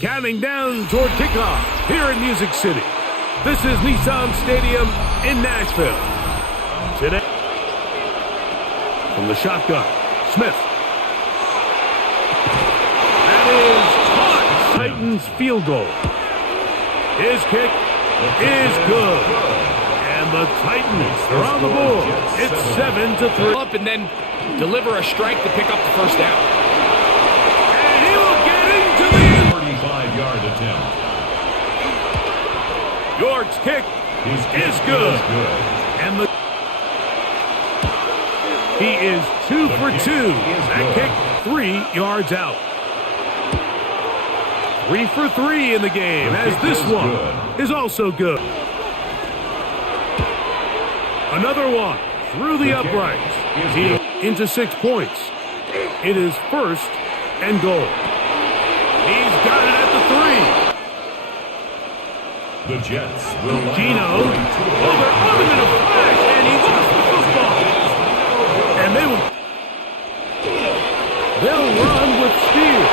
Counting down toward kickoff here in Music City. This is Nissan Stadium in Nashville. Today, from the shotgun, Smith. That is caught. Titans field goal. His kick is good. And the Titans are on the board. It's 7-3. Up and then deliver a strike to pick up the first down. And he will get into the end. 35-yard attempt. York's kick is good. And he is 2 for 2. That kick 3 yards out. 3 for 3 in the game, as this one is also good. Another one through the uprights. He into 6 points. It is 1st and goal. He's got it at the 3. The Jets will Gino. Oh, they're on him in a flash, and he lost the football. And they'll run with speed.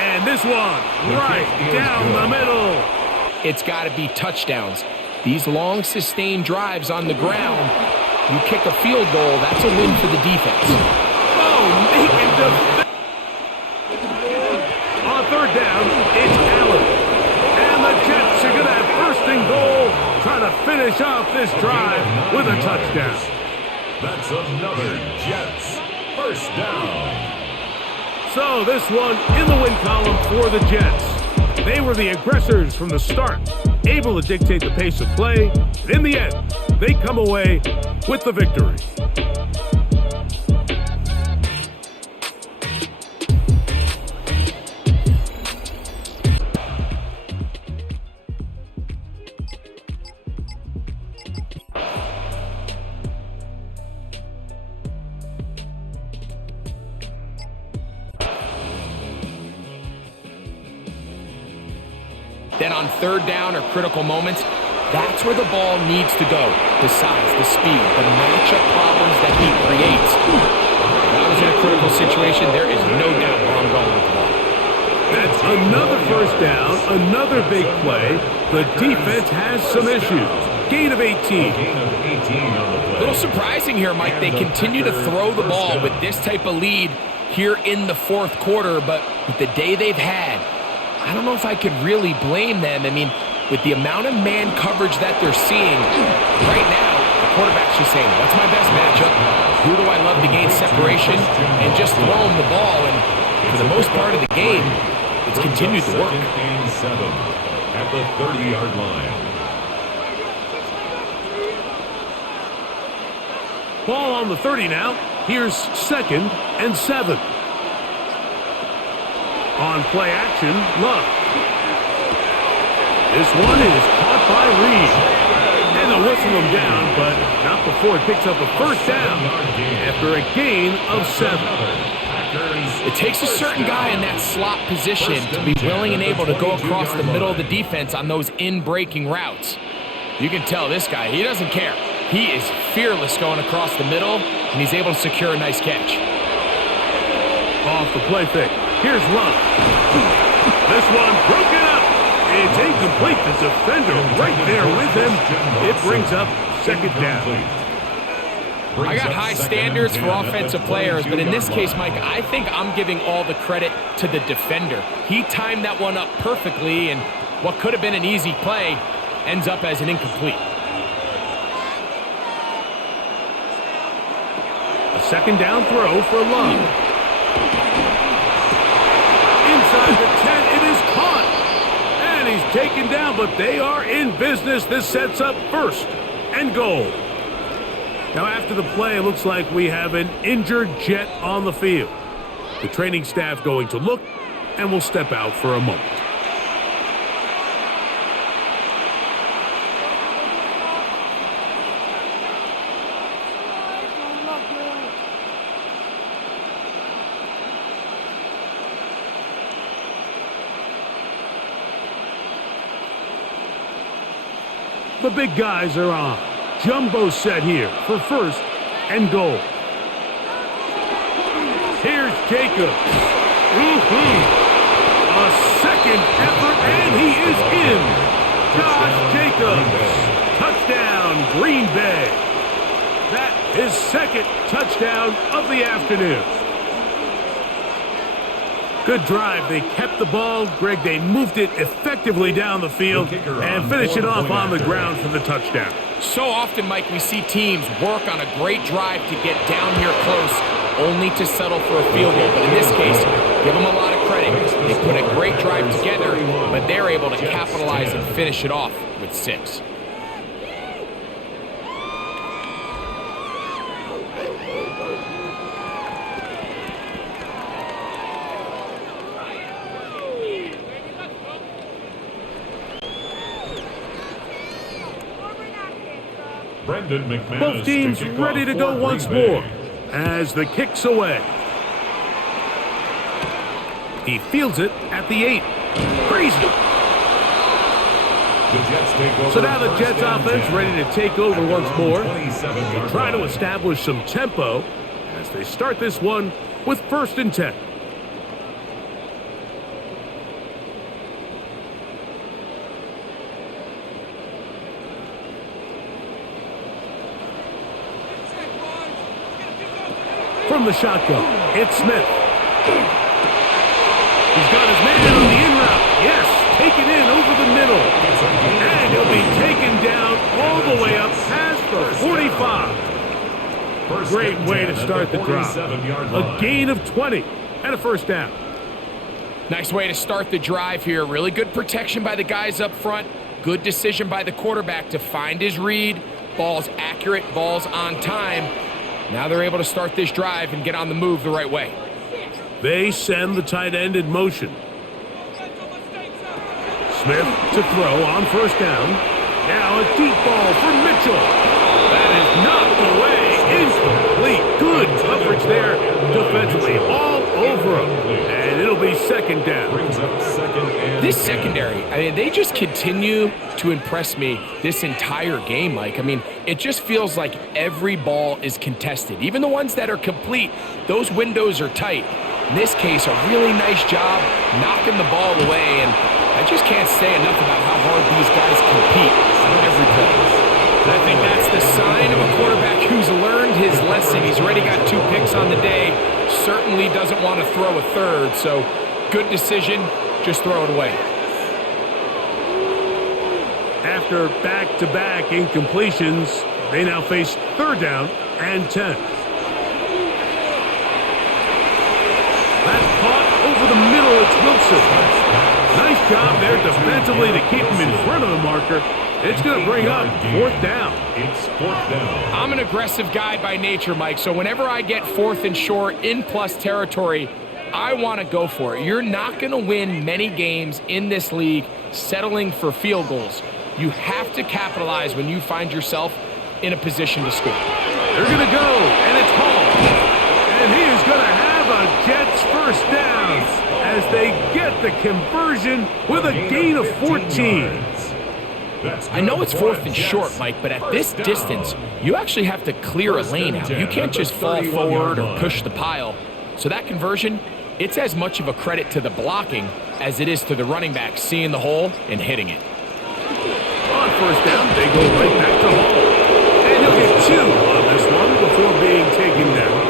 And this one right down the middle. It's got to be touchdowns. These long, sustained drives on the ground, you kick a field goal, that's a win for the defense. Oh, making defense. On 3rd down, it's Allen. And the Jets are going to have 1st and goal, trying to finish off this drive with a touchdown. That's another Jets 1st down. So this one in the win column for the Jets. They were the aggressors from the start, able to dictate the pace of play. And in the end, they come away with the victory. Then on 3rd down or critical moments, that's where the ball needs to go. The size, the speed, the matchup problems that he creates. When I was in a critical situation, there is no doubt where I'm going with the ball. That's another 1st down, another big play. The defense has some issues. Gain of 18. A little surprising here, Mike. They continue to throw the ball with this type of lead here in the 4th quarter, but with the day they've had, I don't know if I could really blame them. I mean, with the amount of man coverage that they're seeing, right now, the quarterback's just saying, what's my best matchup? Who do I love to gain separation? And just throw them the ball. And for the most part of the game, it's continued to work. 2nd and 7 at the 30-yard line. Ball on the 30 now. Here's 2nd and 7. On play action, Love. This one is caught by Reed. And they'll whistle him down, but not before it picks up a 1st down after a gain of 7. It takes a certain guy in that slot position to be willing and able to go across the middle of the defense on those in-breaking routes. You can tell this guy, he doesn't care. He is fearless going across the middle, and he's able to secure a nice catch. Off the play fake. Here's Love. This one broken up. It's incomplete. The defender right there with him. It brings up 2nd down. I got high standards for offensive players, but in this case, Mike, I think I'm giving all the credit to the defender. He timed that one up perfectly, and what could have been an easy play ends up as an incomplete. A 2nd down throw for Love. Inside the 10, it is caught. And he's taken down, but they are in business. This sets up 1st and goal. Now after the play, it looks like we have an injured Jet on the field. The training staff going to look and will step out for a moment. The big guys are on. Jumbo set here for 1st and goal. Here's Jacobs. A second effort, and he is in. Josh Jacobs. Touchdown, Green Bay. That is second touchdown of the afternoon. Good drive. They kept the ball. Greg, they moved it effectively down the field and finished it off on the ground for the touchdown. So often, Mike, we see teams work on a great drive to get down here close, only to settle for a field goal. But in this case, give them a lot of credit. They put a great drive together, but they're able to capitalize and finish it off with 6. Both teams ready to go once more as the kick's away. He fields it at the 8. Crazy. So now the Jets offense ready to take over once more. They try to establish some tempo as they start this one with 1st and 10. From the shotgun, it's Smith. He's got his man on the in route. Yes, taken in over the middle. And he'll be taken down all the way up past the 45. Great way to start the drive. A gain of 20 and a 1st down. Nice way to start the drive here. Really good protection by the guys up front. Good decision by the quarterback to find his read. Ball's accurate, ball's on time. Now they're able to start this drive and get on the move the right way. They send the tight end in motion. Smith to throw on 1st down. Now a deep ball for Mitchell. That is knocked away. Incomplete. Good coverage there defensively. All over him. And it'll be 2nd down. This secondary, I mean, they just continue to impress me this entire game, Mike. I mean, it just feels like every ball is contested. Even the ones that are complete, those windows are tight. In this case, a really nice job knocking the ball away, and I just can't say enough about how hard these guys compete on every play. And I think that's the sign of a quarterback who's learned his lesson. He's already got 2 picks on the day, certainly doesn't want to throw a 3rd, so good decision, just throw it away. After back-to-back incompletions, they now face 3rd down and 10. That's caught over the middle. It's Wilson. Nice job there defensively to keep him in front of the marker. It's going to bring up 4th down. It's 4th down. I'm an aggressive guy by nature, Mike, so whenever I get 4th and short in plus territory, I want to go for it. You're not going to win many games in this league settling for field goals. You have to capitalize when you find yourself in a position to score. They're going to go, and it's Hall. And he is going to have a Jets 1st down as they get the conversion with a gain of 14. I know it's 4th and short, Mike, but at this distance, you actually have to clear a lane out. You can't just fall forward or push the pile. So that conversion, it's as much of a credit to the blocking as it is to the running back seeing the hole and hitting it. On 1st down, they go right back to Hall. And he'll get 2 on this one before being taken down.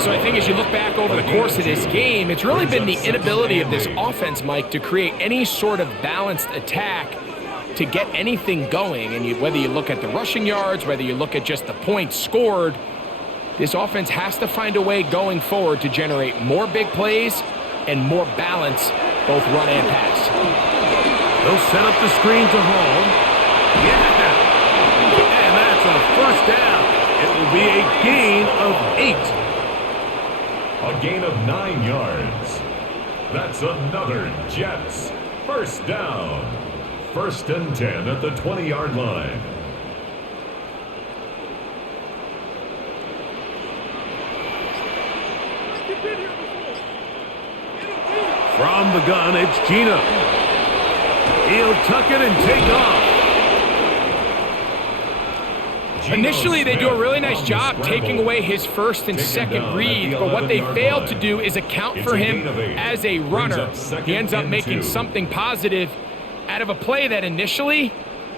So I think as you look back over the course of this game, it's really been the inability of this offense, Mike, to create any sort of balanced attack to get anything going. And whether you look at the rushing yards, whether you look at just the points scored, this offense has to find a way going forward to generate more big plays and more balance, both run and pass. They'll set up the screen to Hall. Yeah! And that's a 1st down. It will be a gain of 8. A gain of 9 yards. That's another Jets 1st down. 1st and 10 at the 20-yard line. From the gun, it's Gina. He'll tuck it and take off. Initially, they do a really nice job taking away his first and second read, but what they failed to do is account for him as a runner. He ends up making something positive out of a play that initially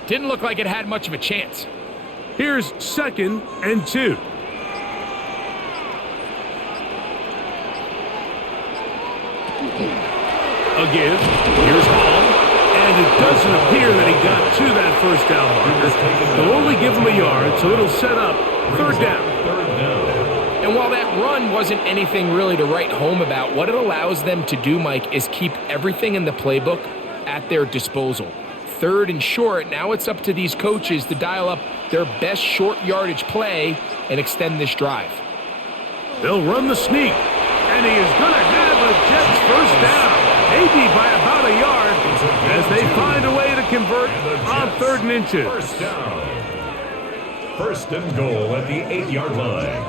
didn't look like it had much of a chance. Here's 2nd and 2. A give. Here's Hall. And it doesn't appear that he got to that first down marker. They'll only give him a yard, so it'll set up 3rd down. And while that run wasn't anything really to write home about, what it allows them to do, Mike, is keep everything in the playbook at their disposal. 3rd and short, now it's up to these coaches to dial up their best short yardage play and extend this drive. They'll run the sneak, and he is going to have a Jets first down, maybe by about a yard, as they find a way to convert on 3rd and inches. First down. 1st and goal at the 8-yard line.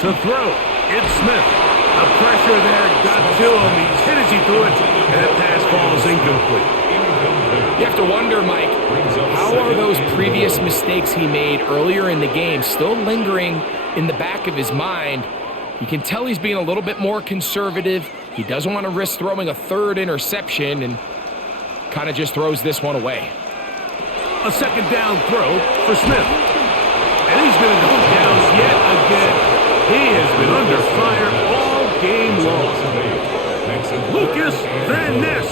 To throw, it's Smith. The pressure there got to him. He's hit as he threw it, and that pass falls incomplete. You have to wonder, Mike, how are those previous mistakes he made earlier in the game still lingering in the back of his mind? You can tell he's being a little bit more conservative. He doesn't want to risk throwing a 3rd interception and kind of just throws this one away. A 2nd down throw for Smith. And he's going to go down yet again. He has been under fire all game long. Lucas Van Ness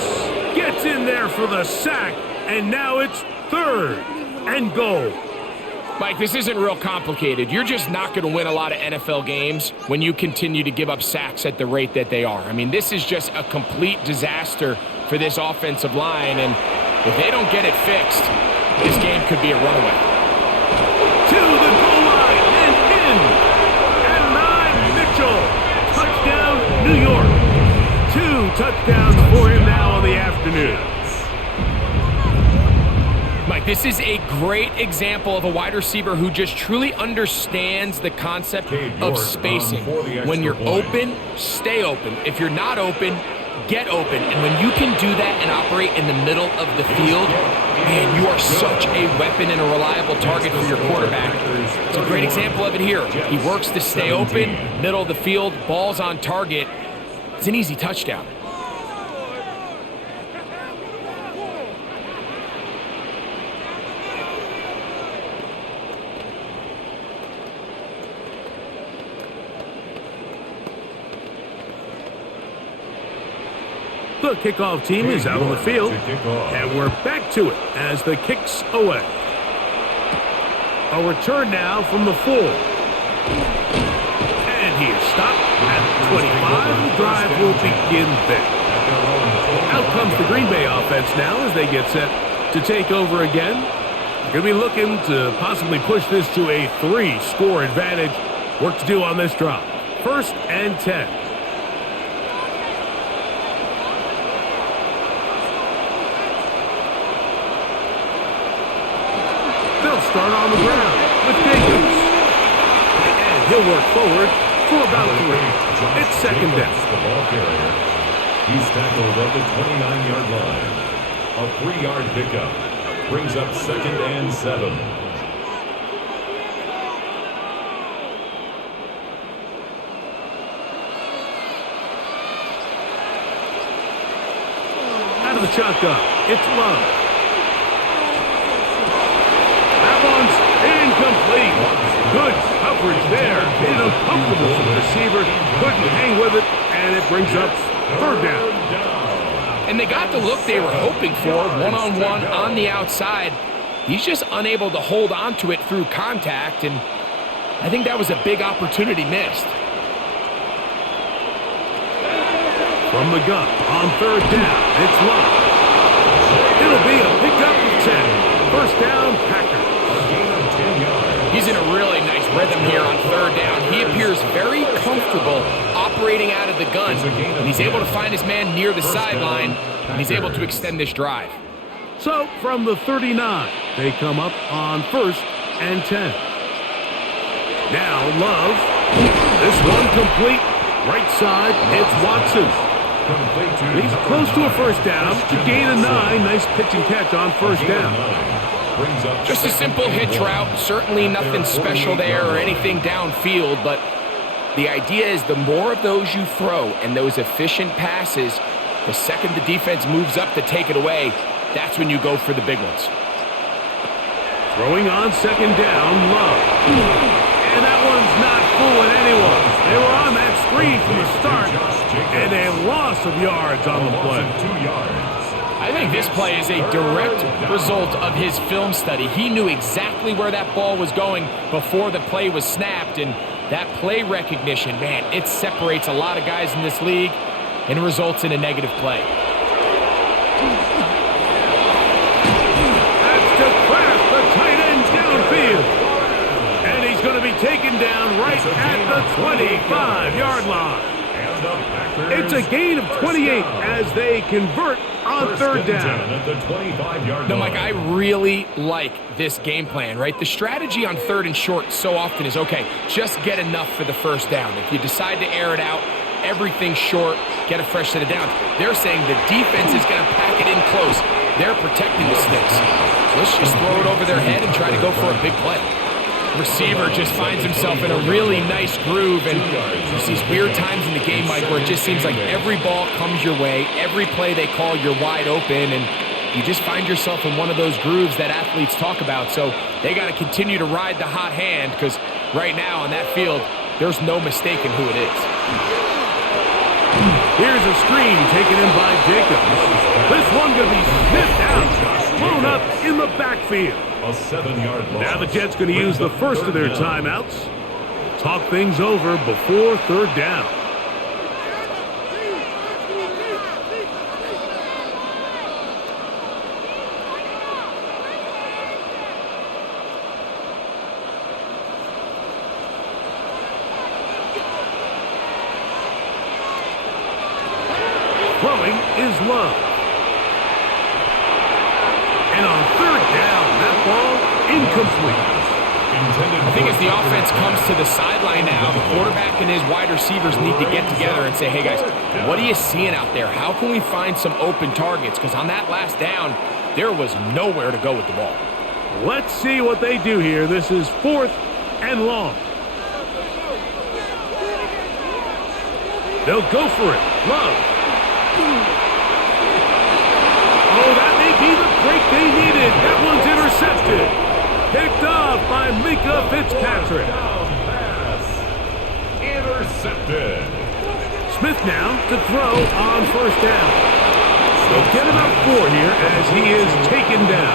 gets in there for the sack, and now it's 3rd and goal. Mike, this isn't real complicated. You're just not going to win a lot of NFL games when you continue to give up sacks at the rate that they are. I mean, this is just a complete disaster for this offensive line, and if they don't get it fixed, this game could be a runaway. To the goal line and in. And Mitchell. Touchdown, New York. 2 touchdowns for him now on the afternoon. Mike, this is a great example of a wide receiver who just truly understands the concept of spacing. When you're open, stay open. If you're not open, get open. And when you can do that and operate in the middle of the field, man, you are such a weapon and a reliable target for your quarterback. It's a great example of it here. He works to stay open, middle of the field, ball's on target. It's an easy touchdown. The kickoff team is out on the field, and we're back to it as the kick's away. A return now from the 4. And he is stopped at 25. The drive will begin there. Out comes the Green Bay offense now as they get set to take over again. Going to be looking to possibly push this to a 3-score advantage. Work to do on this drive. 1st and 10. They'll start on the ground with Jacobs. And he'll work forward for about 3. It's 2nd down. The ball carrier. He's tackled at the 29-yard line. A 3-yard pickup brings up 2nd and 7. Out of the shotgun, it's Love. Incomplete. Good coverage there. Made it uncomfortable for the receiver. Couldn't hang with it, and it brings up 3rd down. And they got the look they were hoping for, one-on-one on the outside. He's just unable to hold on to it through contact, and I think that was a big opportunity missed. From the gun on 3rd down, it's Love. It'll be a pickup of 10. First down, Packers. He's in a really nice rhythm here on 3rd down. He appears very comfortable operating out of the gun, and he's able to find his man near the sideline, and he's able to extend this drive. So from the 39, they come up on 1st and 10. Now Love, this one complete Right side, it's Watson. He's close to a first down. A gain of 9. Nice pitch and catch on first down. Just a simple hitch route. Certainly nothing special there or anything downfield, but the idea is the more of those you throw and those efficient passes, the second the defense moves up to take it away, that's when you go for the big ones. Throwing on second down, Love. And that one's not fooling anyone. They were on that screen from the start, and a loss of yards on the play. 2 yards. I think this play is a direct result of his film study. He knew exactly where that ball was going before the play was snapped, and that play recognition, man, it separates a lot of guys in this league and results in a negative play. That's to crash the tight end downfield. And he's going to be taken down right at the 25-yard line. It's a gain of 28 as they convert on third down. No, Mike, I really like this game plan, right? The strategy on third and short so often is, okay, just get enough for the first down. If you decide to air it out, everything short, get a fresh set of downs. They're saying the defense is going to pack it in close. They're protecting the sticks. So let's just throw it over their head and try to go for a big play. Receiver just finds himself in a really nice groove, and there's these weird times in the game, Mike, where it just seems like every ball comes your way, every play they call, you're wide open, and you just find yourself in one of those grooves that athletes talk about. So they got to continue to ride the hot hand, because right now on that field, there's no mistaking who it is. Here's a screen taken in by Jacobs. This one going to be sniffed out, blown up in the backfield. A 7-yard loss. Now the Jets going to use the first of their timeouts. Talk things over before third down. Throwing is Love. And on third down, that ball incomplete. I think as the offense comes to the sideline now, the quarterback and his wide receivers need to get together and say, hey guys, what are you seeing out there? How can we find some open targets? Because on that last down, there was nowhere to go with the ball. Let's see what they do here. This is 4th and long. They'll go for it. Love. Oh, that may be the break they needed. That one's intercepted. Picked off by Mika Fitzpatrick. Intercepted. Smith now to throw on first down. They'll get about 4 here as he is taken down.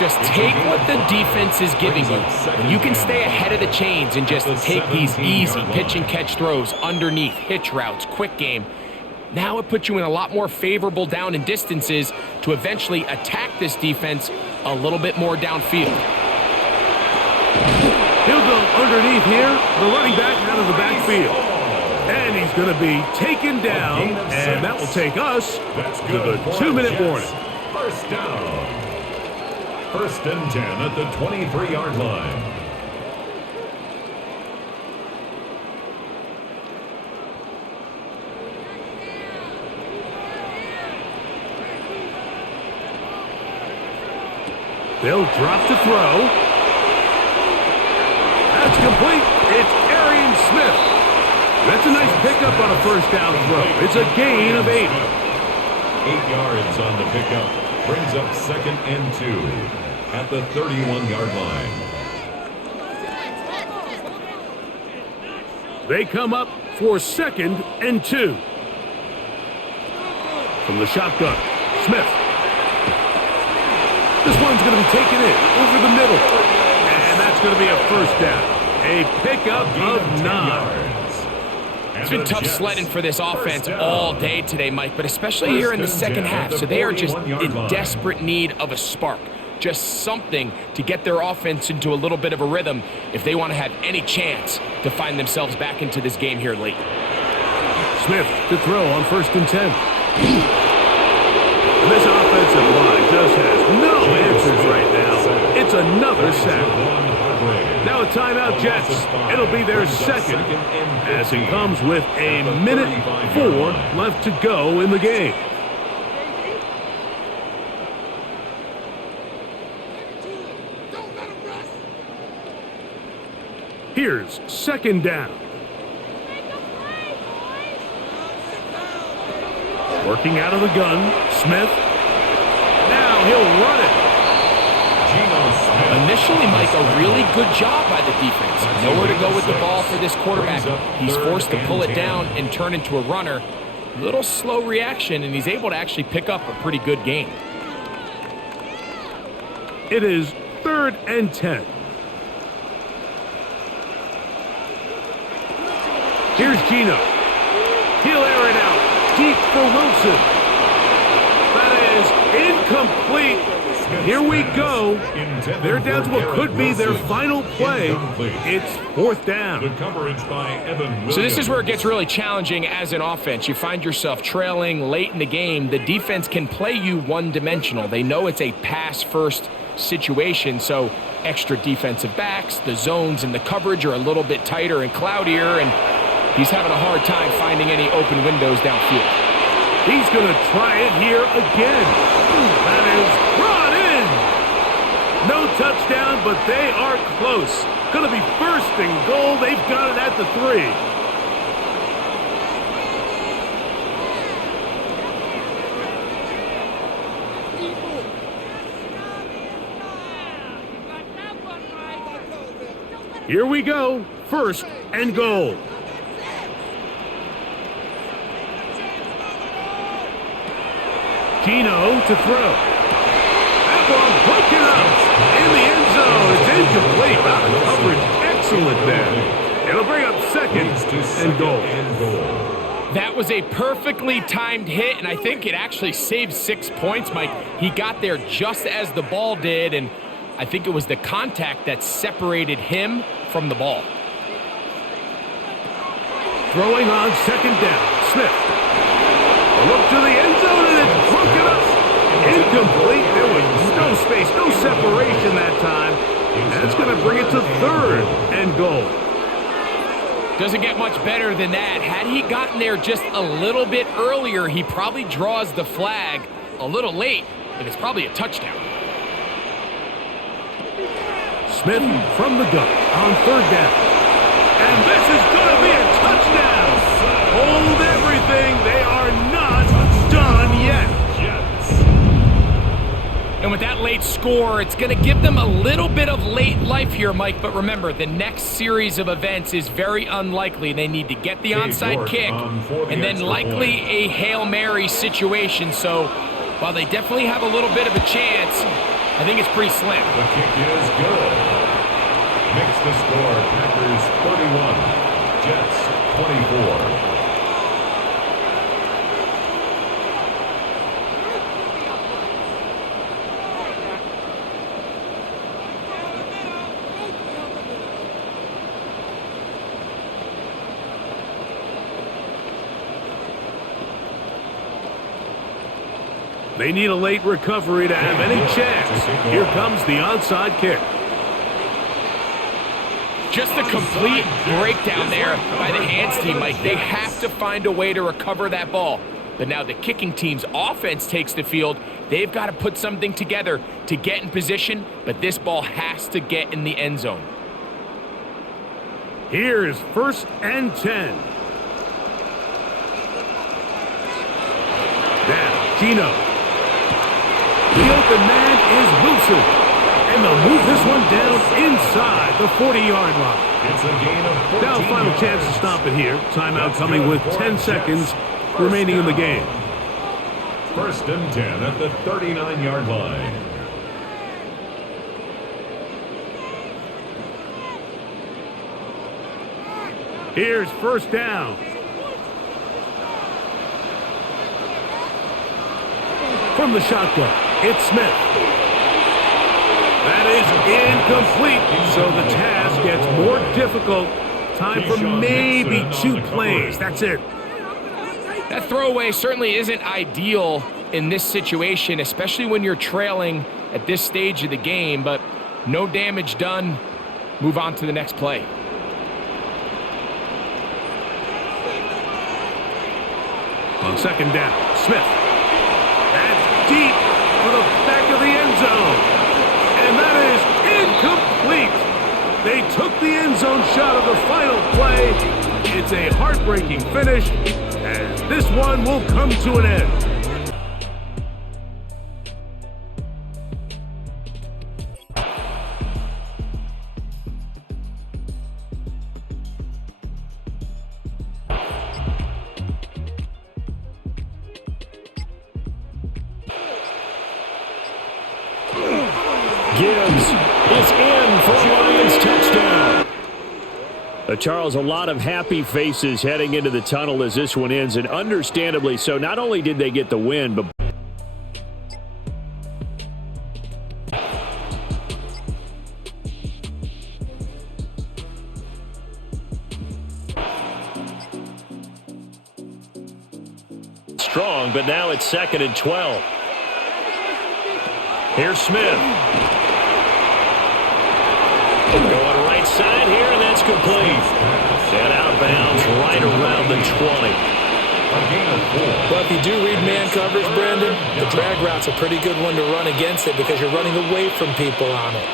Just take what the defense is giving you. When you can stay ahead of the chains and just take these easy pitch and catch throws underneath, hitch routes, quick game, now it puts you in a lot more favorable down and distances to eventually attack this defense a little bit more downfield. He'll go underneath here, the running back out of the backfield. And he's going to be taken down, and that will take us to the 2-minute warning. First down. 1st and 10 at the 23-yard line. They'll drop to throw. That's complete. It's Arian Smith. That's a nice pickup on a first down throw. It's a gain of 8. 8 yards on the pickup. Brings up 2nd and 2 at the 31-yard line. They come up for 2nd and 2. From the shotgun, Smith. This one's going to be taken in over the middle. And that's going to be a first down. A pickup of 9. It's been tough sledding for this offense all day today, Mike, but especially here in the second half. So they are just in desperate need of a spark. Just something to get their offense into a little bit of a rhythm if they want to have any chance to find themselves back into this game here late. Smith to throw on 1st and 10. And this offensive line just has no answers right now. It's another sack. Now Now a timeout, Jets. It'll be their second, as it comes with a minute 4 left to go in the game. Here's second down. Working out of the gun, Smith. Now he'll run it. Initially, Mike, a really good job by the defense. Nowhere to go with the ball for this quarterback. He's forced to pull it down and turn into a runner. A little slow reaction, and he's able to actually pick up a pretty good gain. It is 3rd and 10. Here's Gino. He'll air it out deep for Wilson. That is incomplete. Here we go. They're down to what could be their final play. It's 4th down. So this is where it gets really challenging as an offense. You find yourself trailing late in the game. The defense can play you one-dimensional. They know it's a pass-first situation, so extra defensive backs, the zones and the coverage are a little bit tighter and cloudier, and he's having a hard time finding any open windows downfield. He's going to try it here again. That is brought in. No touchdown, but they are close. Going to be 1st and goal. They've got it at the 3. Here we go. 1st and goal. Gino to throw. That ball broken up in the end zone. It's incomplete. Wow, the coverage excellent there. It'll bring up 2nd and goal. That was a perfectly timed hit, and I think it actually saved 6 points, Mike. He got there just as the ball did, and I think it was the contact that separated him from the ball. Throwing on 2nd down. Smith. A look to the end zone, and it's broken up. Incomplete. There was no space, no separation that time. And it's going to bring it to 3rd and goal. Doesn't get much better than that. Had he gotten there just a little bit earlier, he probably draws the flag a little late, and it's probably a touchdown. Smith from the gun on 3rd down. And this is going to be a touchdown. Hold everything. They are not done yet. And with that late score, it's going to give them a little bit of late life here, Mike. But remember, the next series of events is very unlikely. They need to get the onside kick and then likely a Hail Mary situation. So while they definitely have a little bit of a chance, I think it's pretty slim. The kick is good. Makes the score Packers 31, Jets 24. They need a late recovery to have any chance. Here comes the onside kick. Just a complete breakdown there by the hands team, Mike. They have to find a way to recover that ball. But now the kicking team's offense takes the field. They've got to put something together to get in position, but this ball has to get in the end zone. Here's 1st and 10. Now, Gino. The open man is Wilson. And they'll move this one down inside the 40-yard line. It's a gain of 14 now final chance to stop it here. Timeout coming with 10 seconds remaining in the game. 1st and 10 at the 39-yard line. Here's 1st down. From the shotgun, it's Smith. That is incomplete, so the task gets more difficult. Time for maybe 2 plays. That's it. That throwaway certainly isn't ideal in this situation, especially when you're trailing at this stage of the game, but no damage done. move on to the next play. On second down, Smith. That's deep for the back of the end zone. And that is incomplete. They took the end zone shot of the final play. It's a heartbreaking finish, as this one will come to an end. Gibbs is in for a Lions touchdown. Charles, a lot of happy faces heading into the tunnel as this one ends, and understandably so. Not only did they get the win, but strong, but now it's 2nd and 12. Here's Smith. Going right side here, and that's complete. And out of bounds right around the 20. Well, if you do read man coverage, Brandon, the drag route's a pretty good one to run against it because you're running away from people on it.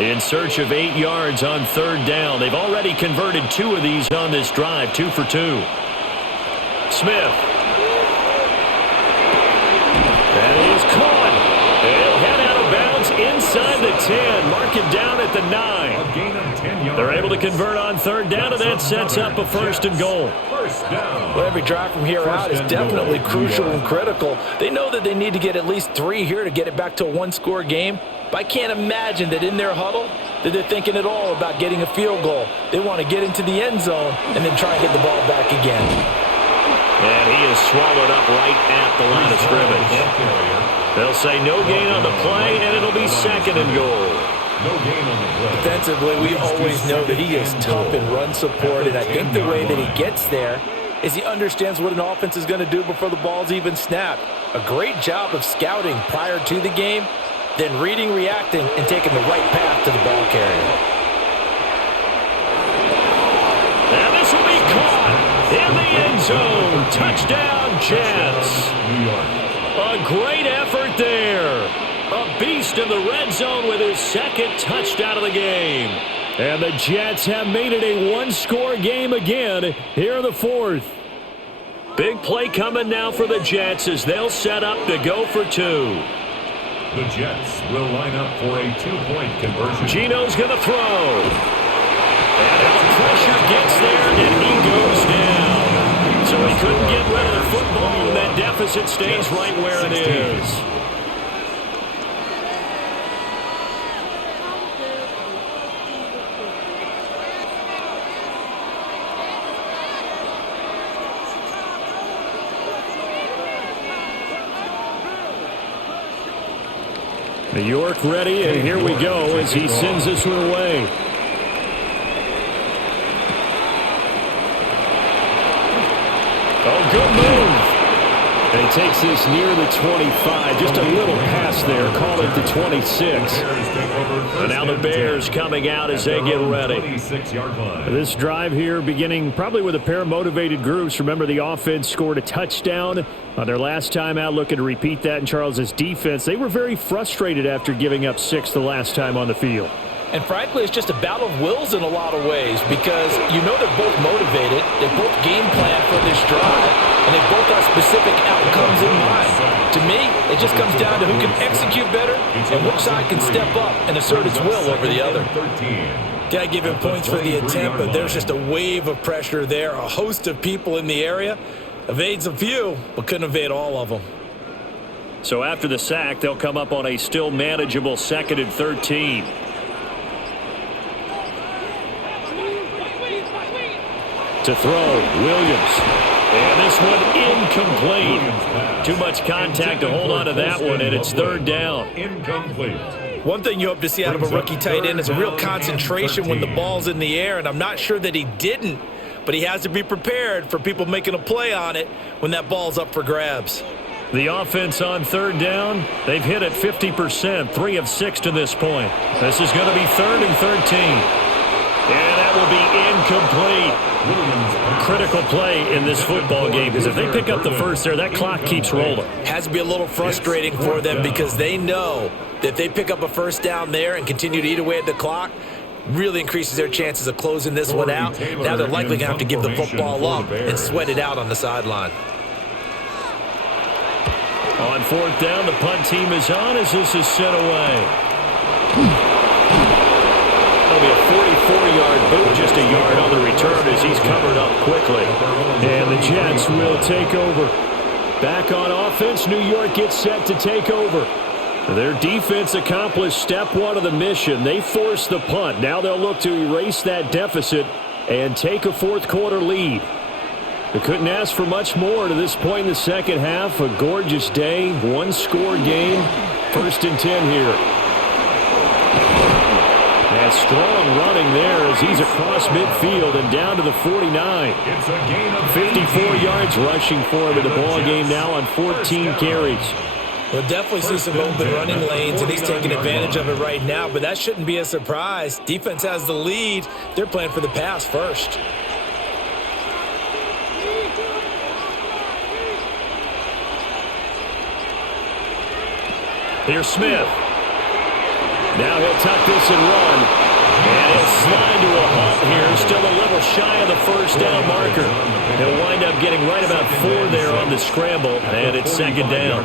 In search of 8 yards on 3rd down. They've already converted 2 of these on this drive, 2 for 2. Smith. That is caught. They'll head out of bounds inside the 10. Mark it down at the 9. They're able to convert on 3rd down, and that sets up a 1st and goal. Well, every drive from here out is definitely crucial and critical. They know that they need to get at least 3 here to get it back to a one-score game. But I can't imagine that in their huddle that they're thinking at all about getting a field goal. They want to get into the end zone and then try and get the ball back again. And he is swallowed up right at the line of scrimmage. They'll say no gain on the play, and it'll be 2nd and goal. Defensively, we always know that he is tough in run support, and I think the way that he gets there is he understands what an offense is going to do before the ball's even snapped. A great job of scouting prior to the game, then reading, reacting, and taking the right path to the ball carrier. And this will be caught in the end zone. Touchdown, Jets. A great effort there. A beast in the red zone with his 2nd touchdown of the game. And the Jets have made it a one-score game again here in the 4th. Big play coming now for the Jets as they'll set up to go for 2. The Jets will line up for a 2-point conversion. Gino's going to throw. And now the pressure gets there, and he goes down. So he couldn't get rid of the football, and that deficit stays right where it is. New York ready, and here we go as he sends this one away. Oh, good move. And he takes this near the 25. Just a little pass there. Call it the 26. And now the Bears coming out as they get ready. This drive here beginning probably with a pair of motivated groups. Remember, the offense scored a touchdown on their last time out, looking to repeat that in Charles's defense. They were very frustrated after giving up 6 the last time on the field. And frankly, it's just a battle of wills in a lot of ways because you know they're both motivated, they both game plan for this drive, and they both have specific outcomes in mind. To me, it just comes down to who can execute better and which side can step up and assert its will over the other. Gotta give him points for the attempt, but there's just a wave of pressure there, a host of people in the area. Evades a few, but couldn't evade all of them. So after the sack, they'll come up on a still manageable 2nd and 13. To throw, Williams. And this one incomplete. Too much contact to hold on to that one, and it's 3rd down. Incomplete. One thing you hope to see out of a rookie tight end is a real concentration when the ball's in the air, and I'm not sure that he didn't, but he has to be prepared for people making a play on it when that ball's up for grabs. The offense on third down, they've hit it 50%, 3 of 6 to this point. This is going to be 3rd and 13. And that will be incomplete. Critical play in this football game, because if they pick up the first there, that clock keeps rolling. Has to be a little frustrating for them because they know that if they pick up a first down there and continue to eat away at the clock, really increases their chances of closing this one out. Now they're likely going to have to give the football up and sweat it out on the sideline. On 4th down, the punt team is on as this is sent away. That'll be a 44-yard boot, just a yard on the return as he's covered up quickly. And the Jets will take over. Back on offense, New York gets set to take over. Their defense accomplished step 1 of the mission. They forced the punt. Now they'll look to erase that deficit and take a 4th quarter lead. They couldn't ask for much more to this point in the second half. A gorgeous day, 1-score game. 1st and 10 here. And strong running there as he's across midfield and down to the 49. 54 yards rushing for him in the ball game now on 14 carries. We'll definitely see some open running lanes, and he's taking advantage of it right now, but that shouldn't be a surprise. Defense has the lead. They're playing for the pass first. Here's Smith. Now he'll tuck this and run. And he'll slide to a halt here. Still a little shy of the first down marker. He'll wind up getting right about 4 there on the scramble, and it's 2nd down.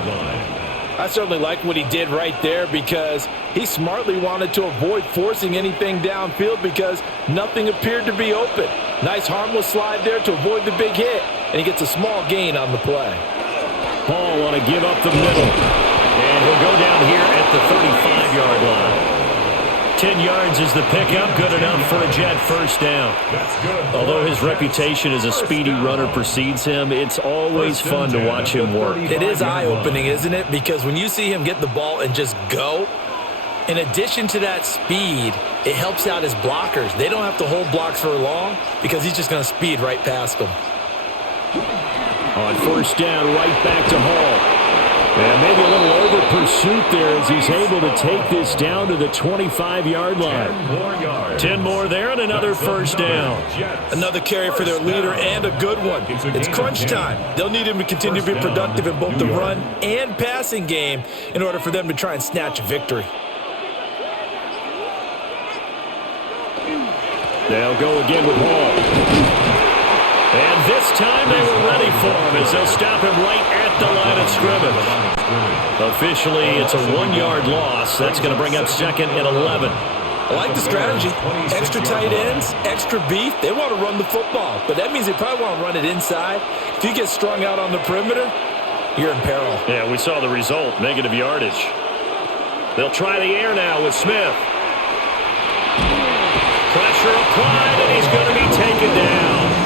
I certainly like what he did right there because he smartly wanted to avoid forcing anything downfield because nothing appeared to be open. Nice harmless slide there to avoid the big hit, and he gets a small gain on the play. Paul want to give up the middle. And he'll go down here at the 35-yard line. 10 yards is the pickup, good enough for a Jet first down. Although his reputation as a speedy runner precedes him, it's always fun to watch him work. It is eye-opening, isn't it? Because when you see him get the ball and just go, in addition to that speed, it helps out his blockers. They don't have to hold blocks for long because he's just going to speed right past them. On 1st down, right back to Hall. And maybe a little over pursuit there as he's able to take this down to the 25-yard line. 10 more there and another first down. Another carry for their leader and a good one. It's crunch time. They'll need him to continue to be productive in both the run and passing game in order for them to try and snatch a victory. They'll go again with Hall. And this time they were ready for him as they'll stop him right at the line of scrimmage. Officially, it's a 1-yard loss. That's going to bring up 2nd and 11. I like the strategy. Extra tight ends, extra beef. They want to run the football, but that means they probably want to run it inside. If you get strung out on the perimeter, you're in peril. Yeah, we saw the result, negative yardage. They'll try the air now with Smith. Pressure applied, and he's going to be taken down.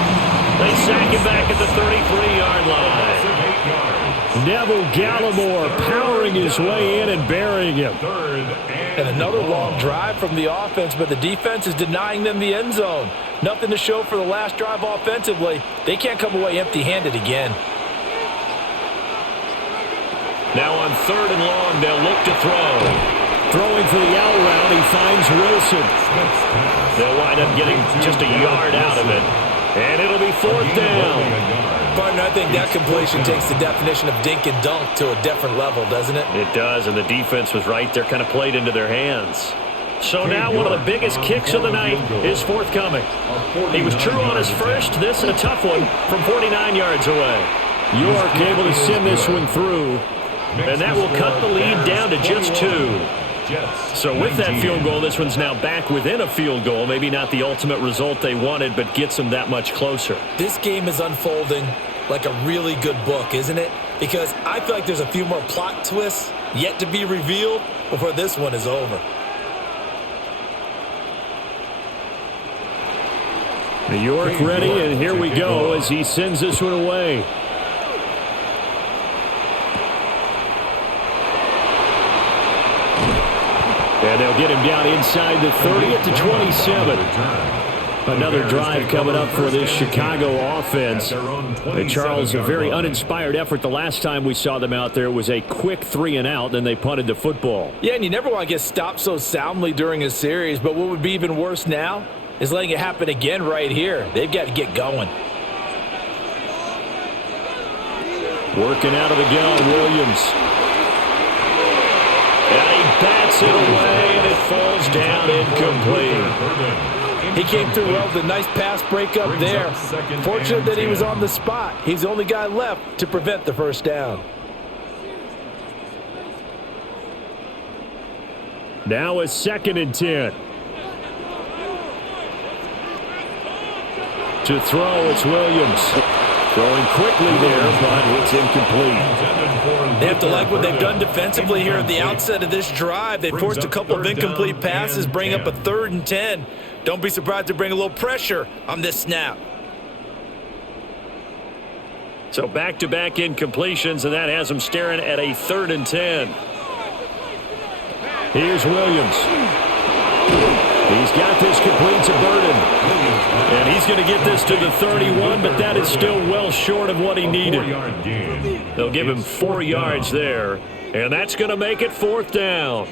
They sack him back at the 33-yard line. Neville Gallimore powering his way in and burying him. And another long drive from the offense, but the defense is denying them the end zone. Nothing to show for the last drive offensively. They can't come away empty-handed again. Now on 3rd and long, they'll look to throw. Throwing for the out route, he finds Wilson. They'll wind up getting just a yard out of it. And it'll be 4th down. Partner, I think that completion takes the definition of dink and dunk to a different level, doesn't it? It does, and the defense was right there, kind of played into their hands. So now one of the biggest kicks of the night is forthcoming. He was true on his first. This a tough one from 49 yards away. York able to send this one through, and that will cut the lead down to just 2. So with that field goal, this one's now back within a field goal. Maybe not the ultimate result they wanted, but gets them that much closer. This game is unfolding like a really good book, isn't it? Because I feel like there's a few more plot twists yet to be revealed before this one is over. New York ready, and here we go as he sends this one away. And they'll get him down inside the 30 at the 27. Another drive coming up for this Chicago offense. Charles, a very uninspired effort the last time we saw them out there. It was a quick 3-and-out, then they punted the football. Yeah, and you never want to get stopped so soundly during a series, but what would be even worse now is letting it happen again right here. They've got to get going. Working out of the gun, Williams. And he bats it away, and it falls down incomplete. He came through well with a nice pass breakup there. Fortunate that he was on the spot. He's the only guy left to prevent the first down. Now a 2nd and 10. To throw, it's Williams. Throwing quickly there, but it's incomplete. They have to like what they've done defensively here at the outset of this drive. They forced a couple of incomplete passes, bring up a 3rd and 10. Don't be surprised to bring a little pressure on this snap. So back-to-back incompletions, and that has them staring at a 3rd and 10. Here's Williams. He's got this complete to Burden. And he's going to get this to the 31, but that is still well short of what he needed. They'll give him 4 yards there, and that's going to make it 4th down.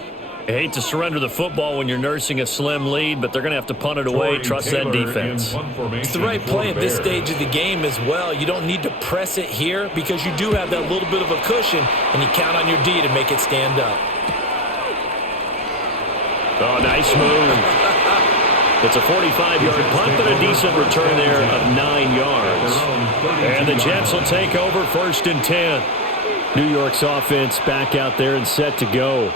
I hate to surrender the football when you're nursing a slim lead, but they're going to have to punt it away. Trust that defense. It's the right play at this stage of the game as well. You don't need to press it here because you do have that little bit of a cushion, and you count on your D to make it stand up. Oh, nice move. It's a 45-yard punt, but a decent return there of 9 yards. And the Jets will take over 1st and 10. New York's offense back out there and set to go.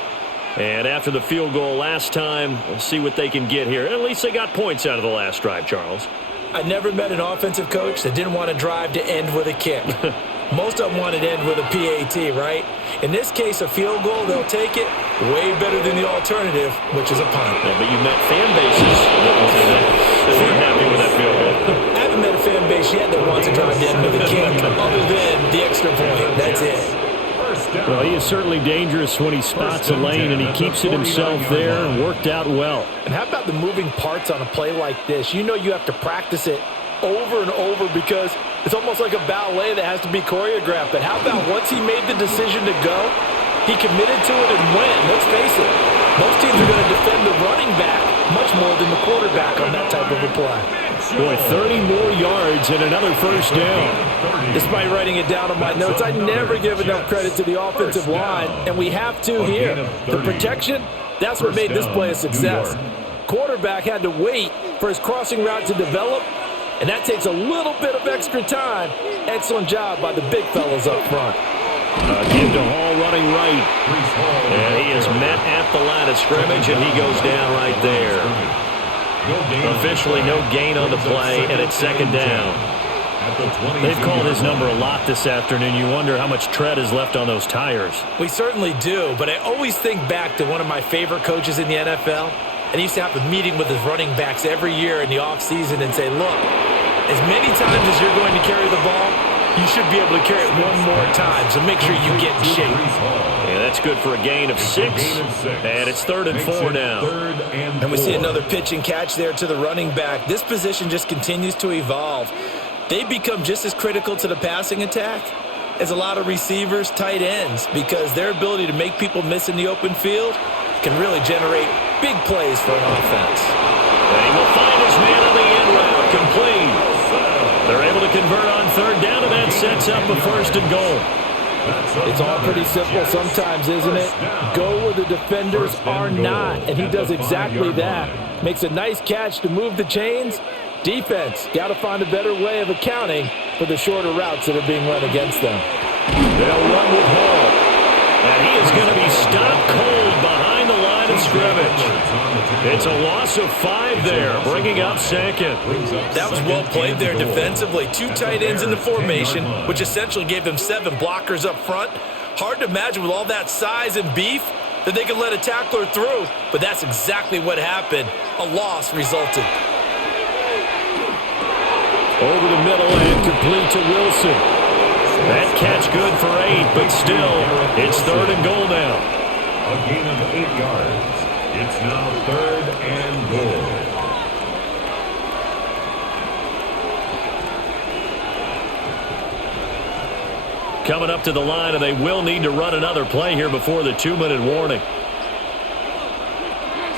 And after the field goal last time, we'll see what they can get here. At least they got points out of the last drive, Charles. I never met an offensive coach that didn't want a drive to end with a kick. Most of them want it to end with a PAT, right? In this case, a field goal, they'll take it way better than the alternative, which is a punt. Yeah, but you met fan bases that weren't happy with that field goal. I haven't met a fan base yet that wants a drive to end with a kick, other than the extra point. That's it. Well, he is certainly dangerous when he spots a lane, and he keeps it himself there and worked out well. And how about the moving parts on a play like this? You know you have to practice it over and over because it's almost like a ballet that has to be choreographed. But how about once he made the decision to go, he committed to it and went. Let's face it, most teams are going to defend the running back much more than the quarterback on that type of a play. Boy, 30 more yards and another 1st down. Despite writing it down on my notes, I never give enough credit to the offensive line, and we have to here. The protection, that's what made this play a success. Quarterback had to wait for his crossing route to develop, and that takes a little bit of extra time. Excellent job by the big fellas up front. Give to Hall running right. And he is met at the line of scrimmage, and he goes down right there. Officially no gain on the play, and it's 2nd down. They've called his number a lot this afternoon. You wonder how much tread is left on those tires. We certainly do, but I always think back to one of my favorite coaches in the NFL, and he used to have a meeting with his running backs every year in the offseason and say, look, as many times as you're going to carry the ball, you should be able to carry it one more time, so make sure you get in shape. Yeah, that's good for a gain of 6, and it's 3rd and 4 now. And we see another pitch and catch there to the running back. This position just continues to evolve. They become just as critical to the passing attack as a lot of receivers, tight ends, because their ability to make people miss in the open field can really generate big plays for an offense. And he will find his man on the end route, complete. They're able to convert on 3rd down, and that sets up a 1st and goal. It's all pretty simple sometimes, isn't it? Go where the defenders are not, and he does exactly that. Makes a nice catch to move the chains. Defense, got to find a better way of accounting for the shorter routes that are being run against them. They'll run with Hall, and he is going to be stopped cold behind the line of scrimmage. It's a loss of 5 there, bringing up 2nd. That was well played there defensively. 2 tight ends in the formation, which essentially gave them 7 blockers up front. Hard to imagine with all that size and beef that they could let a tackler through, but that's exactly what happened. A loss resulted. Over the middle and complete to Wilson. That catch good for 8, but still, it's 3rd and goal now. A gain of 8 yards. It's now 3rd and goal. coming up to the line, and they will need to run another play here before the 2-minute warning.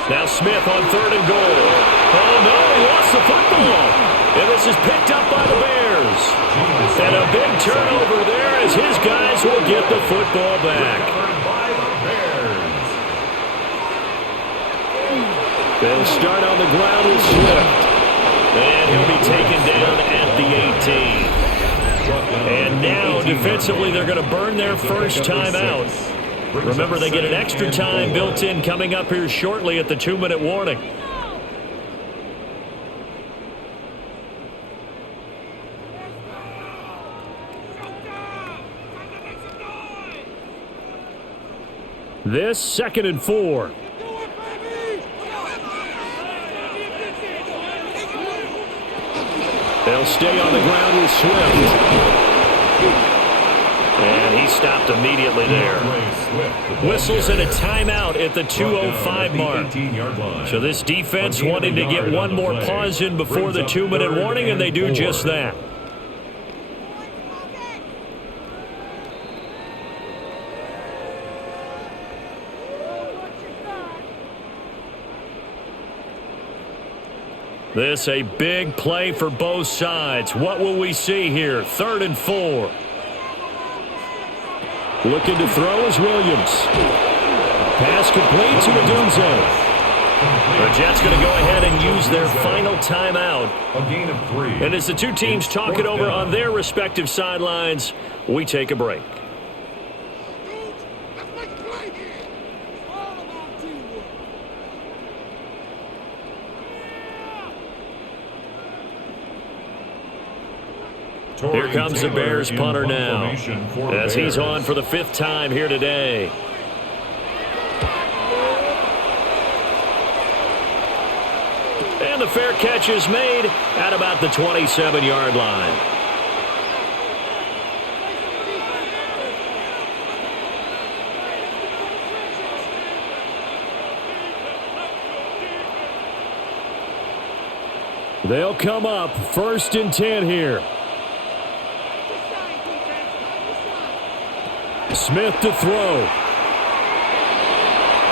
Now Smith on 3rd and goal. Oh, no, he lost the football. And this is picked up by the Bears. And a big turnover there as his guys will get the football back. They'll start on the ground with Swift. And he'll be taken down at the 18. And now, defensively, they're going to burn their first time out. Remember, they get an extra time built in coming up here shortly at the 2-minute warning. This 2nd and 4. They'll stay on the ground with Swift. And he stopped immediately there. Whistles and a timeout at the 2:05 mark. So this defense wanting to get one more pause in before the 2-minute warning, and they do just that. This a big play for both sides. What will we see here? 3rd and 4. Looking to throw is Williams. Pass complete to Odunze. The Jets going to go ahead and use their final timeout. A gain of 3. And as the two teams talk it over on their respective sidelines, we take a break. Here comes the Bears punter now, as he's on for the 5th time here today. And the fair catch is made at about the 27-yard line. They'll come up 1st and 10 here. Smith to throw.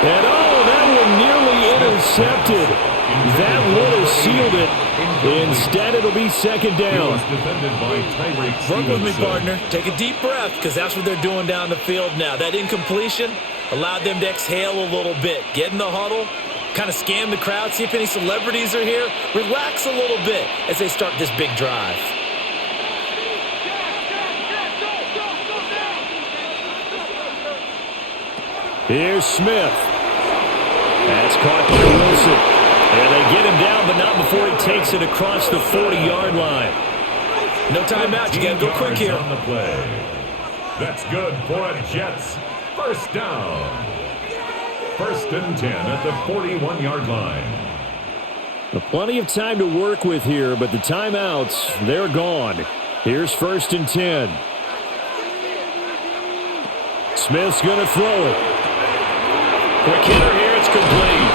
And that one nearly intercepted. That would have sealed it. Instead, it'll be 2nd down. Work with me, partner. Take a deep breath, because that's what they're doing down the field now. That incompletion allowed them to exhale a little bit. Get in the huddle, kind of scan the crowd, see if any celebrities are here. Relax a little bit as they start this big drive. Here's Smith. That's caught by Wilson. And they get him down, but not before he takes it across the 40-yard line. No timeout. You got to go quick here. On the play. That's good for a Jets. 1st down. 1st and 10 at the 41-yard line. Plenty of time to work with here, but the timeouts, they're gone. Here's 1st and 10. Smith's going to throw it. Quick hitter here, it's complete.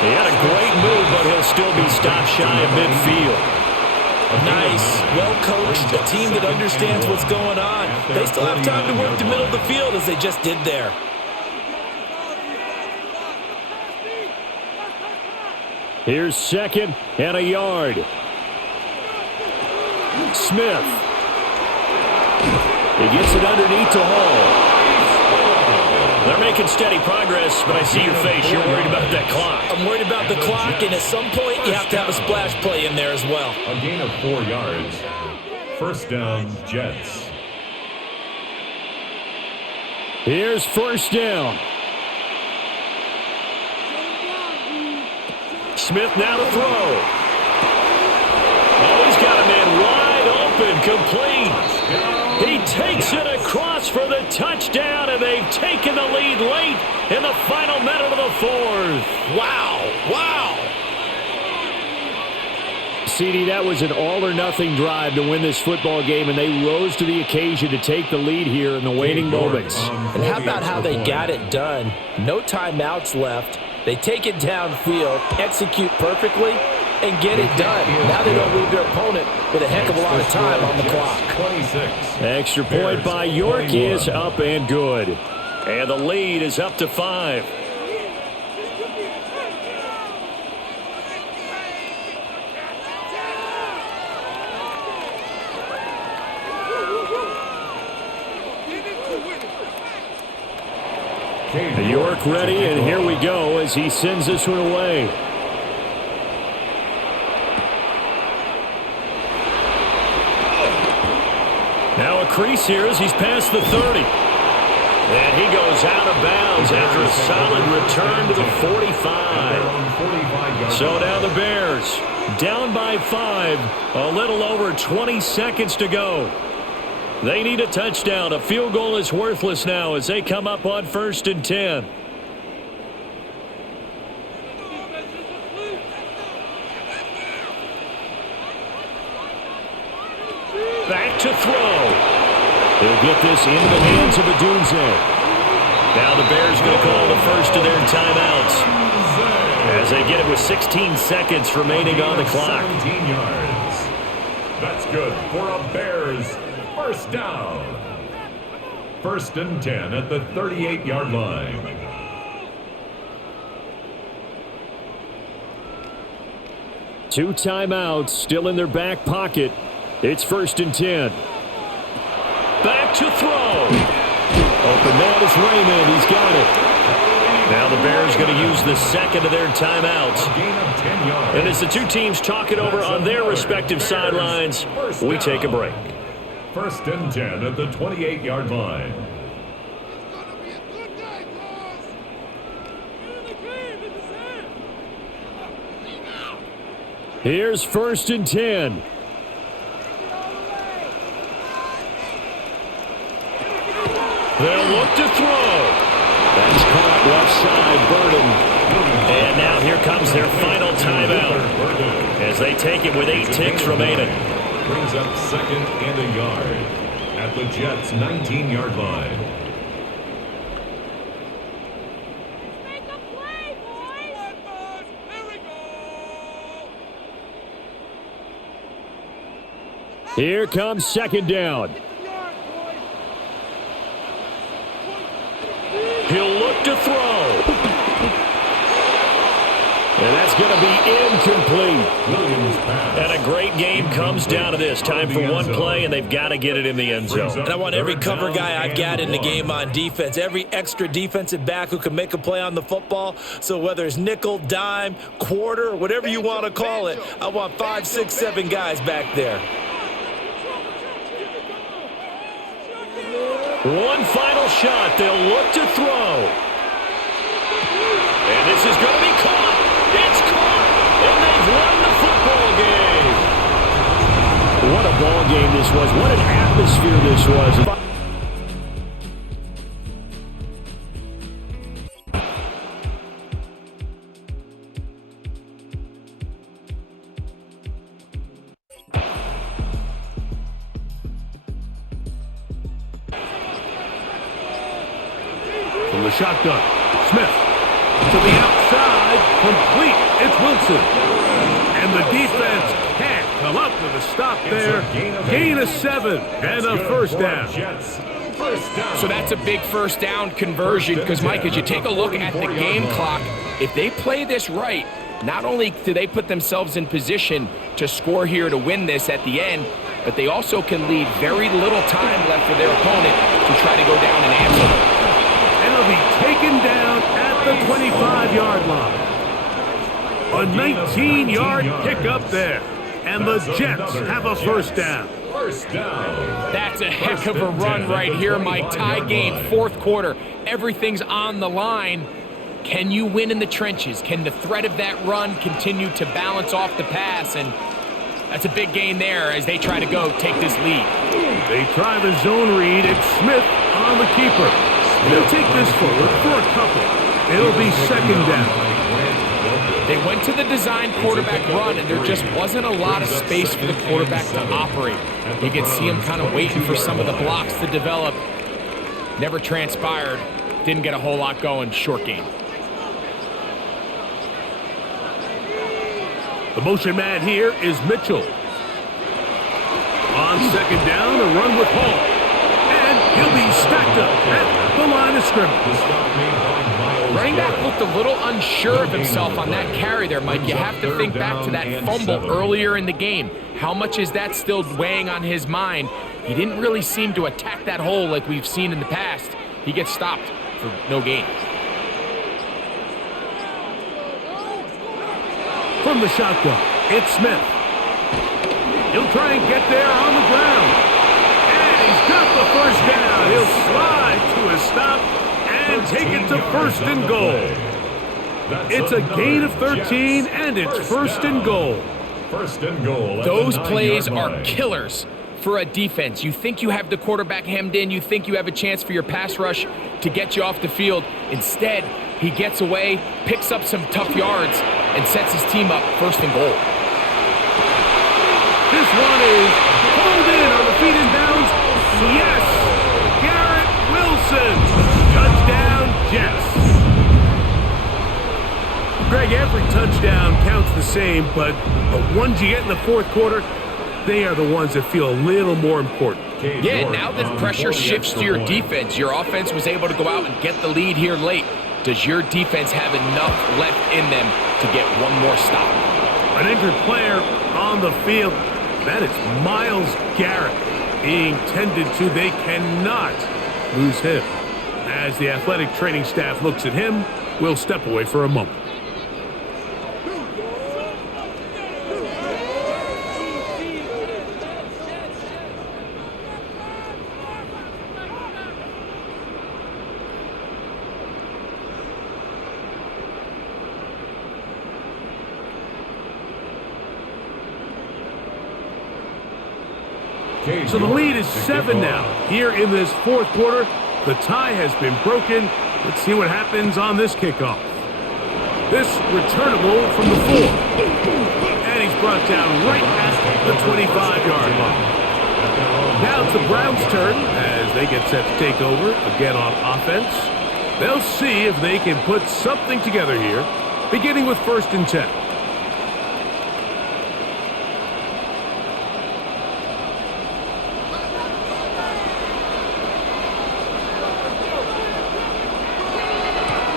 He had a great move, but he'll still be stopped shy of midfield. Nice, well-coached, a team that understands what's going on. They still have time to work the middle of the field as they just did there. Here's 2nd and a yard. Smith. He gets it underneath to Hall. They're making steady progress, but I see your face. You're worried about that clock. I'm worried about the clock, and at some point, you have to have a splash play in there as well. A gain of 4 yards. 1st down, Jets. Here's 1st down. Smith now to throw. Oh, he's got a man wide open, complete. He takes it across for the touchdown, and they've taken the lead late in the final minute of the 4th. Wow, wow. CD, that was an all-or-nothing drive to win this football game, and they rose to the occasion to take the lead here in the waning moments. And how about how they got it done? No timeouts left. They take it downfield, execute perfectly, and get it done. Now they don't leave their opponent with a heck of a lot of time on the clock. 26. Extra point by York is up and good. And the lead is up to 5. York ready, and here we go as he sends this one away. Now a crease here as he's past the 30. And he goes out of bounds after a solid return to the 45. So now the Bears down by 5, a little over 20 seconds to go. They need a touchdown. A field goal is worthless now as they come up on 1st and 10. Back to throw. He'll get this into the hands of Adunze. Now the Bears going to call the first of their timeouts as they get it with 16 seconds remaining on the clock. 17 yards. That's good for a Bears first down. 1st and 10 at the 38-yard line. Two timeouts still in their back pocket. It's 1st and 10. Back to throw. Open man is Raymond. He's got it. Now the Bears going to use the second of their timeouts. And as the two teams talk it over on their respective sidelines, we take a break. 1st and 10 at the 28-yard line. Here's 1st and 10. They'll look to throw. That's caught left side, Burden. And now here comes their final timeout as they take it with 8 ticks remaining. Brings up 2nd and a yard at the Jets' 19-yard line. Make a play, boys! Here we go! Here comes 2nd down. He'll look to throw. And that's going to be incomplete. And a great game comes down to this. Time for one play, and they've got to get it in the end zone. And I want every cover guy I've got in the game on defense, every extra defensive back who can make a play on the football. So whether it's nickel, dime, quarter, whatever you want to call it, I want 5, 6, 7 guys back there. One final shot. They'll look to throw. And this is going to be caught. It's caught. And they've won the football game. What a ball game this was. What an atmosphere this was. From the shotgun, Smith to the outside, complete. It's Wilson. And the defense can't come up with a stop there. Gain of 7 and a first down. So that's a big first down conversion because, Mike, as you take a look at the game clock, if they play this right, not only do they put themselves in position to score here to win this at the end, but they also can leave very little time left for their opponent to try to go down and answer them. And it'll be taken down at the 25-yard line. A 19-yard pickup there. And the Jets have a first down. That's a heck of a run right here, Mike. Tie game, 4th quarter. Everything's on the line. Can you win in the trenches? Can the threat of that run continue to balance off the pass? And that's a big gain there as they try to go take this lead. They try the zone read. It's Smith on the keeper. They'll take this forward for a couple. It'll be 2nd down. They went to the design quarterback run, and there just wasn't a lot of space for the quarterback to operate. You could see him kind of waiting for some of the blocks to develop. Never transpired. Didn't get a whole lot going. Short game. The motion man here is Mitchell. On second down, a run with Hall. And he'll be stacked up at the line of scrimmage. Running back looked a little unsure of himself on that carry there, Mike. You have to think back to that fumble earlier in the game. How much is that still weighing on his mind? He didn't really seem to attack that hole like we've seen in the past. He gets stopped for no gain. From the shotgun, it's Smith. He'll try and get there on the ground. And he's got the first down. He'll slide to a stop and take it to first and goal. It's a gain of 13, and it's first and goal. First and goal. Those plays are killers for a defense. You think you have the quarterback hemmed in. You think you have a chance for your pass rush to get you off the field. Instead, he gets away, picks up some tough yards, and sets his team up first and goal. This one is pulled in on the feet and bounds. Yes! Garrett Wilson. Touchdown, Jets. Greg, every touchdown counts the same, but the ones you get in the fourth quarter, they are the ones that feel a little more important. Yeah, now that pressure shifts to your defense, your offense was able to go out and get the lead here late. Does your defense have enough left in them to get one more stop? An injured player on the field. That is Myles Garrett being tended to. They cannot lose him. As the athletic training staff looks at him, we'll step away for a moment. So the lead is 7 now. Here in this fourth quarter, the tie has been broken. Let's see what happens on this kickoff. This returnable from the 4. And he's brought down right at the 25-yard line. Now it's the Browns' turn as they get set to take over again on offense. They'll see if they can put something together here, beginning with first and 10.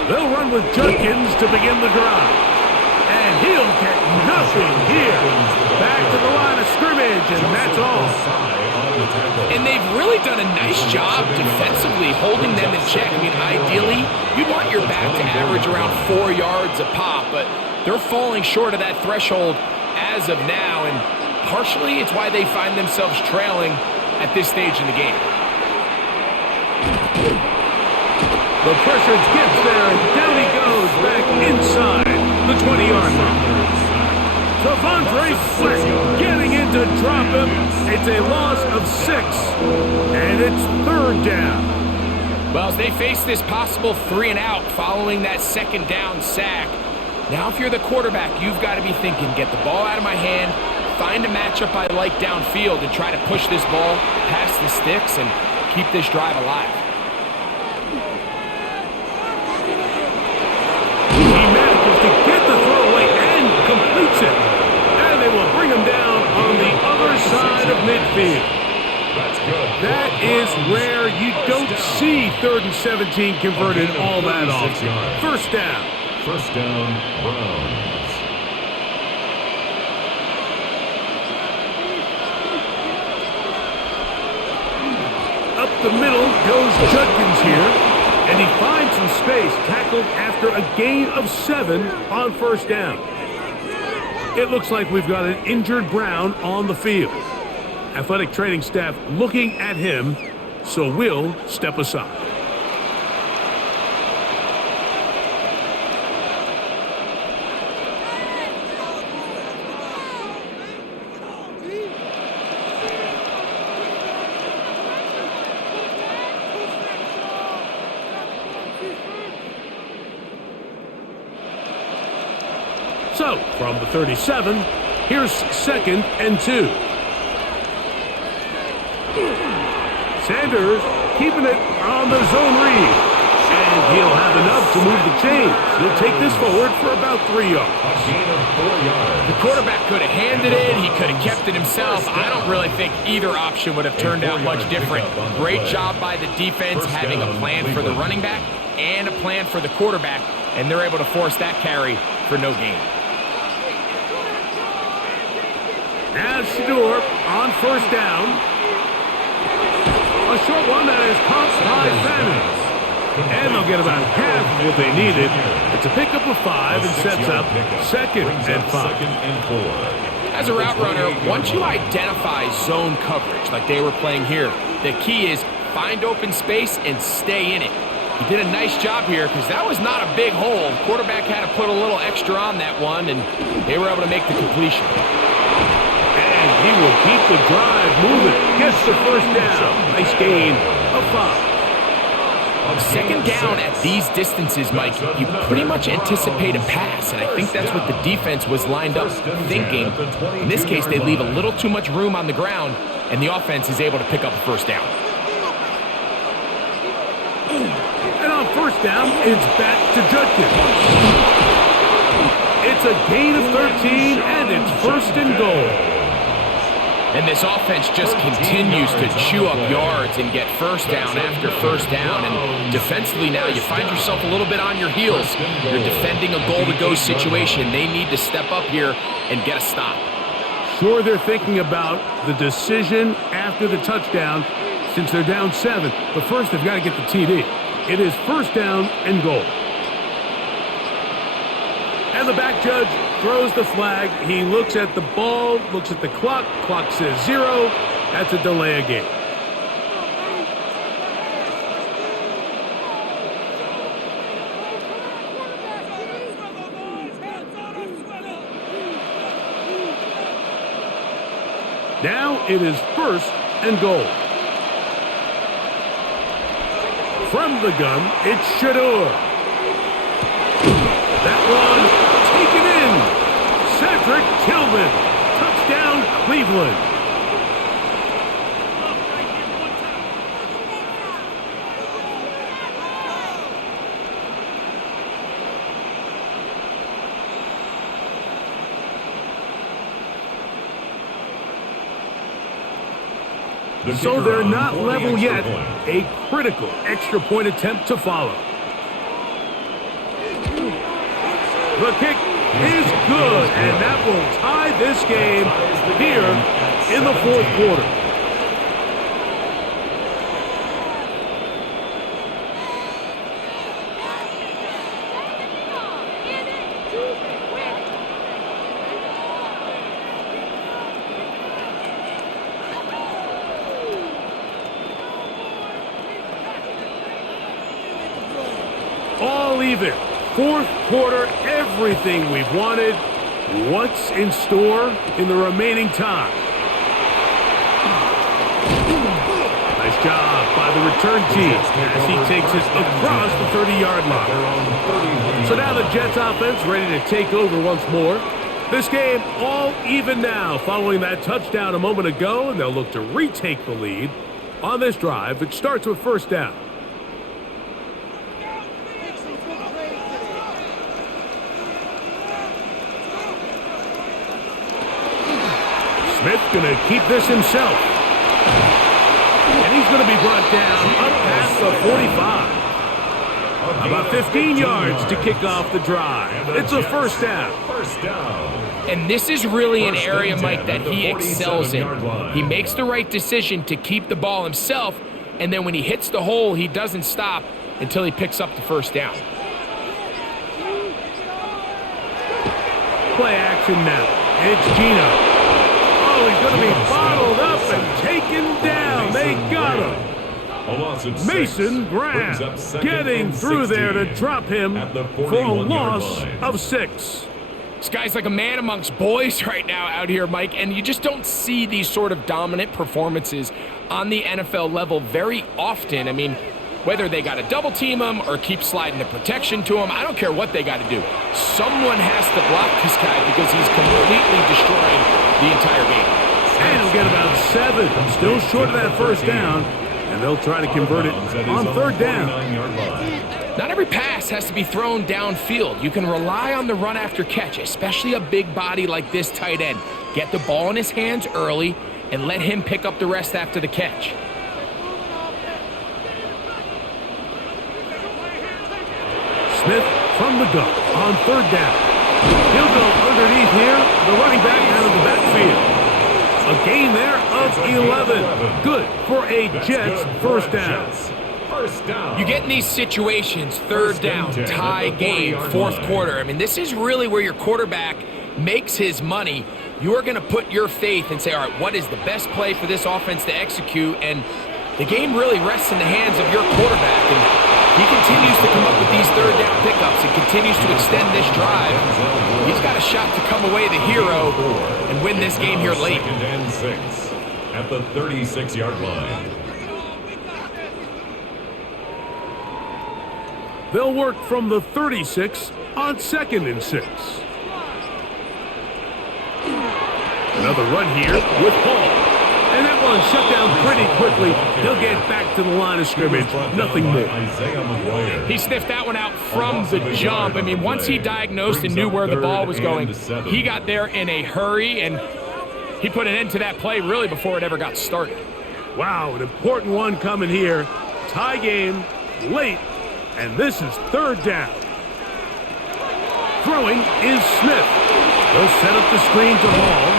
They'll run with Judkins to begin the drive. And he'll get nothing here. Back to the line of scrimmage, and that's all. And they've really done a nice job defensively holding them in check. I mean, ideally, you'd want your back to average around 4 yards a pop, but they're falling short of that threshold as of now, and partially it's why they find themselves trailing at this stage in the game. The pressure gets there, and down he goes back inside the 20-yard line. Devondre Swift getting in to drop him. It's a loss of 6, and it's third down. Well, as they face this possible 3 and out following that second down sack, now if you're the quarterback, you've got to be thinking, get the ball out of my hand, find a matchup I like downfield, and try to push this ball past the sticks and keep this drive alive. He manages to get the throwaway and completes it. And they will bring him down on the other side of midfield. That is rare. You don't see 3rd and 17 converted all that often. First down. First down, Browns. Up the middle goes Judkins here. And he finds some space, tackled after a gain of 7 on first down. It looks like we've got an injured Brown on the field. Athletic training staff looking at him, so we'll step aside. So, from the 37, here's 2nd and 2. Sanders keeping it on the zone read. And he'll have enough to move the chains. He'll take this forward for about 3 yards. A gain of 4 yards. The quarterback could have handed it. He could have kept it himself. I don't really think either option would have turned out much different. Great job by the defense having a plan for the running back and a plan for the quarterback, and they're able to force that carry for no gain. Now Shador on first down. A short one that is caught by Sanders. And they'll get about half of what they needed. It's a pickup of 5 and sets up second and 5. As a route runner, once you identify zone coverage like they were playing here, the key is find open space and stay in it. He did a nice job here because that was not a big hole. The quarterback had to put a little extra on that one, and they were able to make the completion. And he will keep the drive moving. Gets the first down. Nice gain of 5. Second down at these distances, Mike, you pretty much anticipate a pass, and I think that's what the defense was lined up thinking. In this case, they leave a little too much room on the ground, and the offense is able to pick up a first down. And on first down, it's back to Judkins. It's a gain of 13, and it's first and goal. And this offense just continues to chew up yards and get first down after first down. And defensively now, you find yourself a little bit on your heels. You're defending a goal-to-go situation. They need to step up here and get a stop. Sure, they're thinking about the decision after the touchdown since they're down 7. But first, they've got to get the TD. It is first down and goal. And the back judge throws the flag. He looks at the ball, looks at the clock. Clock says 0. That's a delay of game. Now it is first and goal. From the gun, it's Shador. That one taken in. Cedric Tillman. Touchdown, Cleveland. So they're not level yet. A critical extra point attempt to follow. The kick is good, and that will tie this game here in the fourth quarter. All even. Fourth quarter, everything we've wanted. What's in store in the remaining time? Nice job by the return team as he takes it across the 30-yard line. So now the Jets offense ready to take over once more. This game all even now following that touchdown a moment ago, and they'll look to retake the lead on this drive, which starts with first down. Smith going to keep this himself. And he's going to be brought down up past the 45. About 15 yards to kick off the drive. It's a first down. And this is really an area, Mike, that he excels in. He makes the right decision to keep the ball himself, and then when he hits the hole, he doesn't stop until he picks up the first down. Play action now. It's Gino. Oh, he's going to be bottled up and taken down. They got him. Mason Graham getting through there to drop him for a loss of 6. This guy's like a man amongst boys right now out here, Mike, and you just don't see these sort of dominant performances on the NFL level very often. I mean, whether they got to double team him or keep sliding the protection to him, I don't care what they got to do. Someone has to block this guy because he's completely destroying the entire game. And he'll get about 7. Still short of that first down, and they'll try to convert it on third down. every pass has to be thrown downfield. You can rely on the run after catch, especially a big body like this tight end. Get the ball in his hands early and let him pick up the rest after the catch. Smith from the gun on third down. He'll go underneath here. The running back out of the backfield. A gain there of 11. Good for a Jets first down. You get in these situations, third down, tie game, fourth quarter. I mean, this is really where your quarterback makes his money. You are going to put your faith and say, all right, what is the best play for this offense to execute? And the game really rests in the hands of your quarterback. And he continues to come up with these third down pickups and continues to extend this drive. He's got a shot to come away the hero and win this game here late. 2nd and 6 at the 36-yard line. They'll work from the 36 on 2nd and 6. Another run here with Hall. And that one shut down pretty quickly. He'll get back to the line of scrimmage. Nothing more. He sniffed that one out from the jump. I mean, once he diagnosed and knew where the ball was going, he got there in a hurry, and he put an end to that play really before it ever got started. Wow, an important one coming here. Tie game, late, and this is third down. Throwing is Smith. They'll set up the screen to Hall.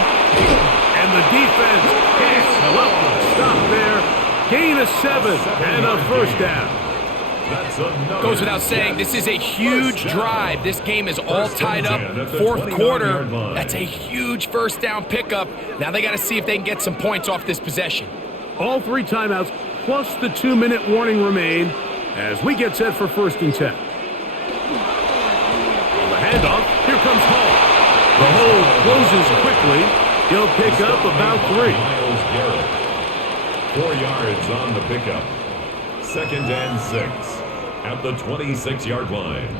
And the defense can't stop there. Gain of 7 and a first down. Goes without saying, this is a huge drive. This game is all tied up. Fourth quarter, that's a huge first down pickup. Now they got to see if they can get some points off this possession. All 3 timeouts plus the 2-minute warning remain as we get set for 1st and 10. On the handoff, here comes Hall. The hole closes quickly. He'll pick up about 3. Myles Garrett. 4 yards on the pickup. 2nd and 6 at the 26-yard line.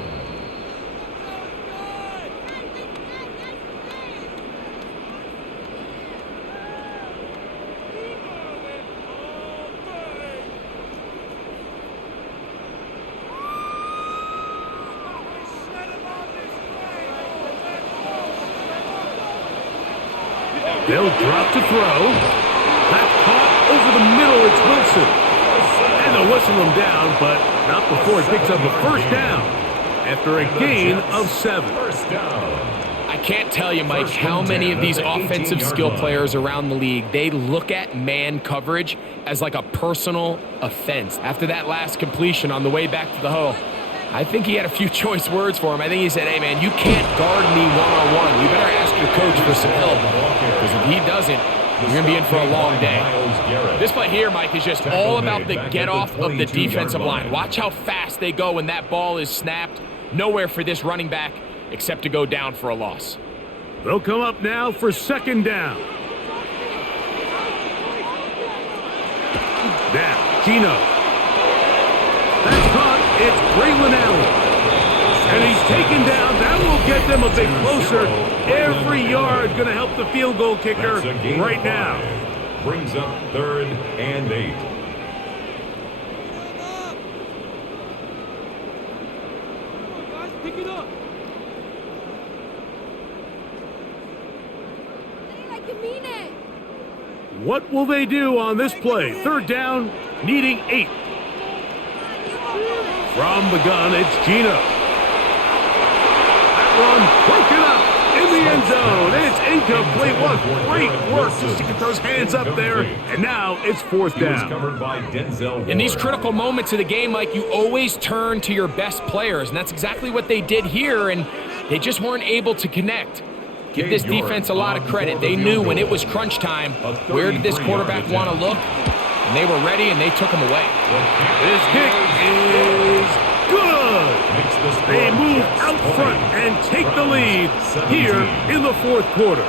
They'll drop to throw. That's caught over the middle. It's Wilson. And they'll whistle him down, but not before he picks up a first down after a gain of 7. First down. I can't tell you, Mike, how many of these offensive skill players around the league, they look at man coverage as like a personal offense. After that last completion on the way back to the hole, I think he had a few choice words for him. I think he said, hey, man, you can't guard me one-on-one. You better ask your coach for some help, because if he doesn't, you're going to be in for a long day. This play here, Mike, is just all about the get-off of the defensive line. Watch how fast they go when that ball is snapped. Nowhere for this running back except to go down for a loss. They'll come up now for 2nd down. Now, Gino. That's caught. It's Braylon Allen. And he's taken down. That will get them a bit closer. Every yard going to help the field goal kicker right now. Brings up 3rd and 8. Guys, pick it up. Like you mean it. What will they do on this play? 3rd down, needing 8. From the gun, it's Gino. That one broken up in the end zone. It's incomplete. What great work just to get those hands up there. And now it's 4th down. Covered by Denzel. In these critical moments of the game, Mike, you always turn to your best players, and that's exactly what they did here, and they just weren't able to connect. Give this defense a lot of credit. They knew when it was crunch time, where did this quarterback want to look? And they were ready, and they took him away. This kick is good. They move out front and take the lead here in the 4th quarter.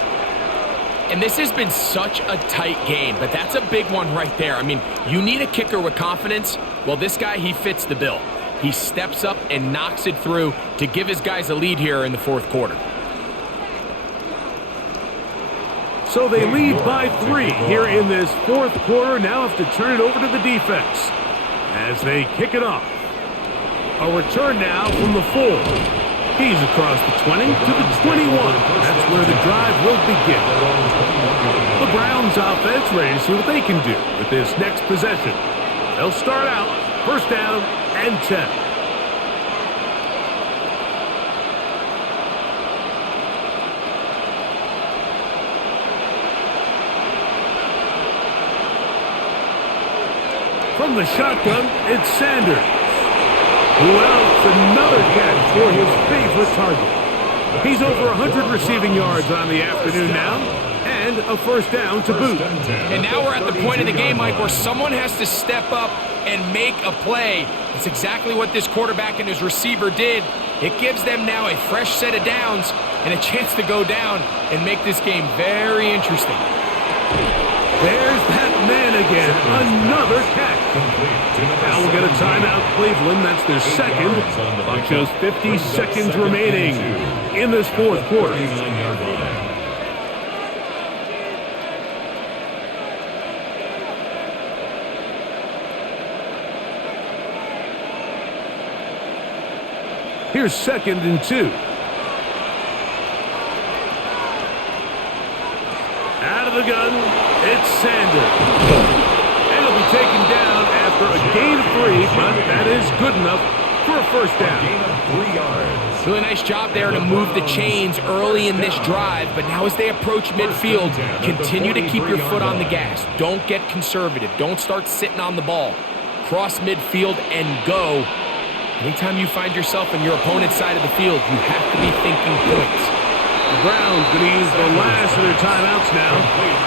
And this has been such a tight game, but that's a big one right there. I mean, you need a kicker with confidence. Well, this guy, he fits the bill. He steps up and knocks it through to give his guys a lead here in the 4th quarter. So they lead by 3 here in this 4th quarter. Now have to turn it over to the defense as they kick it off. A return now from the 4. He's across the 20 to the 21. That's where the drive will begin. The Browns offense ready to see what they can do with this next possession. They'll start out first down and 10. From the shotgun, it's Sanders. Who else? Another catch for his favorite target. He's over 100 receiving yards on the afternoon now, and a first down to boot. And now we're at the point of the game, Mike, where someone has to step up and make a play. It's exactly what this quarterback and his receiver did. It gives them now a fresh set of downs and a chance to go down and make this game very interesting. There's that man again. Another catch. Now we'll get a timeout, Cleveland. That's their second. Clock shows 50 seconds remaining in this fourth quarter. Here's 2nd and 2. Out of the gun. It's Sanders. And he'll be taken down after a gain of 3, but that is good enough for a first down. Gain of 3 yards. Really nice job there to move the chains early in this drive, but now as they approach midfield, continue to keep your foot on the gas. Don't get conservative. Don't start sitting on the ball. Cross midfield and go. Anytime you find yourself on your opponent's side of the field, you have to be thinking points. The Browns going to use the last of their timeouts now.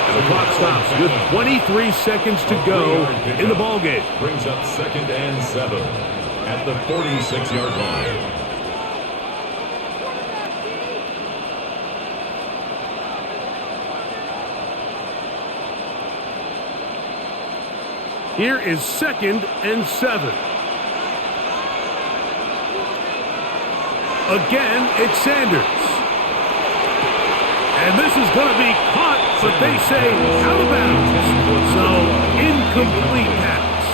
And the clock stops with 23 seconds to go in the ballgame. Brings up 2nd and 7 at the 46-yard line. Here is 2nd and 7. Again, it's Sanders. And this is going to be caught, but they say out of bounds. So, incomplete pass.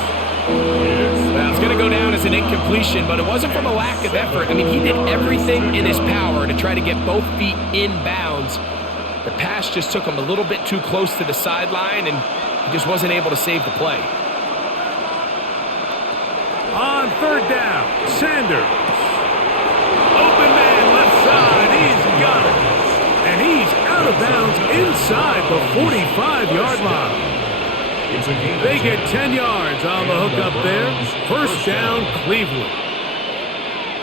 Well, it's going to go down as an incompletion, but it wasn't from a lack of effort. I mean, he did everything in his power to try to get both feet in bounds. The pass just took him a little bit too close to the sideline, and he just wasn't able to save the play. On 3rd down, Sanders. Open man left side. He's got it. And he's out of bounds inside the 45-yard line. They get 10 yards on the hook up there. First down, Cleveland.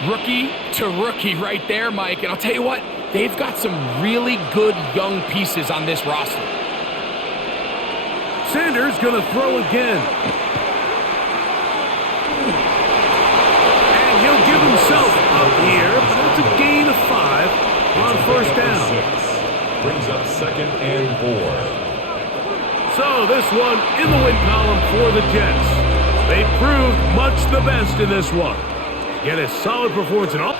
Rookie to rookie right there, Mike. And I'll tell you what, they've got some really good young pieces on this roster. Sanders going to throw again. And he'll give himself up here, but that's a gain of 5 on first down. Brings up 2nd and 4. So this one in the win column for the Jets. They proved much the best in this one. Get a solid performance in all.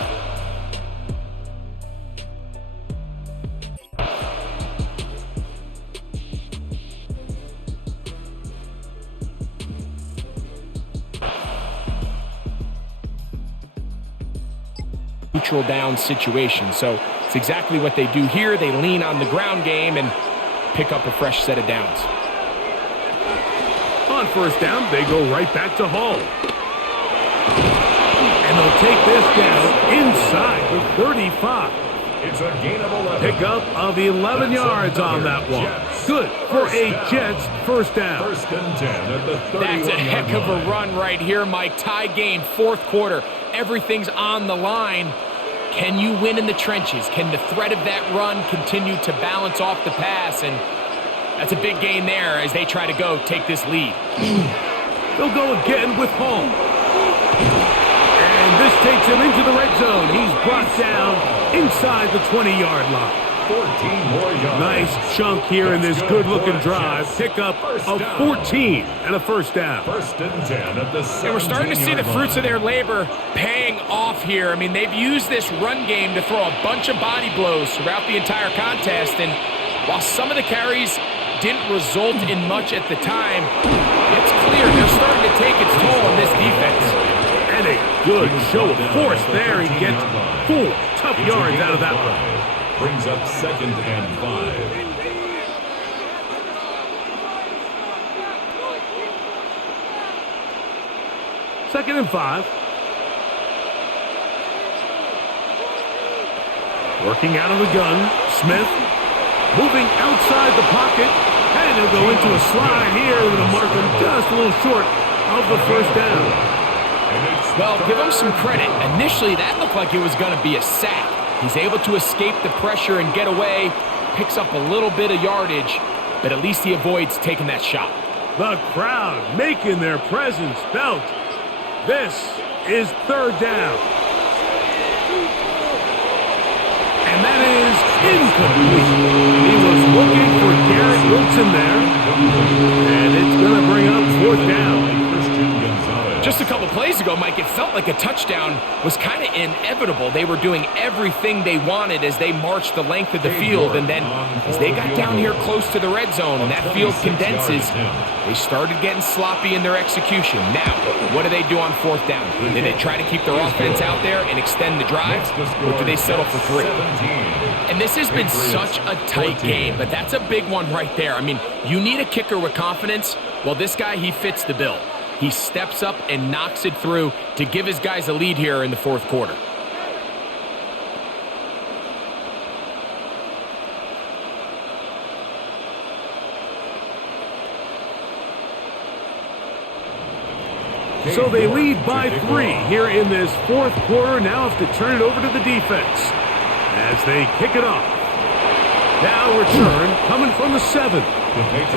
Neutral down situation. So it's exactly what they do here. They lean on the ground game and pick up a fresh set of downs. On first down, they go right back to Hall. And they'll take this down inside the 35. It's a gain of 11. Pickup of 11 yards on that one. Good for a Jets first down. 1st and 10 at the 31-yard line. That's a heck of a run right here, Mike. Tie game, 4th quarter. Everything's on the line. Can you win in the trenches? Can the threat of that run continue to balance off the pass? And that's a big gain there as they try to go take this lead. They'll go again with Hall. And this takes him into the red zone. He's brought down inside the 20-yard line. 14 more yards. Nice chunk here in this good-looking drive. Pick up of 14 and a first down. 1st and 10 at the 17-yard And we're starting to see the fruits of their labor paying off here. I mean, they've used this run game to throw a bunch of body blows throughout the entire contest. And while some of the carries didn't result in much at the time, it's clear they're starting to take its toll on this defense. And a Good show of force there. He gets 4 tough yards out of that one. Brings up 2nd and 5. Second and 5. Working out of the gun. Smith moving outside the pocket. And he'll go into a slide here. They're going to mark him just a little short of the first down. Well, give him some credit. Initially, that looked like it was going to be a sack. He's able to escape the pressure and get away. Picks up a little bit of yardage, but at least he avoids taking that shot. The crowd making their presence felt. This is 3rd down. And that is incomplete. He was looking for Garrett Wilson there. And it's going to bring up 4th down. Just a couple plays ago, Mike, it felt like a touchdown was kind of inevitable. They were doing everything they wanted as they marched the length of the field. And then as they got down here close to the red zone and that field condenses, they started getting sloppy in their execution. Now, what do they do on 4th down? Do they try to keep their offense out there and extend the drive, or do they settle for 3? And this has been such a tight game, but that's a big one right there. I mean, you need a kicker with confidence. Well, this guy, he fits the bill. He steps up and knocks it through to give his guys a lead here in the 4th quarter. So they lead by 3 here in this 4th quarter. Now have to turn it over to the defense as they kick it off. Now return coming from the 7.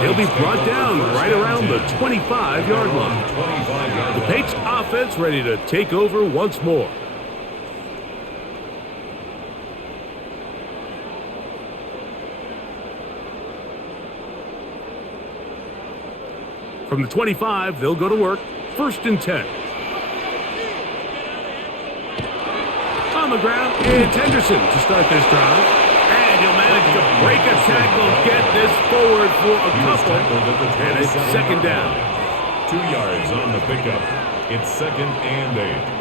He'll be brought down right around the 25-yard line. The Patriots offense ready to take over once more. From the 25, they'll go to work. 1st and 10. On the ground, it's Henderson to start this drive. And he'll manage to break a tackle, get this forward for a couple, and it's 2nd down. 2 yards on the pickup. It's 2nd and 8.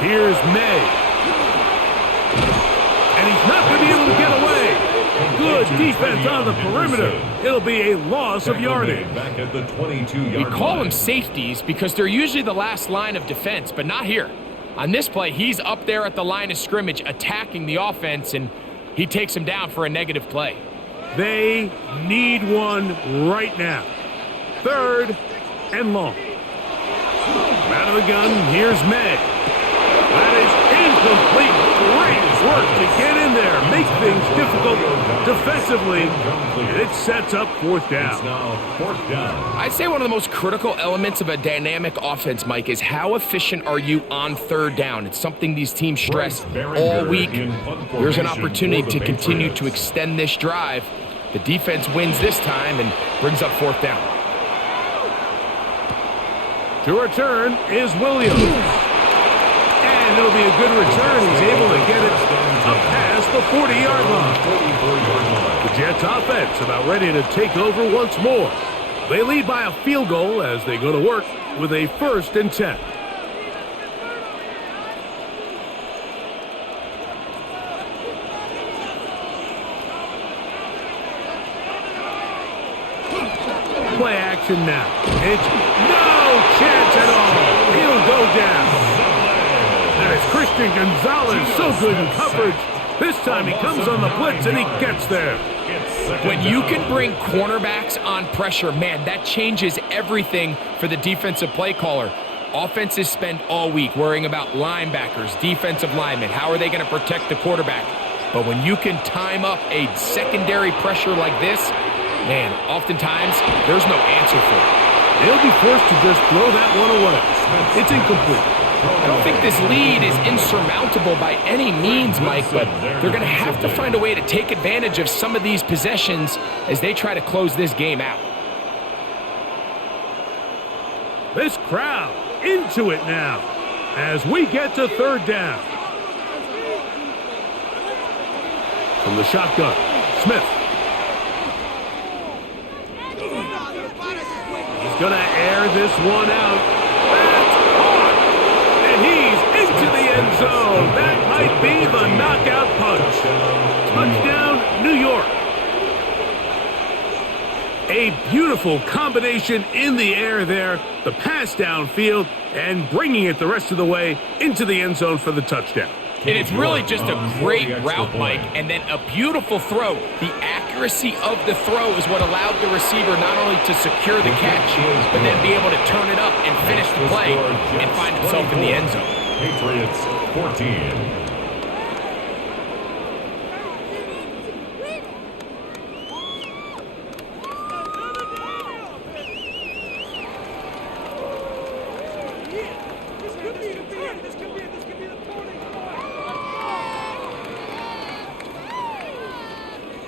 Here's May. And he's not going to be able to get away. Good defense on the perimeter. It'll be a loss of yardage. Back at the 22-yard We call them safeties because they're usually the last line of defense, but not here. On this play, he's up there at the line of scrimmage attacking the offense, and he takes him down for a negative play. They need one right now. 3rd and long. Out of the gun, here's May. That is incomplete. Great work to get in there, make things difficult defensively, and it sets up 4th down. It's now 4th down. I'd say one of the most critical elements of a dynamic offense, Mike, is how efficient are you on 3rd down? It's something these teams stress all week. Here's an opportunity to continue to extend this drive. The defense wins this time and brings up 4th down. To return is Williams. And it'll be a good return. He's able to get it up past the 40-yard line. The Jets offense about ready to take over once more. They lead by a field goal as they go to work with a 1st and 10. Play action now. It's no chance at all. He'll go down. And it's Christian Gonzalez, so good in coverage. This time he comes on the blitz and he gets there. When you can bring cornerbacks on pressure, man, that changes everything for the defensive play caller. Offenses spend all week worrying about linebackers, defensive linemen. How are they going to protect the quarterback? But when you can time up a secondary pressure like this, man, oftentimes there's no answer for it. They'll be forced to just throw that one away. It's incomplete. I don't think this lead is insurmountable by any means, Mike, but they're going to have to find a way to take advantage of some of these possessions as they try to close this game out. This crowd into it now as we get to 3rd down. From the shotgun, Smith. He's going to air this one out. That's caught! And he's into the end zone. That might be the knockout punch. Touchdown, New York. A beautiful combination in the air there. The pass downfield and bringing it the rest of the way into the end zone for the touchdown. And it's really just a great route, Mike, and then a beautiful throw. The accuracy of the throw is what allowed the receiver not only to secure the catch, but then be able to turn it up and finish the play and find himself in the end zone. Patriots 14.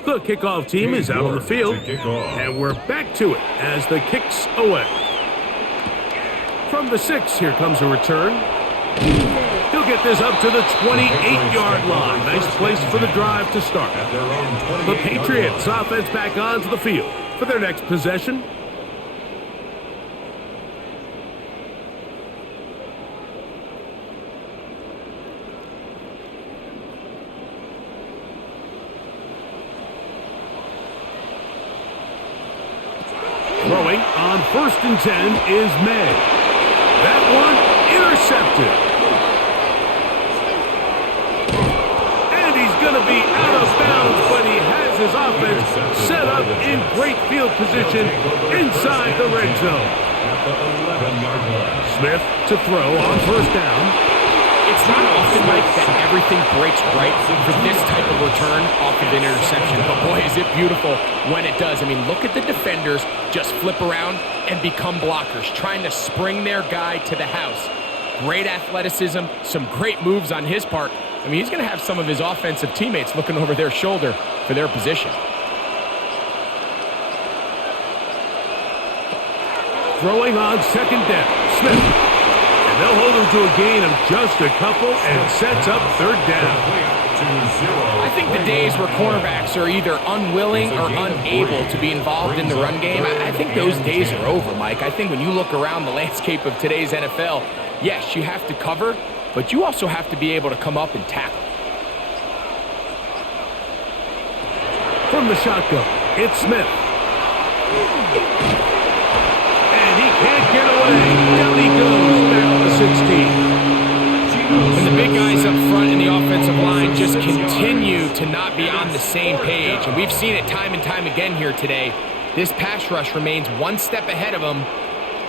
The kickoff team is out on the field, and we're back to it as the kick's away. From the 6, here comes a return. He'll get this up to the 28-yard line. Nice place for the drive to start. The Patriots offense back onto the field for their next possession. Throwing on 1st and 10 is May. That one intercepted. And he's going to be out of bounds, but he has his offense set up in great field position inside the red zone. Smith to throw on 1st down. It's not often, Mike, that everything breaks right for this type of return off of an interception. But boy, is it beautiful when it does. I mean, look at the defenders just flip around and become blockers, trying to spring their guy to the house. Great athleticism, some great moves on his part. I mean, he's going to have some of his offensive teammates looking over their shoulder for their position. Throwing on 2nd down, Smith. They'll hold him to a gain of just a couple and sets up 3rd down. I think the days where cornerbacks are either unwilling or unable to be involved in the run game, I think those days are over, Mike. I think when you look around the landscape of today's NFL, yes, you have to cover, but you also have to be able to come up and tackle. From the shotgun, it's Smith. And he can't get away. Down he goes, back to the 16. When the big guys up front in the offensive line just continue to not be on the same page, and we've seen it time and time again here today, this pass rush remains one step ahead of them,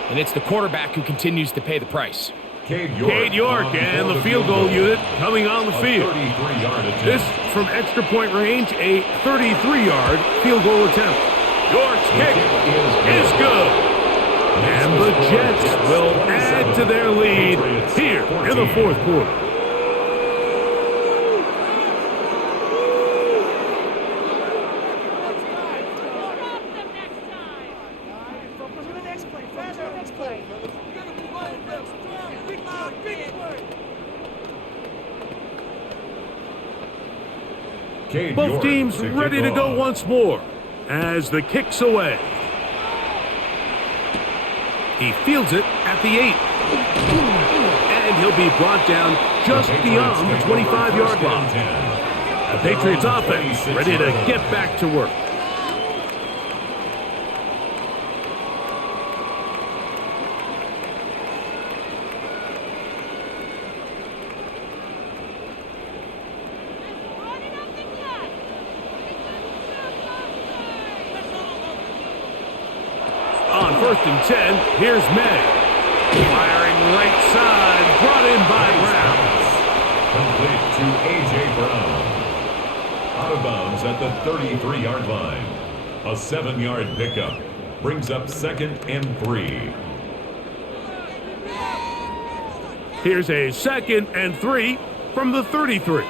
and it's the quarterback who continues to pay the price. Cade York and the field goal unit coming on the field. This from extra point range, a 33-yard field goal attempt. York's kick is good. And the Jets will add to their lead here in the 4th quarter. Both teams ready to go once more as the kick's away. He fields it at the 8. And he'll be brought down just beyond the 25-yard line. The Patriots offense ready to get back to work. On 1st and 10, here's May. Firing right side, brought in by Brown. Complete to A.J. Brown. Out of bounds at the 33-yard line. A 7-yard pickup brings up 2nd and 3. Here's a 2nd and 3 from the 33.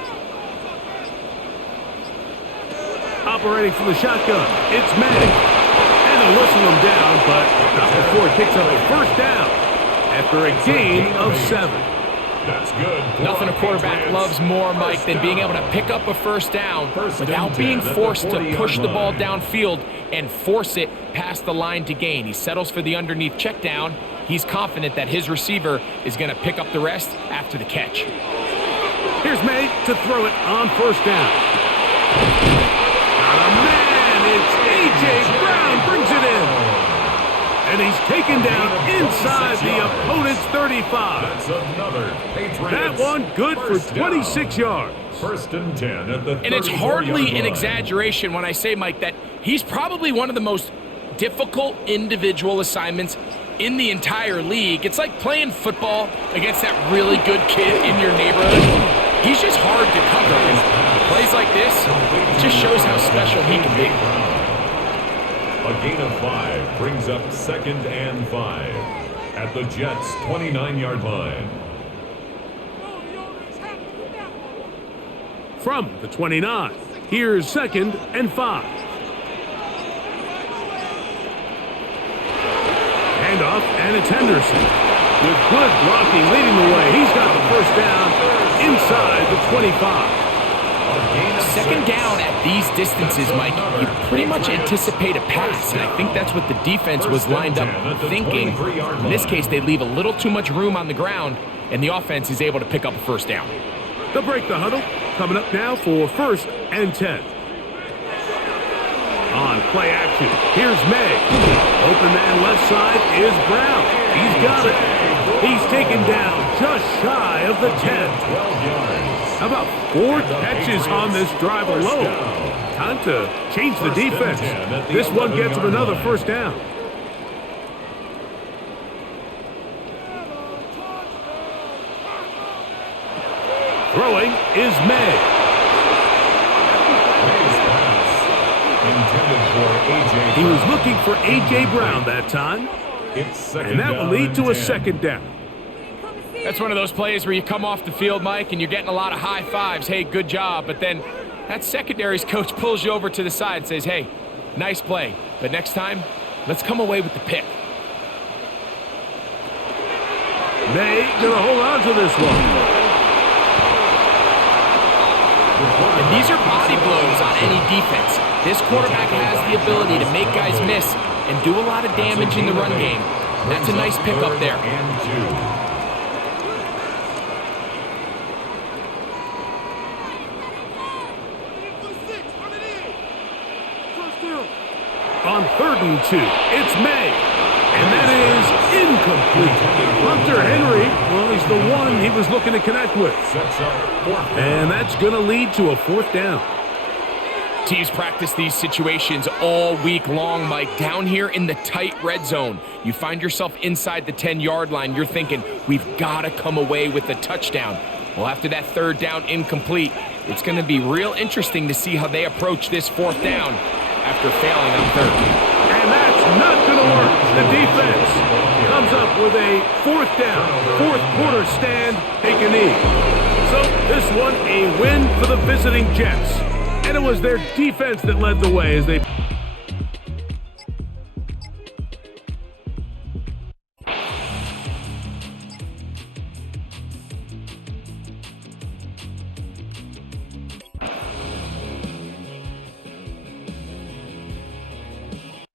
Operating from the shotgun, it's Madden. And they'll whistle him down, but not before it picks up a 1st down after a gain of 7. That's good. Nothing a quarterback loves more, Mike, than being able to pick up a first down without being forced to push the ball downfield and force it past the line to gain. He settles for the underneath check down. He's confident that his receiver is going to pick up the rest after the catch. Here's May to throw it on first down. Got a man. It's A.J. Brown brings it in. And he's taken down inside the opponent's 35. That's another Patriots. That one good for 26 yards. First and 10 at the 34-yard line. And it's hardly an exaggeration when I say, Mike, that he's probably one of the most difficult individual assignments in the entire league. It's like playing football against that really good kid in your neighborhood. He's just hard to cover. And plays like this, it just shows how special he can be. A gain of 5 brings up 2nd and 5 at the Jets' 29-yard line. From the 29, here's 2nd and 5. Handoff, and it's Henderson. With good blocking leading the way, he's got the first down inside the 25. Second down at these distances, Mike, you pretty much anticipate a pass, and I think that's what the defense was lined up thinking. In this case, they leave a little too much room on the ground, and the offense is able to pick up a first down. They'll break the huddle. Coming up now for 1st and 10. On play action, here's May. Open man left side is Brown. He's got it. He's taken down just shy of the 10. 12 yards. How about 4 catches on this drive alone? Time to change the defense. This one gets him another first down. Throwing is May. He was looking for A.J. Brown that time. And that will lead to a 2nd down. That's one of those plays where you come off the field, Mike, and you're getting a lot of high fives. Hey, good job. But then that secondary's coach pulls you over to the side and says, hey, nice play. But next time, let's come away with the pick. May gonna hold on to this one. And these are body blows on any defense. This quarterback has the ability to make guys miss and do a lot of damage in the run game. That's a nice pickup there. On 3rd and 2, it's May. And that is incomplete. Hunter Henry, well, he's the one he was looking to connect with. And that's going to lead to a 4th down. Teams practice these situations all week long, Mike. Down here in the tight red zone, you find yourself inside the 10-yard line. You're thinking, we've got to come away with a touchdown. Well, after that 3rd down incomplete, it's going to be real interesting to see how they approach this 4th down after failing on 3rd. And that's not going to work. The defense comes up with a 4th down, 4th quarter stand, take a knee. So this one, a win for the visiting Jets. And it was their defense that led the way as they...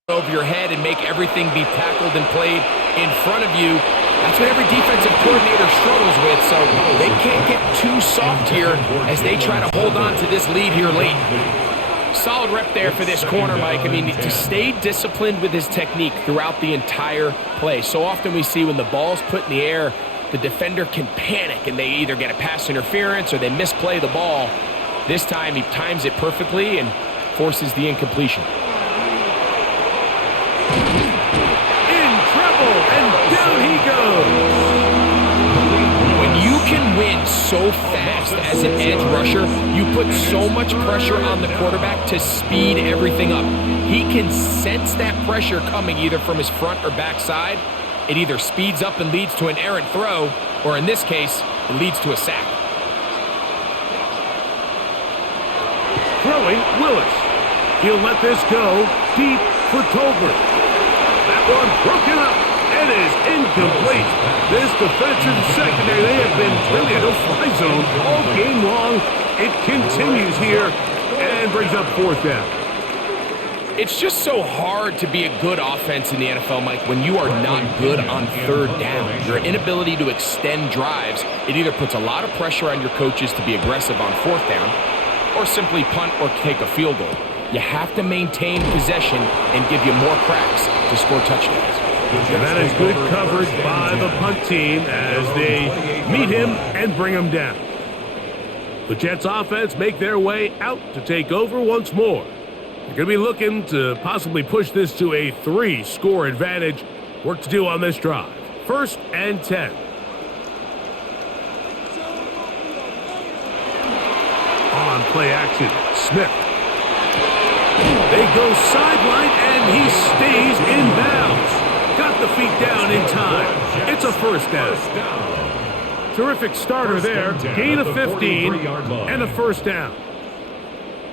over your head and make everything be tackled and played in front of you. That's what every defensive coordinator struggles with, so they can't get too soft here as they try to hold on to this lead here late. Solid rep there for this corner, Mike. I mean, to stay disciplined with his technique throughout the entire play. So often we see when the ball's put in the air, the defender can panic and they either get a pass interference or they misplay the ball. This time he times it perfectly and forces the incompletion. When you can win so fast as an edge rusher, you put so much pressure on the quarterback to speed everything up. He can sense that pressure coming either from his front or back side. It either speeds up and leads to an errant throw, or in this case, it leads to a sack. Throwing, Willis. He'll let this go deep for Tolbert. That one broken up. That is incomplete. This defensive secondary, they have been really in a no-fly zone all game long. It continues here and brings up fourth down. It's just so hard to be a good offense in the NFL, Mike, when you are not good on third down. Your inability to extend drives, it either puts a lot of pressure on your coaches to be aggressive on fourth down or simply punt or take a field goal. You have to maintain possession and give you more cracks to score touchdowns. And that is good coverage by the punt team as they meet him and bring him down. The Jets offense make their way out to take over once more. They're going to be looking to possibly push this to a 3-score advantage. Work to do on this drive. 1st and 10. On play action, Smith. They go sideline, and he stays in bounds. Got the feet down in time. It's a first down. Terrific starter there. Gain of 15 and a first down.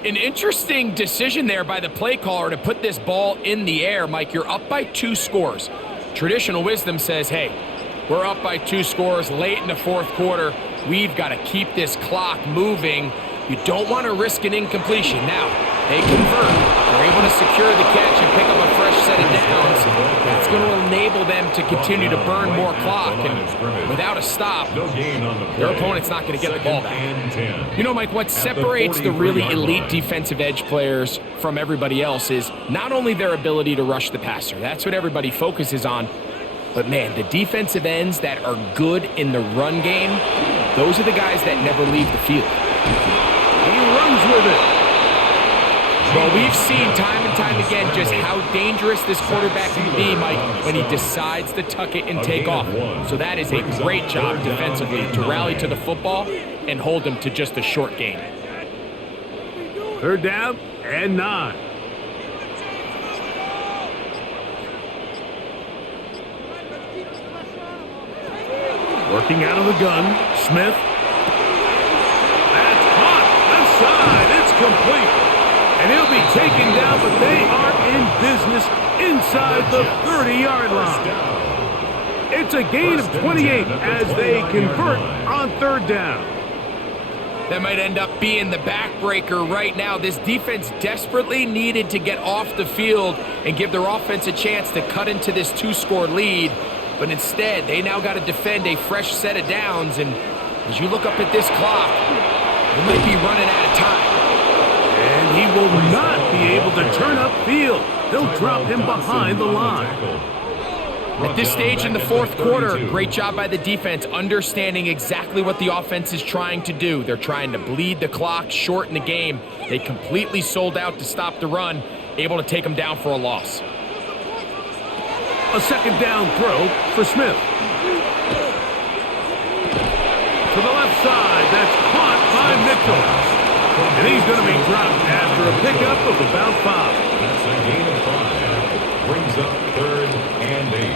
An interesting decision there by the play caller to put this ball in the air. Mike, you're up by 2 scores. Traditional wisdom says, hey, we're up by 2 scores late in the fourth quarter. We've got to keep this clock moving. You don't want to risk an incompletion. Now, they convert. They're able to secure the catch and pick up a fresh set of downs. That's going to enable them to continue to burn more clock. And without a stop, their opponent's not going to get the ball back. You know, Mike, what separates the really elite defensive edge players from everybody else is not only their ability to rush the passer. That's what everybody focuses on. But, man, the defensive ends that are good in the run game, those are the guys that never leave the field. He runs with it. Well, we've seen time and time again just how dangerous this quarterback can be, Mike, when he decides to tuck it and take off. So that is a great job defensively to rally to the football and hold him to just a short gain. 3rd down and 9. Working out of the gun, Smith. That's caught. Left side. It's complete. And he'll be taken down, but they are in business inside the 30-yard line. It's a gain of 28 as they convert on 3rd down. That might end up being the backbreaker right now. This defense desperately needed to get off the field and give their offense a chance to cut into this 2-score lead. But instead, they now got to defend a fresh set of downs. And as you look up at this clock, they might be running out of time. And he will not be able to turn upfield. They'll drop him behind the line. At this stage in the fourth quarter, great job by the defense, understanding exactly what the offense is trying to do. They're trying to bleed the clock, shorten the game. They completely sold out to stop the run, able to take them down for a loss. A 2nd down throw for Smith. To the left side, that's caught by Mitchell. And he's going to be dropped after a pickup of about 5. That's a gain of 5. Brings up 3rd and 8.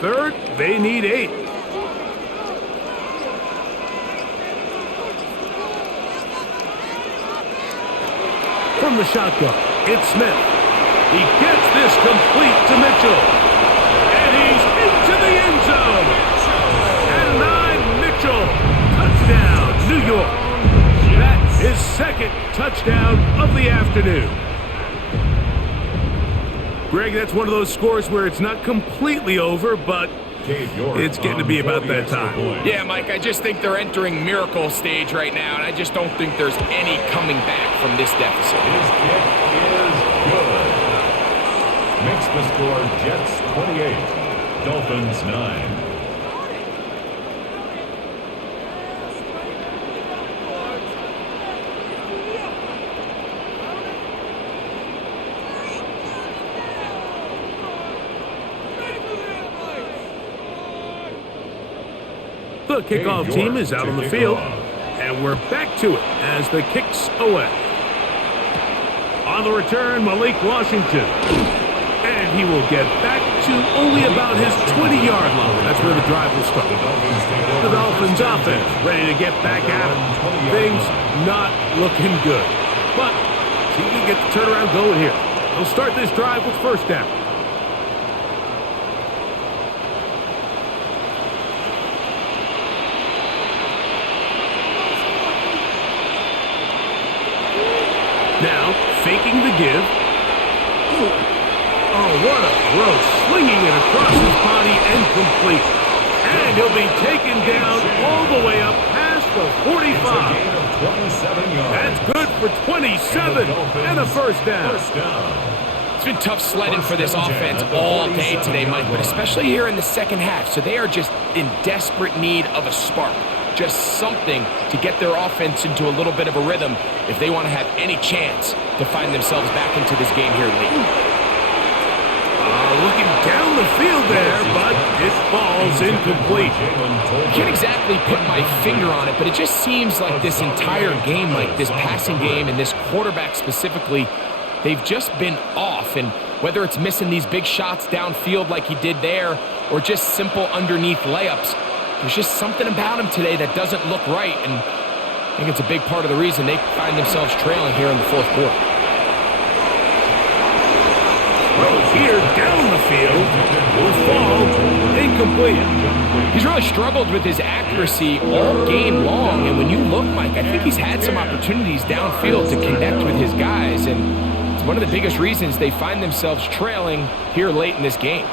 3rd, they need 8. From the shotgun, it's Smith. He gets this complete to Mitchell. And he's into the end zone. And 9, Mitchell. Touchdown, New York. That's his 2nd touchdown of the afternoon. Greg, that's one of those scores where it's not completely over, but it's getting to be about that time. Yeah, Mike, I just think they're entering miracle stage right now, and I just don't think there's any coming back from this deficit. His kick is good. Makes the score Jets 28, Dolphins 9. The kickoff team is out on the field, and we're back to it as the kick's away. On the return, Malik Washington. And he will get back to only about his 20-yard line. That's where the drive will start. The Dolphins offense ready to get back at it. Things not looking good. But TV get the turnaround going here. They'll start this drive with first down. Now, faking the give. Oh, what a throw. Slinging it across his body and complete. And he'll be taken down all the way up past the 45. That's good for 27 and a first down. It's been tough sledding for this offense all day today, Mike, but especially here in the second half. So they are just in desperate need of a spark. Just something to get their offense into a little bit of a rhythm if they want to have any chance to find themselves back into this game here late. Looking down the field there, but it falls incomplete. I can't exactly put my finger on it, but it just seems like this entire game, like this passing game and this quarterback specifically, they've just been off. And whether it's missing these big shots downfield like he did there or just simple underneath layups, there's just something about him today that doesn't look right. And I think it's a big part of the reason they find themselves trailing here in the fourth quarter. Here down the field will fall incomplete. He's really struggled with his accuracy all game long, and when you look, Mike, I think he's had some opportunities downfield to connect with his guys, and it's one of the biggest reasons they find themselves trailing here late in this game.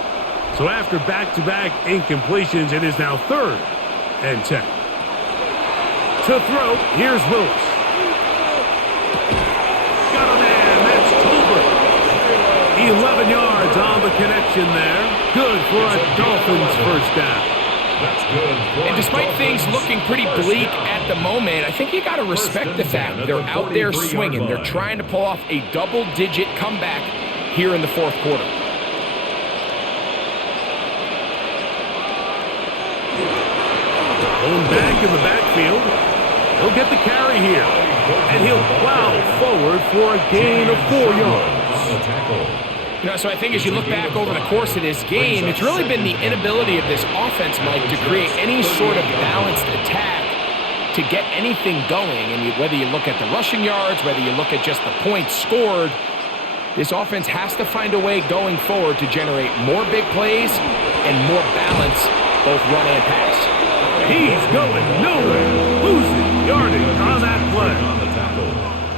So after back-to-back incompletions, it is now 3rd and 10. To throw, here's Willis. Got a man, that's Tolbert. 11 yards on the connection there. Good for a Dolphins first down. That's good. And despite things looking pretty bleak at the moment, I think you got to respect the fact they're out there swinging. They're trying to pull off a double-digit comeback here in the fourth quarter. Going back in the backfield. He'll get the carry here. And he'll plow forward for a gain of 4 yards. You know, so I think as you look back over the course of this game, it's really been the inability of this offense, Mike, to create any sort of balanced attack to get anything going. And whether you look at the rushing yards, whether you look at just the points scored, this offense has to find a way going forward to generate more big plays and more balance, both run and pass. He's going nowhere. Losing yardage on that play.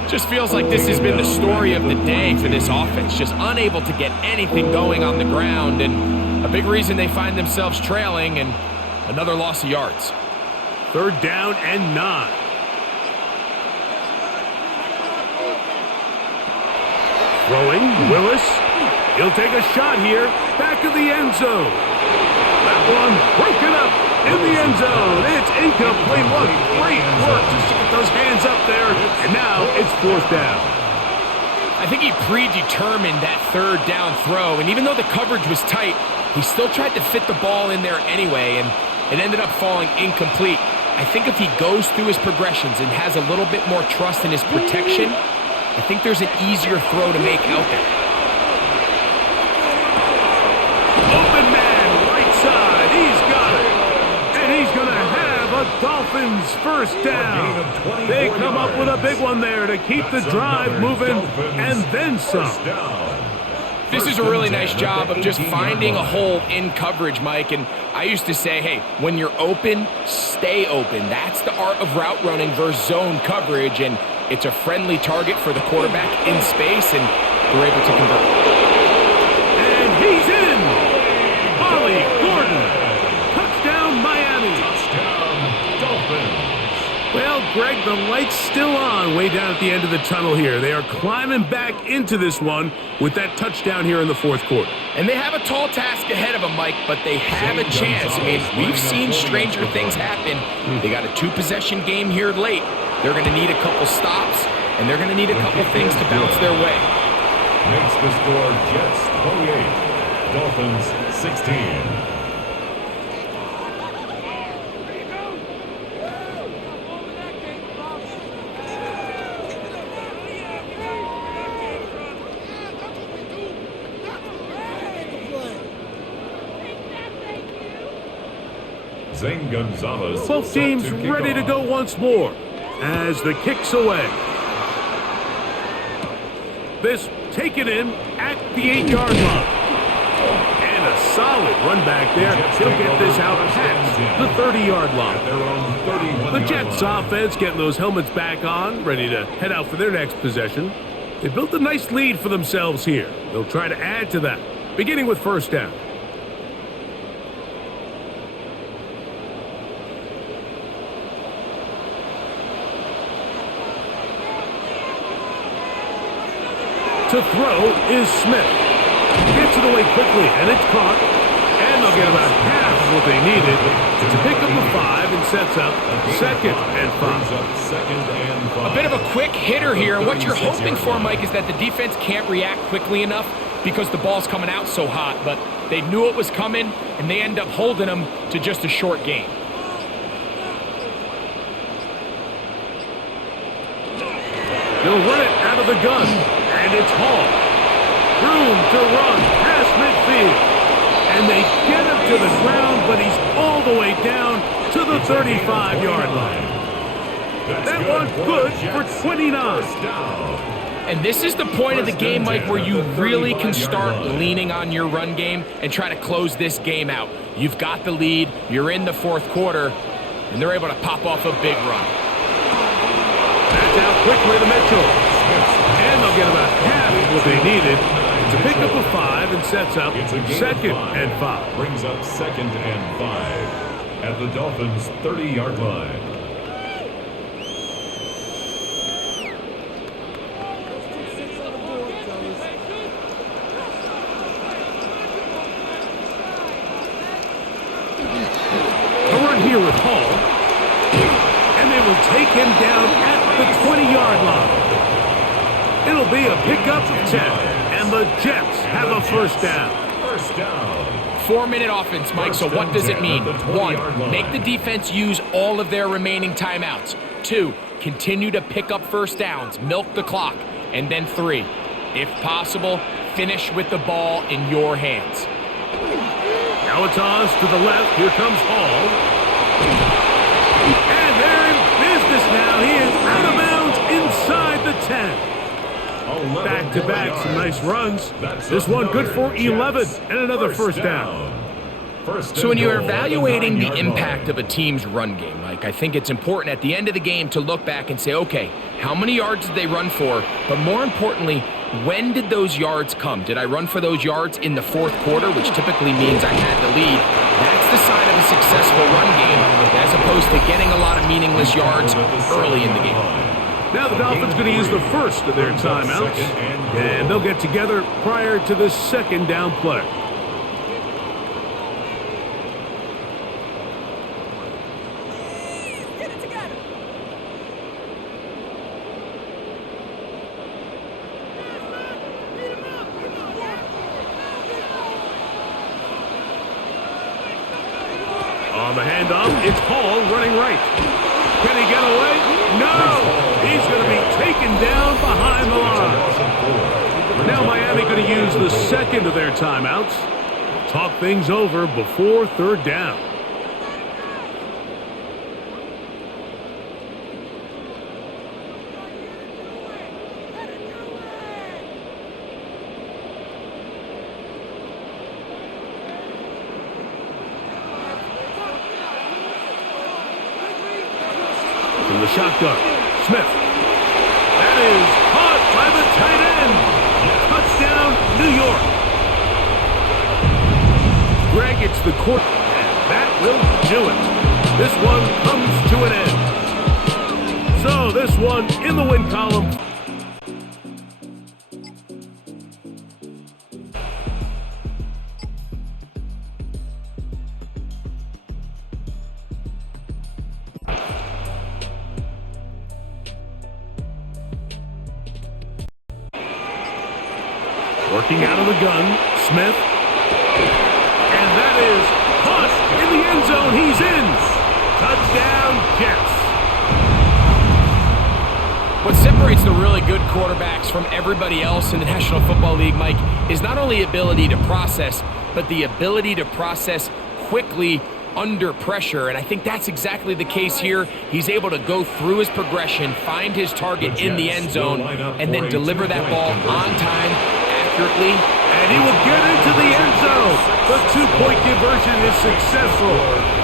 Just feels like this has been the story of the day for this offense, just unable to get anything going on the ground, and a big reason they find themselves trailing and another loss of yards. 3rd down and 9. Throwing, Willis. He'll take a shot here, back of the end zone. That one broken up in the end zone. It's incomplete. What great work just to get those hands up there. And now it's 4th down. I think he predetermined that 3rd down throw, and even though the coverage was tight, he still tried to fit the ball in there anyway, and it ended up falling incomplete. I think if he goes through his progressions and has a little bit more trust in his protection, I think there's an easier throw to make out there. Open man, right side. He's got it. And he's going to have a Dolphins first down. They come up with a big one there to keep the drive moving and then some. This is a really nice job of just finding a hole in coverage, Mike. And I used to say, hey, when you're open, stay open. That's the art of route running versus zone coverage. And it's a friendly target for the quarterback in space, and they're able to convert. And he's in. Ollie Gordon. Touchdown, Miami. Touchdown, Dolphins. Well, Greg, the light's still on way down at the end of the tunnel here. They are climbing back into this one with that touchdown here in the fourth quarter. And they have a tall task ahead of them, Mike, but they have a chance. I mean, we've seen stranger things happen. They got a 2-possession game here late. They're going to need a couple stops, and they're going to need a couple things to bounce their way. Makes the score Jets 28, Dolphins 16. Zane Gonzalez. Both teams ready to go once more as the kick's away. This taken in at the 8-yard line. And a solid run back there. He'll get this out past the 30-yard line. The Jets offense getting those helmets back on, ready to head out for their next possession. They built a nice lead for themselves here. They'll try to add to that, beginning with first down. To throw is Smith. Gets it away quickly, and it's caught. And they'll get about half of what they needed to pick up the 5 and sets up second and 5. A bit of a quick hitter here, and what you're hoping for, Mike, is that the defense can't react quickly enough because the ball's coming out so hot, but they knew it was coming, and they end up holding them to just a short gain. They'll run it out of the gun, and it's Hall. Room to run past midfield. And they get him to the ground, but he's all the way down to the 35-yard line. That one good for 29. And this is the point of the game, Mike, where you really can start leaning on your run game and try to close this game out. You've got the lead, you're in the fourth quarter, and they're able to pop off a big run. That's out quickly to Mitchell. And they'll get about half of what they needed to pick up a 5 and sets up second and 5. Brings up second and 5 at the Dolphins' 30-yard line. A run here with Hall. And they will take him down at the 20-yard line. It'll be a pickup of 10, and the Jets have a first down. First down. 4-minute offense, Mike, so what does it mean? 1, make the defense use all of their remaining timeouts. 2, continue to pick up first downs, milk the clock. And then 3, if possible, finish with the ball in your hands. Now it's Oz to the left. Here comes Hall. And they're in business now. He is out of bounds inside the 10. Back-to-back, some nice runs. This one good for 11 and another first down. So when you're evaluating the impact of a team's run game, Mike, I think it's important at the end of the game to look back and say, okay, how many yards did they run for? But more importantly, when did those yards come? Did I run for those yards in the fourth quarter, which typically means I had the lead? That's the sign of a successful run game, as opposed to getting a lot of meaningless yards early in the game. Now the Dolphins going to use the first of their timeouts, and they'll get together prior to the second down play. Get it together. On the handoff, it's Hall running right. Can he get away? No! He's going to be taken down behind the line. Now Miami going to use the second of their timeouts. Talk things over before third down. From the shotgun, Smith. That is caught by the tight end. Touchdown, New York. Greg, it's the court, and that will do it. This one comes to an end. So this one in the win column. Working out of the gun, Smith. And that is caught in the end zone. He's in. Touchdown, Jets. What separates the really good quarterbacks from everybody else in the National Football League, Mike, is not only ability to process, but the ability to process quickly under pressure, and I think that's exactly the case here. He's able to go through his progression, find his target in the end zone, and then deliver that ball on time, accurately. And he will get into the end zone. The two-point conversion is successful.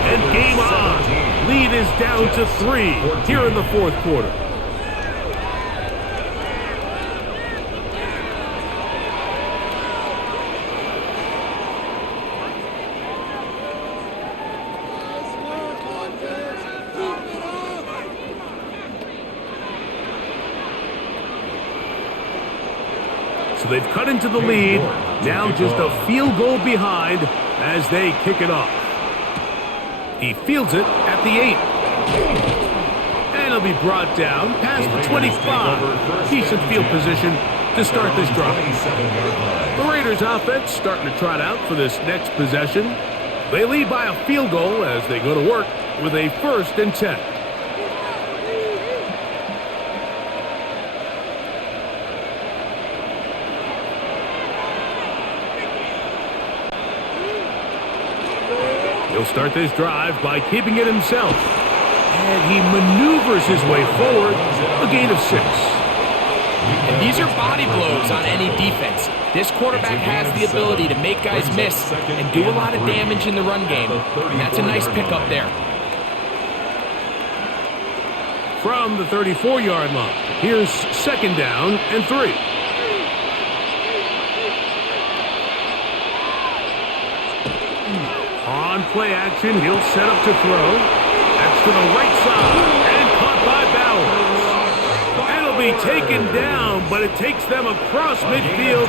And game on. Lead is down to 3 here in the fourth quarter. So they've cut into the lead. Now just a field goal behind as they kick it off. He fields it at the 8. And he'll be brought down past the 25. Decent field position to start this drive. The Raiders offense starting to trot out for this next possession. They lead by a field goal as they go to work with a 1st and 10. He'll start this drive by keeping it himself. And he maneuvers his way forward, a gain of 6. And these are body blows on any defense. This quarterback has the ability to make guys miss and do a lot of damage in the run game. And that's a nice pickup there. From the 34-yard line, here's 2nd down and 3. On play action, he'll set up to throw. That's to the right side and caught by Bowers. And it'll be taken down, but it takes them across midfield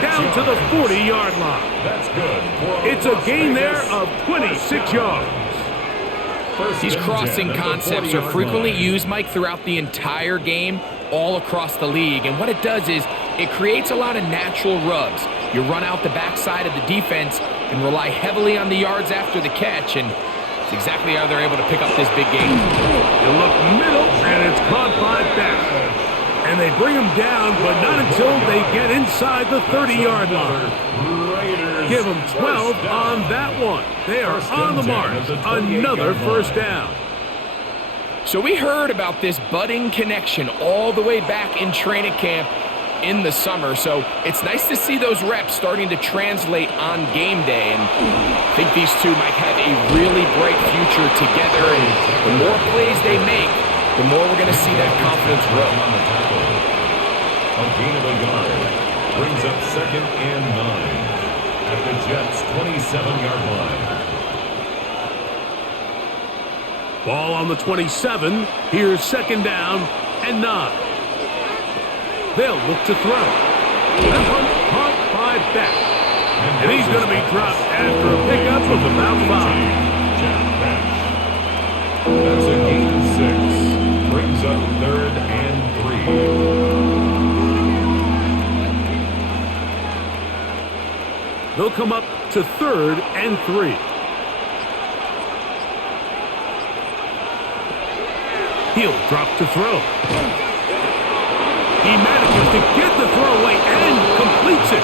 down to the 40-yard line. That's good. It's a gain there of 26 yards. These crossing concepts are frequently used, Mike, throughout the entire game, all across the league. And what it does is it creates a lot of natural rubs. You run out the backside of the defense and rely heavily on the yards after the catch, and it's exactly how they're able to pick up this big game. You look middle, and it's caught by Beck. And they bring him down, but not until they get inside the 30-yard line. Give them 12 on that one. They are on the march. Another 1st down. So we heard about this budding connection all the way back in training camp in the summer, so it's nice to see those reps starting to translate on game day, and I think these two might have a really bright future together, and the more plays they make, the more we're going to see that confidence grow. A gain of a yard brings up 2nd and 9 at the Jets' 27-yard line. Ball on the 27. Here's 2nd down and 9. They'll look to throw. That one caught by Beck. And he's going to be dropped after a pickup of about 5. That's a gain of 6. Brings up 3rd and 3. They'll come up to 3rd and 3. He'll drop to throw. He manages to get the throw away and completes it.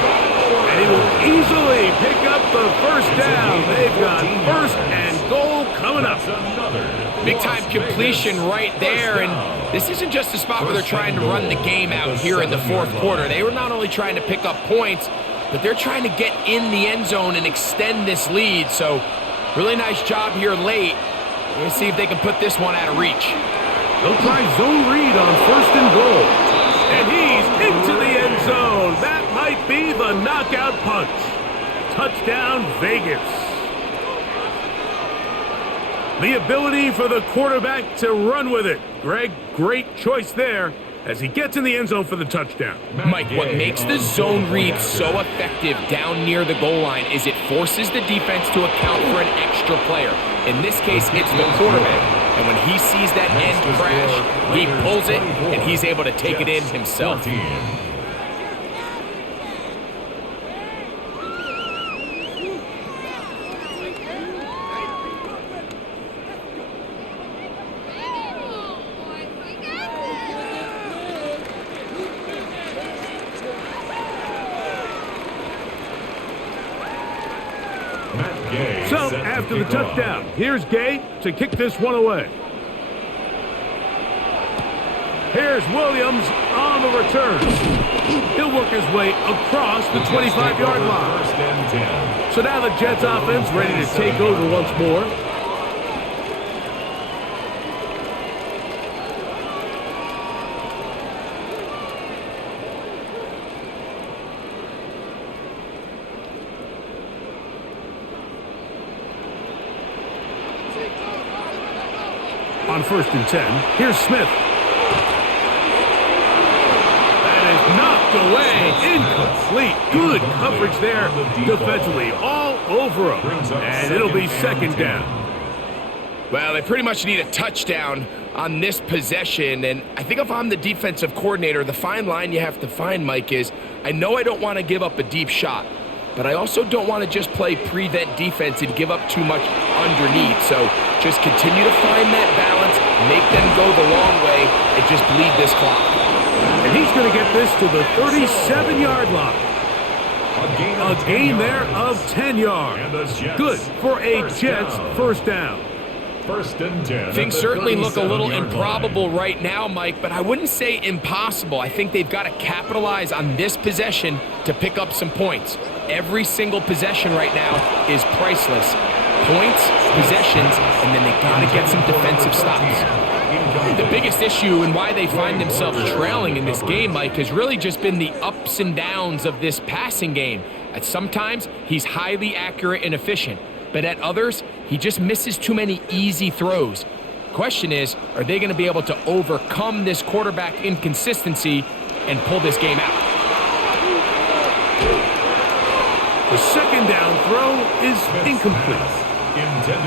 And he will easily pick up the 1st down. They've got 1st and goal coming up. Big-time completion right there, and this isn't just a spot where they're trying to run the game out here in the 4th quarter. They were not only trying to pick up points, but they're trying to get in the end zone and extend this lead. So really nice job here late. We're going to see if they can put this one out of reach. They'll try zone read on 1st and goal. And he's into the end zone. That might be the knockout punch. Touchdown, Vegas. The ability for the quarterback to run with it. Greg, great choice there as he gets in the end zone for the touchdown. Mike, what makes the zone read so effective down near the goal line is it forces the defense to account for an extra player. In this case, it's the quarterback. And when he sees that end crash, he pulls it, and he's able to take it in himself. So, after the touchdown, Here's Gay to kick this one away. Here's Williams on the return. He'll work his way across the 25-yard line. First and 10. So now the Jets offense ready to take over once more. On first and 10, here's Smith. Knocked away, incomplete. Good coverage there defensively, all over him. And it'll be second down. Well, they pretty much need a touchdown on this possession. And I think if I'm the defensive coordinator, the fine line you have to find, Mike, is I know I don't want to give up a deep shot, but I also don't want to just play prevent defense and give up too much underneath. So just continue to find that balance, make them go the long way, and just bleed this clock. And he's going to get this to the 37-yard line. A gain there of 10 yards. Good for a Jets first down. First and 10. Things certainly look a little improbable right now, Mike, but I wouldn't say impossible. I think they've got to capitalize on this possession to pick up some points. Every single possession right now is priceless. Points, possessions, and then they got to get some defensive stops. The biggest issue and why they find themselves trailing in this game, Mike, has really just been the ups and downs of this passing game. At sometimes, he's highly accurate and efficient, but at others, he just misses too many easy throws. Question is, are they going to be able to overcome this quarterback inconsistency and pull this game out? The second down throw is incomplete.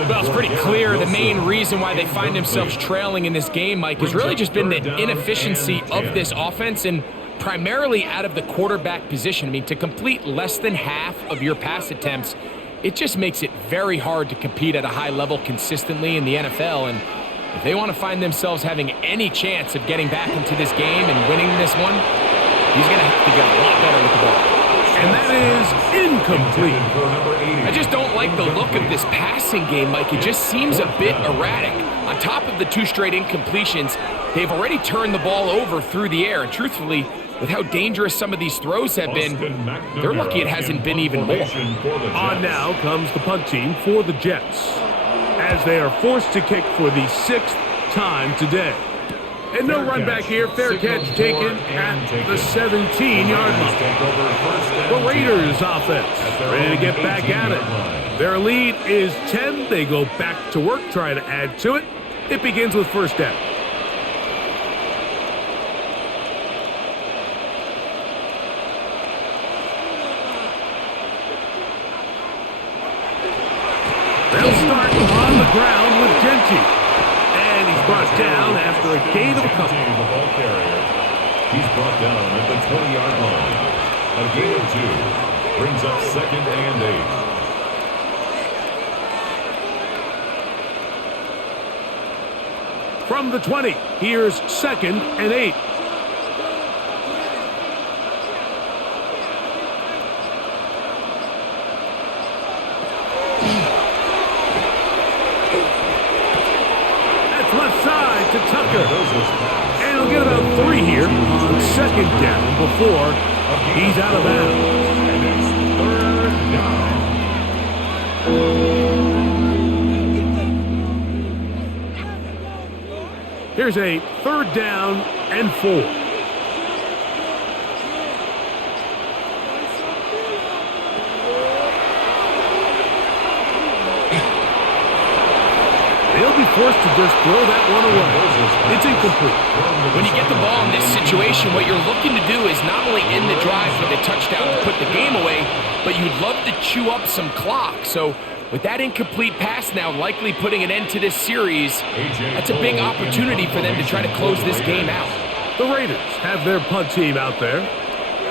Well, it's pretty clear the main reason why they find themselves trailing in this game, Mike, has really just been the inefficiency of this offense and primarily out of the quarterback position. I mean, to complete less than half of your pass attempts, it just makes it very hard to compete at a high level consistently in the NFL. And if they want to find themselves having any chance of getting back into this game and winning this one, he's going to have to get a lot better with the ball. And that is incomplete. I just don't like the look of this passing game, Mike. It just seems a bit erratic. On top of the 2 straight incompletions, they've already turned the ball over through the air. And truthfully, with how dangerous some of these throws have been, they're lucky it hasn't been even more. On now comes the punt team for the Jets, as they are forced to kick for the 6th time today. And no run back here. Fair catch taken at the 17-yard line. The Raiders offense ready to get back at it. Their lead is 10. They go back to work, try to add to it. It begins with first down. They'll start on the ground with Genty. Brought down after a gain of a couple. The ball carrier. He's brought down at the 20-yard line. A gain of 2 brings up second and 8. From the 20, here's second and 8. To Tucker. And he'll get about 3 here on second down before he's out of bounds. And it's 3rd down. Here's a 3rd down and 4. They'll be forced to just throw that one away. It's incomplete. When you get the ball in this situation, what you're looking to do is not only end the drive for the touchdown to put the game away, but you'd love to chew up some clock. So with that incomplete pass now likely putting an end to this series, that's a big opportunity for them to try to close this game out. The Raiders have their punt team out there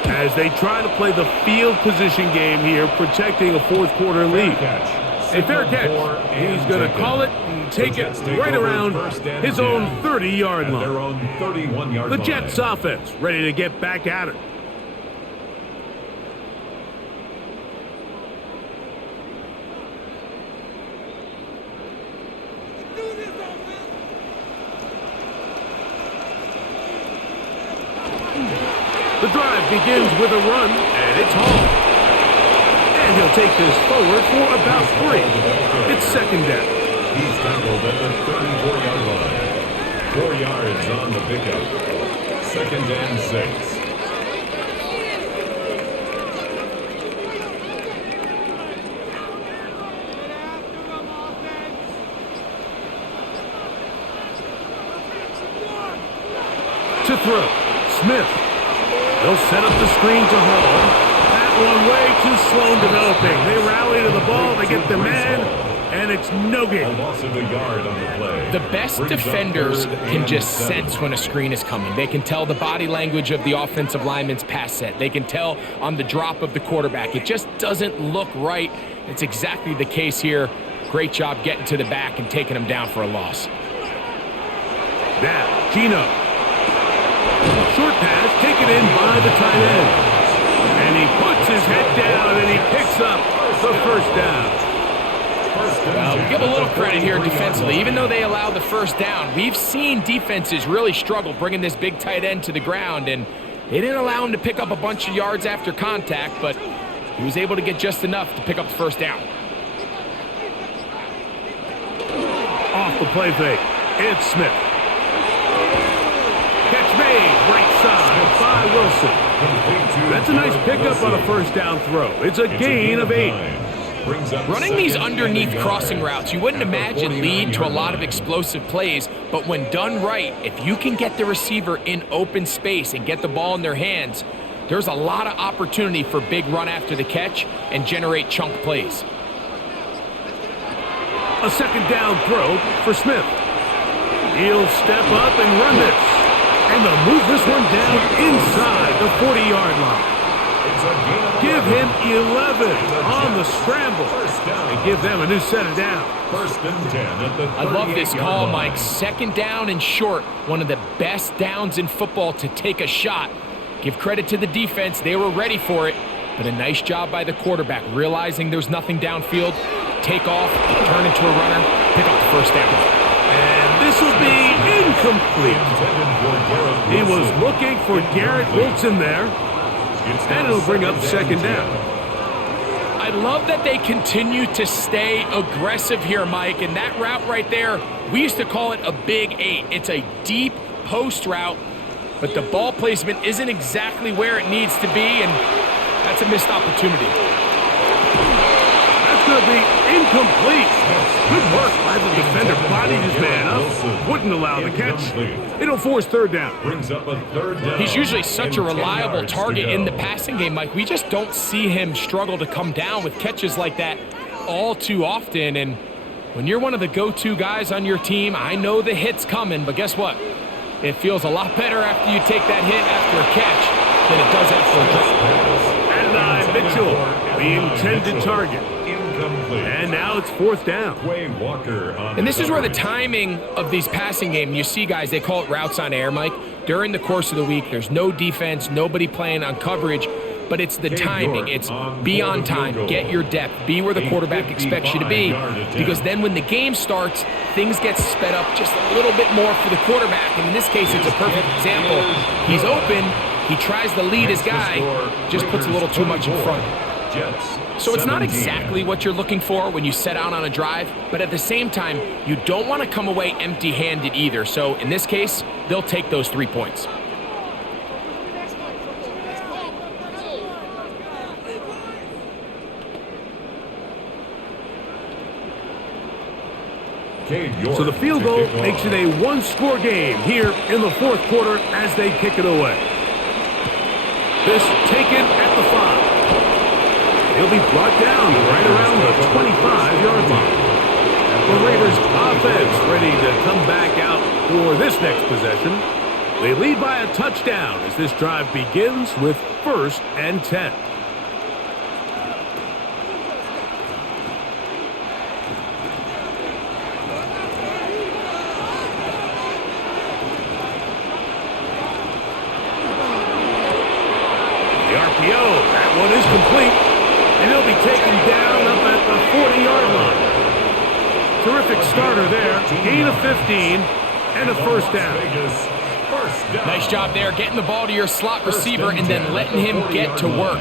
as they try to play the field position game here, protecting a 4th quarter lead. A fair catch. He's going to call it and take it right around his own 30-yard line. The Jets offense ready to get back at it. begins with a run, and it's home. And he'll take this forward for about 3. It's second down. He's tackled at the 34-yard line. 4 yards on the pickup. Second and 6. To throw, Smith. They'll set up the screen to Hall. That one way too slow in developing. They rally to the ball, they get the man, and it's no gain. A loss of a yard on the play. The best defenders can just sense when a screen is coming. They can tell the body language of the offensive lineman's pass set. They can tell on the drop of the quarterback. It just doesn't look right. It's exactly the case here. Great job getting to the back and taking him down for a loss. Now, Gino. Short pass taken in by the tight end. And he puts his head down and he picks up the first down. Well, give a little credit here defensively. Even though they allowed the first down, we've seen defenses really struggle bringing this big tight end to the ground, and they didn't allow him to pick up a bunch of yards after contact, but he was able to get just enough to pick up the first down. Off the play fake, it's Smith. Catch made, right side by Wilson. That's a nice pickup on a first down throw. It's a gain of 8. Running these underneath crossing routes, you wouldn't imagine lead to a lot of explosive plays, but when done right, if you can get the receiver in open space and get the ball in their hands, there's a lot of opportunity for big run after the catch and generate chunk plays. A second down throw for Smith. He'll step up and run this. And they'll move this one down inside the 40-yard line. Give him 11 on the scramble and give them a new set of downs. First and 10 at the 38-yard line. I love this call, Mike. Second down and short. One of the best downs in football to take a shot. Give credit to the defense. They were ready for it. But a nice job by the quarterback, realizing there's nothing downfield. Take off, turn into a runner, pick up the first down. And this will be incomplete. He was looking for Garrett Wilson there. And it'll bring up second down. I love that they continue to stay aggressive here, Mike. And that route right there, we used to call it a big 8. It's a deep post route, but the ball placement isn't exactly where it needs to be, and that's a missed opportunity. That's going to be incomplete. Good work by the defender. Bodied his man up. Wouldn't allow the catch. It'll force third down. Brings up a third down. He's usually such a reliable target in the passing game, Mike. We just don't see him struggle to come down with catches like that all too often. And when you're one of the go-to guys on your team, I know the hit's coming, but guess what? It feels a lot better after you take that hit after a catch than it does after a drop. And Mitchell, the intended target. And now it's fourth down. And this is where the timing of these passing games, you see guys, they call it routes on air, Mike. During the course of the week, there's no defense, nobody playing on coverage, but it's the timing. It's be on time, get your depth, be where the quarterback expects you to be, because then when the game starts, things get sped up just a little bit more for the quarterback. And in this case, it's a perfect example. He's open, he tries to lead his guy, just puts a little too much in front. So it's not exactly what you're looking for when you set out on a drive, but at the same time, you don't want to come away empty-handed either. So in this case, they'll take those 3 points. So the field goal makes it a one-score game here in the fourth quarter as they kick it away. This taken at the 5. He'll be brought down right around the 25-yard line. The Raiders offense ready to come back out for this next possession. They lead by a touchdown as this drive begins with 1st and 10. The RPO, that one is complete. And he'll be taken down up at the 40-yard line. Terrific starter there. Gain of 15 and a first down. Nice job there, getting the ball to your slot receiver and then letting him get to work.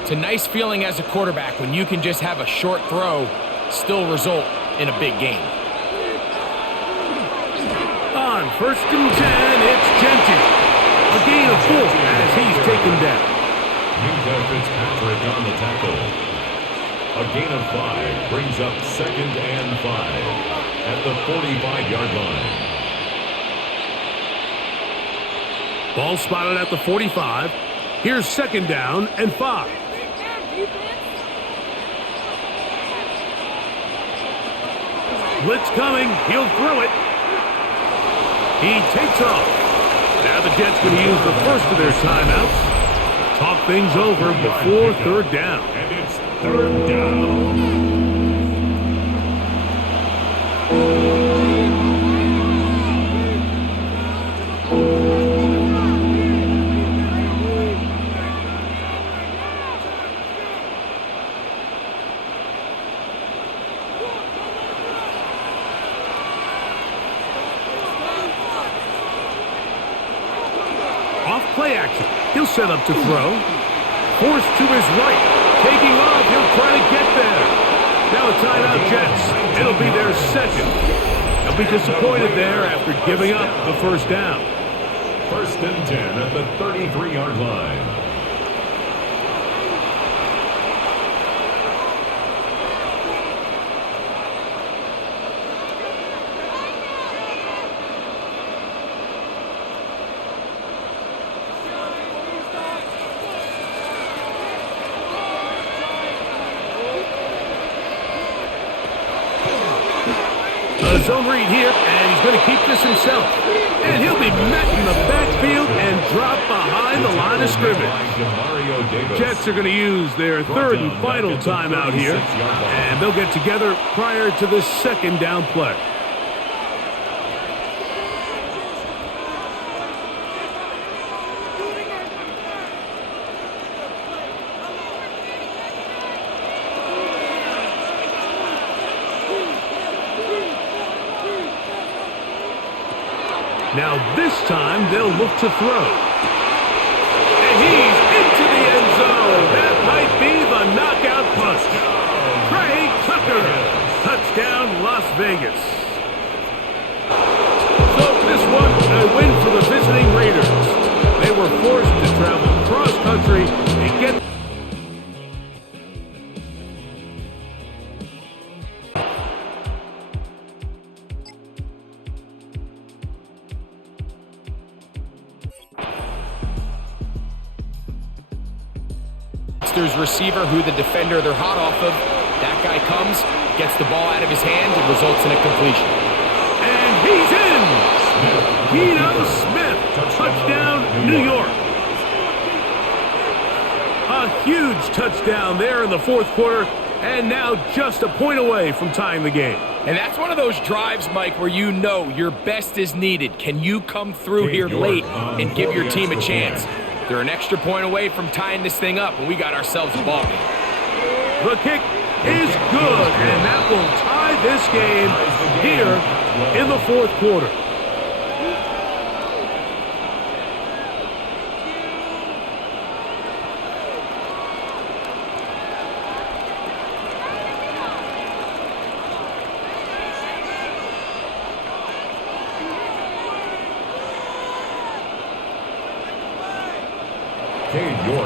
It's a nice feeling as a quarterback when you can just have a short throw still result in a big game. On 1st and 10, it's Genty. A gain of 4 as he's taken down. Minka Fitzpatrick on the tackle. A gain of 5 brings up 2nd and 5 at the 45-yard line. Ball spotted at the 45. Here's 2nd down and 5. Blitz coming. He'll throw it. He takes off. Now the Jets going to use the first of their timeouts. Talk things over before 3rd down. And it's 3rd down. Off play action. He'll set up to throw. Forced to his right. Taking off. He'll try to get there. Now a timeout, Jets. It'll be their 2nd. They'll be disappointed there after giving up the 1st down. 1st and 10 at the 33-yard line. A zone read here, and he's going to keep this himself. And he'll be met in the backfield and dropped behind the line of scrimmage. Jets are going to use their 3rd and final timeout here, and they'll get together prior to the 2nd down play. Now this time they'll look to throw. And he's into the end zone. That might be the knockout punch. Trey Tucker. Touchdown Las Vegas. So this one, a win for the visiting Raiders. They were forced to travel cross country and get receiver who the defender they're hot off of. That guy comes, gets the ball out of his hands, and results in a completion. And he's in! Geno Smith, touchdown, New York. A huge touchdown there in the 4th quarter, and now just a point away from tying the game. And that's one of those drives, Mike, where you know your best is needed. Can you come through here late and give your team a chance? They're an extra point away from tying this thing up, and we got ourselves a ball game. The kick is good, and that will tie this game here in the 4th quarter.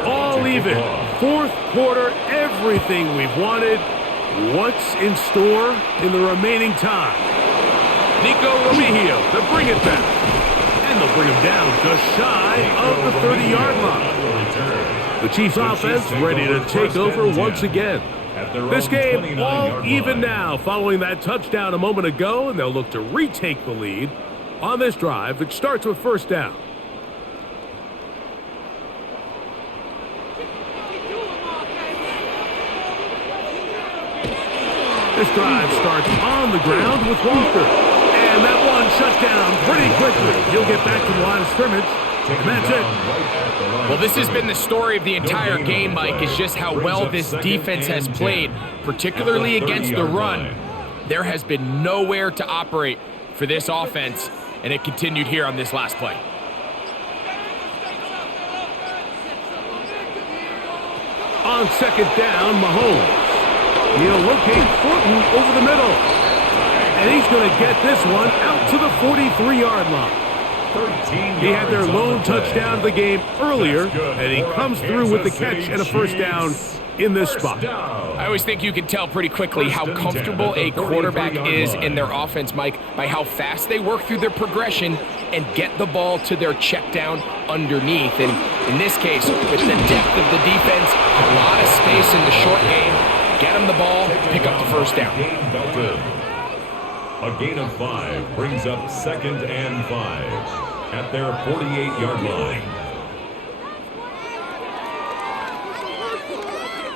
All even. 4th quarter, everything we've wanted. What's in store in the remaining time? Nico Remigio to bring it back. And they'll bring him down just shy of the 30-yard line. The Chiefs offense ready to take over once again. This game all even now following that touchdown a moment ago, and they'll look to retake the lead on this drive, which starts with 1st down. This drive starts on the ground with Walker. And that one shut down pretty quickly. He'll get back to the line of scrimmage. And that's it. Well, this has been the story of the entire game, Mike, is just how well this defense has played, particularly against the run. There has been nowhere to operate for this offense, and it continued here on this last play. On second down, Mahomes. He'll locate Thornton over the middle. And he's going to get this one out to the 43-yard line. He had their lone touchdown of the game earlier, and he comes through with the catch and a first down in this spot. I always think you can tell pretty quickly how comfortable a quarterback is in their offense, Mike, by how fast they work through their progression and get the ball to their check down underneath. And in this case, with the depth of the defense, a lot of space in the short game, get them the ball, pick up the first down. A gain of 5 brings up 2nd and 5 at their 48-yard line.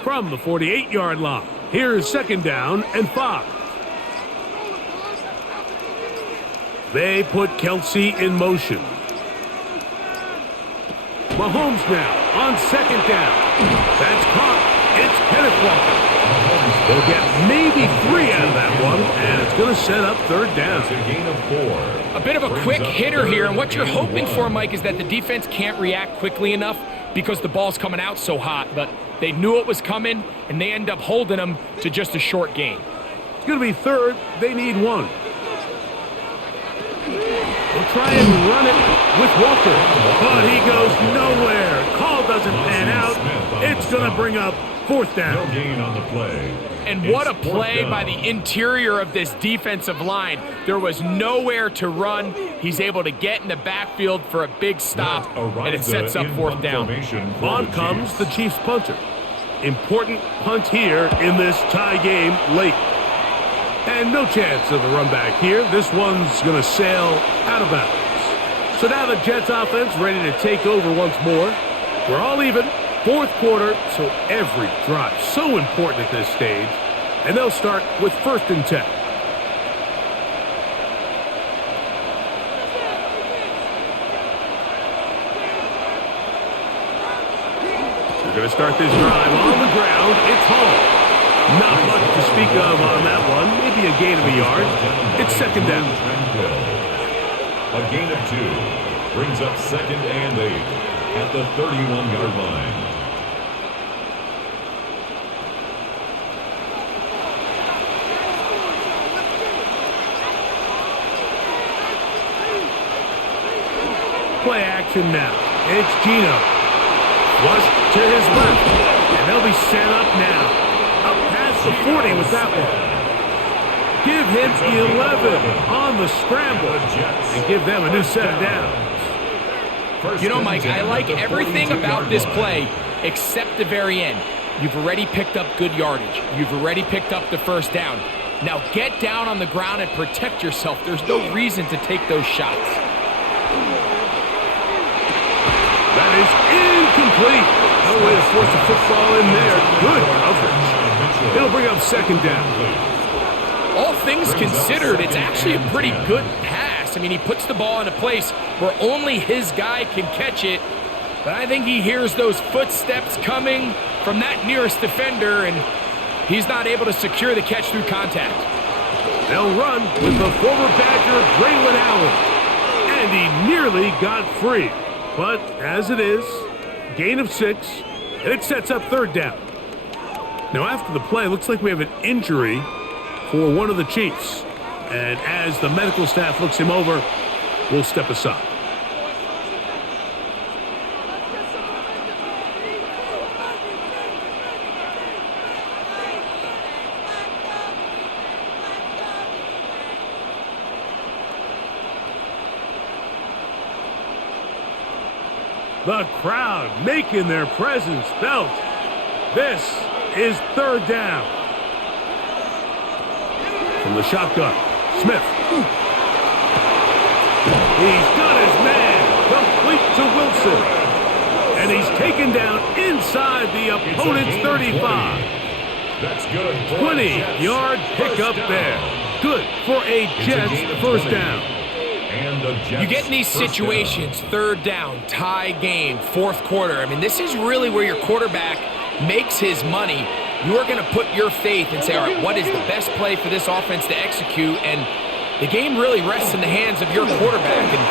From the 48-yard line, here's 2nd down and 5. They put Kelsey in motion. Mahomes now on 2nd down. That's caught. It's Kenneth Walker. They'll get maybe 3 out of that one, and it's going to set up 3rd down. It's a gain of 4. A bit of a quick hitter here, and what you're hoping for, Mike, is that the defense can't react quickly enough because the ball's coming out so hot, but they knew it was coming, and they end up holding them to just a short gain. It's going to be 3rd. They need 1. They'll try and run it with Walker, but he goes nowhere. Call doesn't pan out. It's going to bring up 4th down. No gain on the play. And what a play by the interior of this defensive line. There was nowhere to run. He's able to get in the backfield for a big stop, and it sets up 4th down. On comes the Chiefs punter. Important punt here in this tie game late. And no chance of a run back here. This one's going to sail out of bounds. So now the Jets offense ready to take over once more. We're all even. 4th quarter, so every drive so important at this stage. And they'll start with 1st and 10. We're going to start this drive on the ground. It's home. Not much to speak of on that one. Maybe a gain of a yard. It's 2nd down. A gain of 2 brings up 2nd and 8 at the 31-yard line. Play action now. It's Gino. Flushed to his left. And they'll be set up now. Up past the 40 with that one. Give him 11 on the scramble. And give them a new set of downs. You know, Mike, I like everything about this play except the very end. You've already picked up good yardage. You've already picked up the first down. Now get down on the ground and protect yourself. There's no reason to take those shots. That is incomplete. No way to force the football in there. Good coverage. It'll bring up 2nd down. All things considered, it's actually a pretty good pass. I mean, he puts the ball in a place where only his guy can catch it. But I think he hears those footsteps coming from that nearest defender, and he's not able to secure the catch through contact. They'll run with the former Badger, Braylon Allen. And he nearly got free. But as it is, gain of 6, and it sets up 3rd down. Now after the play, looks like we have an injury for one of the Chiefs. And as the medical staff looks him over, we'll step aside. The crowd making their presence felt. This is 3rd down. From the shotgun, Smith. He's got his man, complete to Wilson. And he's taken down inside the opponent's 35. That's good. 20-yard pickup there. Good for a Jets first down. You get in these situations, 3rd down, tie game, 4th quarter. I mean, this is really where your quarterback makes his money. You are going to put your faith and say, all right, what is the best play for this offense to execute? And the game really rests in the hands of your quarterback. And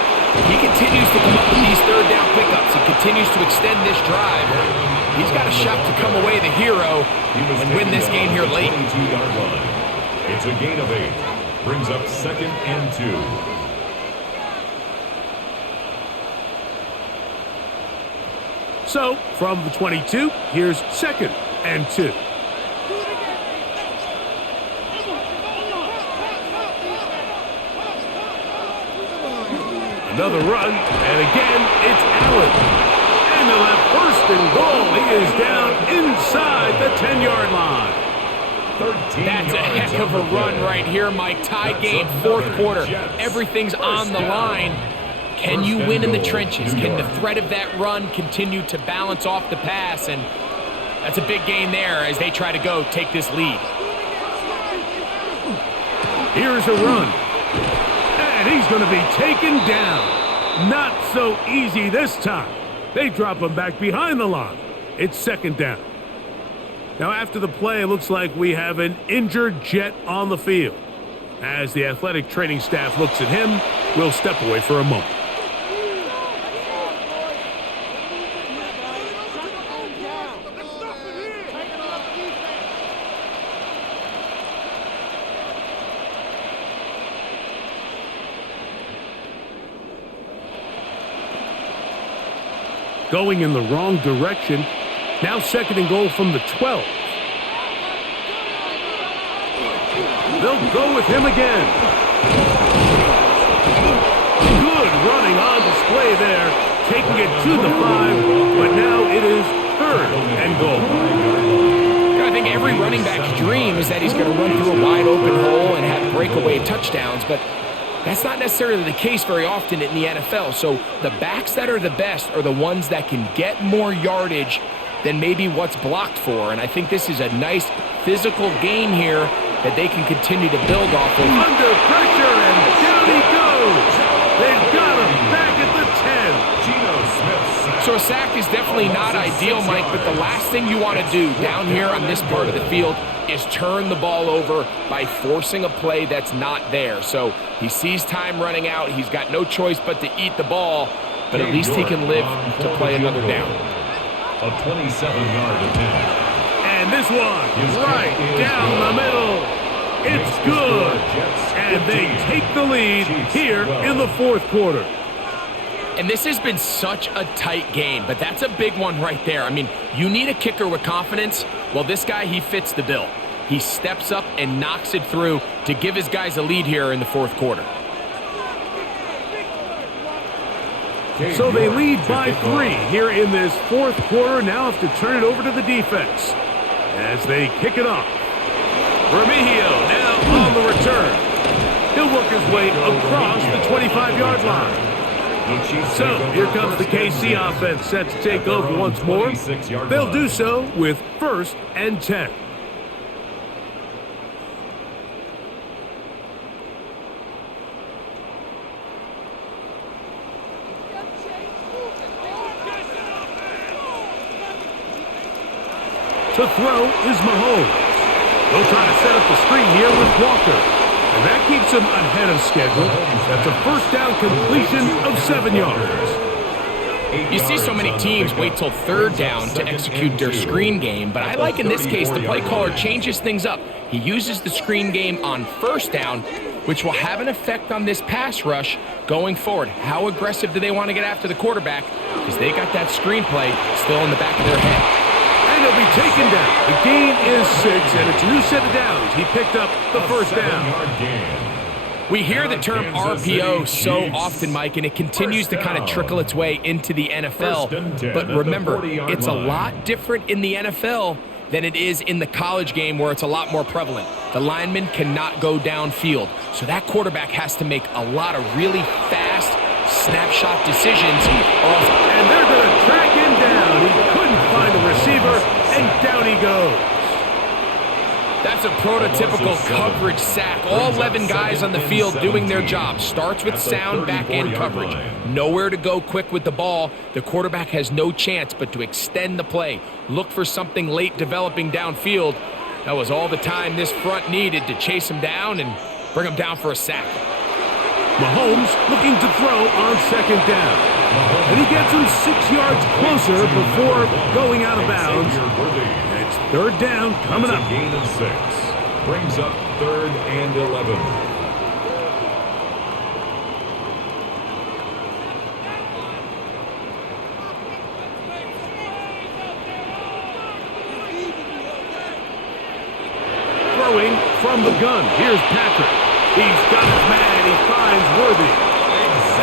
he continues to come up with these 3rd down pickups. He continues to extend this drive. he's got a shot to come away the hero and win this game here late. 22-yard line. It's a gain of 8. Brings up 2nd and 2. So, from the 22, here's 2nd and 2. Another run, and again, it's Allen. And they'll have 1st and goal. He is down inside the 10-yard line. That's a heck of a run right here, Mike. Tie game, 4th quarter. Everything's on the line. Can you win in the trenches? Can the threat of that run continue to balance off the pass? And that's a big gain there as they try to take this lead. Here's a run. And he's going to be taken down. Not so easy this time. They drop him back behind the line. It's 2nd down. Now, after the play, it looks like we have an injured Jet on the field. As the athletic training staff looks at him, we'll step away for a moment. Going in the wrong direction. Now 2nd and goal from the 12. They'll go with him again. Good running on display there. Taking it to the 5, but now it is 3rd and goal. I think every running back's dream is that he's going to run through a wide open hole and have breakaway touchdowns, but that's not necessarily the case very often in the NFL. So the backs that are the best are the ones that can get more yardage than maybe what's blocked for. And I think this is a nice physical gain here that they can continue to build off of. Under pressure, and down he goes. They've got him back at the 10. So a sack is definitely not ideal, Mike, but the last thing you want to do down here on this part of the field is turn the ball over by forcing a play that's not there. So he sees time running out. He's got no choice but to eat the ball, but at least he can live to play another down. A 27-yard attempt. And this one right down the middle. It's good. And they take the lead here in the 4th quarter. And this has been such a tight game, but that's a big one right there. I mean, you need a kicker with confidence. Well, this guy, he fits the bill. He steps up and knocks it through to give his guys a lead here in the 4th quarter. So they lead by 3 here in this 4th quarter. Now have to turn it over to the defense as they kick it off. Remigio now on the return. He'll work his way across the 25-yard line. So here comes the KC offense set to take over once more. They'll do so with 1st and 10. To throw is Mahomes. They'll try to set up the screen here with Walker. And that keeps him ahead of schedule. That's a 1st down completion of 7 yards. You see so many teams wait till 3rd down to execute their screen game, but I like in this case the play caller changes things up. He uses the screen game on 1st down, which will have an effect on this pass rush going forward. How aggressive do they want to get after the quarterback? Because they got that screen play still in the back of their head. And he'll be taken down. The gain is 6, and it's a new set of downs. He picked up the 1st down. We hear the term RPO so often, Mike, and it continues to kind of trickle its way into the NFL. But remember, it's a lot different in the NFL than it is in the college game where it's a lot more prevalent. The lineman cannot go downfield, so that quarterback has to make a lot of really fast snapshot decisions. And they're going to track him down. He couldn't find a receiver, and down he goes. That's a prototypical coverage sack. All 11 guys on the field doing their job. Starts with sound back-end coverage. Nowhere to go quick with the ball. The quarterback has no chance but to extend the play. Look for something late developing downfield. That was all the time this front needed to chase him down and bring him down for a sack. Mahomes looking to throw on second down. And he gets him 6 yards closer before going out of bounds. And it's third down coming up. A gain of 6. Brings up 3rd and 11. From the gun, here's Patrick. He's got his man, he finds Worthy.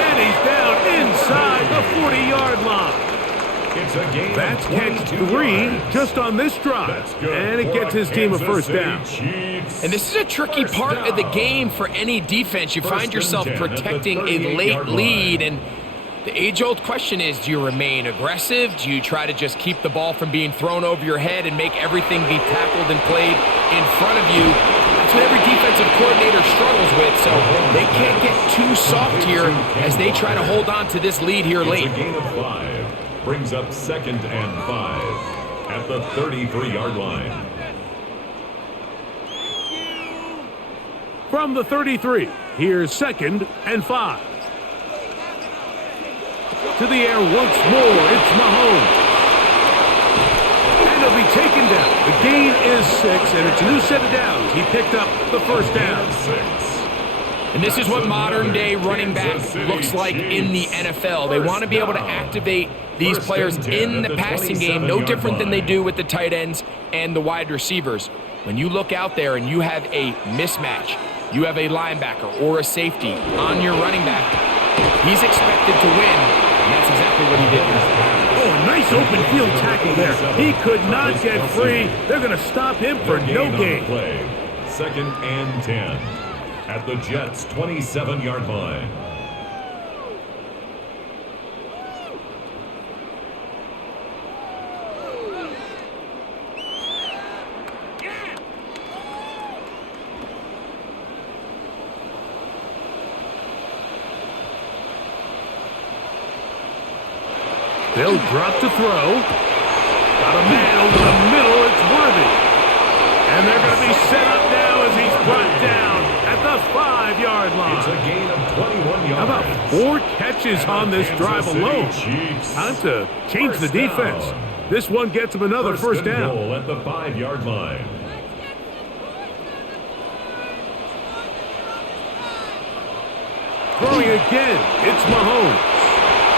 And he's down inside the 40-yard line. It's a gain. That's catch 3 just on this drive. And it gets his team a first down. And this is a tricky part of the game for any defense. You find yourself protecting a late lead, and the age-old question is, do you remain aggressive? Do you try to just keep the ball from being thrown over your head and make everything be tackled and played in front of you? That's what every defensive coordinator struggles with, so they can't get too soft here as they try to hold on to this lead here late. It's a gain of 5. Brings up 2nd and 5 at the 33-yard line. From the 33, here's 2nd and 5. To the air once more, it's Mahomes. And he'll be taken down. The gain is 6, and it's a new set of downs. He picked up the first down. And this is what modern-day running back looks like in the NFL. They want to be able to activate these players in the passing game, no different than they do with the tight ends and the wide receivers. When you look out there and you have a mismatch, you have a linebacker or a safety on your running back, he's expected to win, and that's exactly what he did here. Oh, a nice open field tackle there. He could not get free. They're going to stop him for no gain. 2nd and 10 at the Jets' 27-yard line. They'll drop to throw. Got a man over the middle. It's Worthy. And they're going to be set up now as he's brought down at the 5-yard line. It's a gain of 21 yards. How about 4 catches on this drive alone? Time to change the defense. This one gets him another first down. Goal at the 5-yard line. Throwing again. It's Mahomes.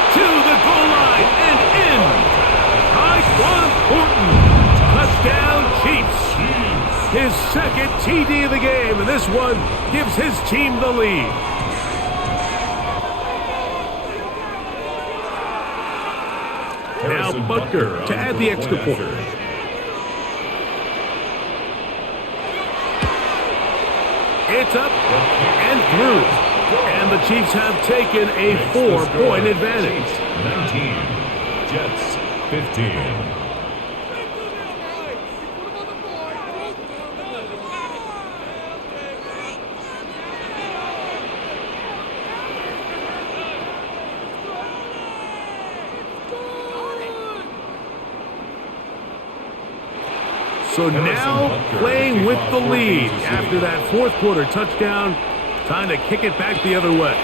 To the goal line and in. Tyquan Thornton. Touchdown Chiefs. His 2nd TD of the game, and this one gives his team the lead. Now Butker to add the extra point. It's up and through. And the Chiefs have taken a 4-point advantage. 19, Jets 15. So now playing with the lead after that 4th quarter touchdown. Time to kick it back the other way.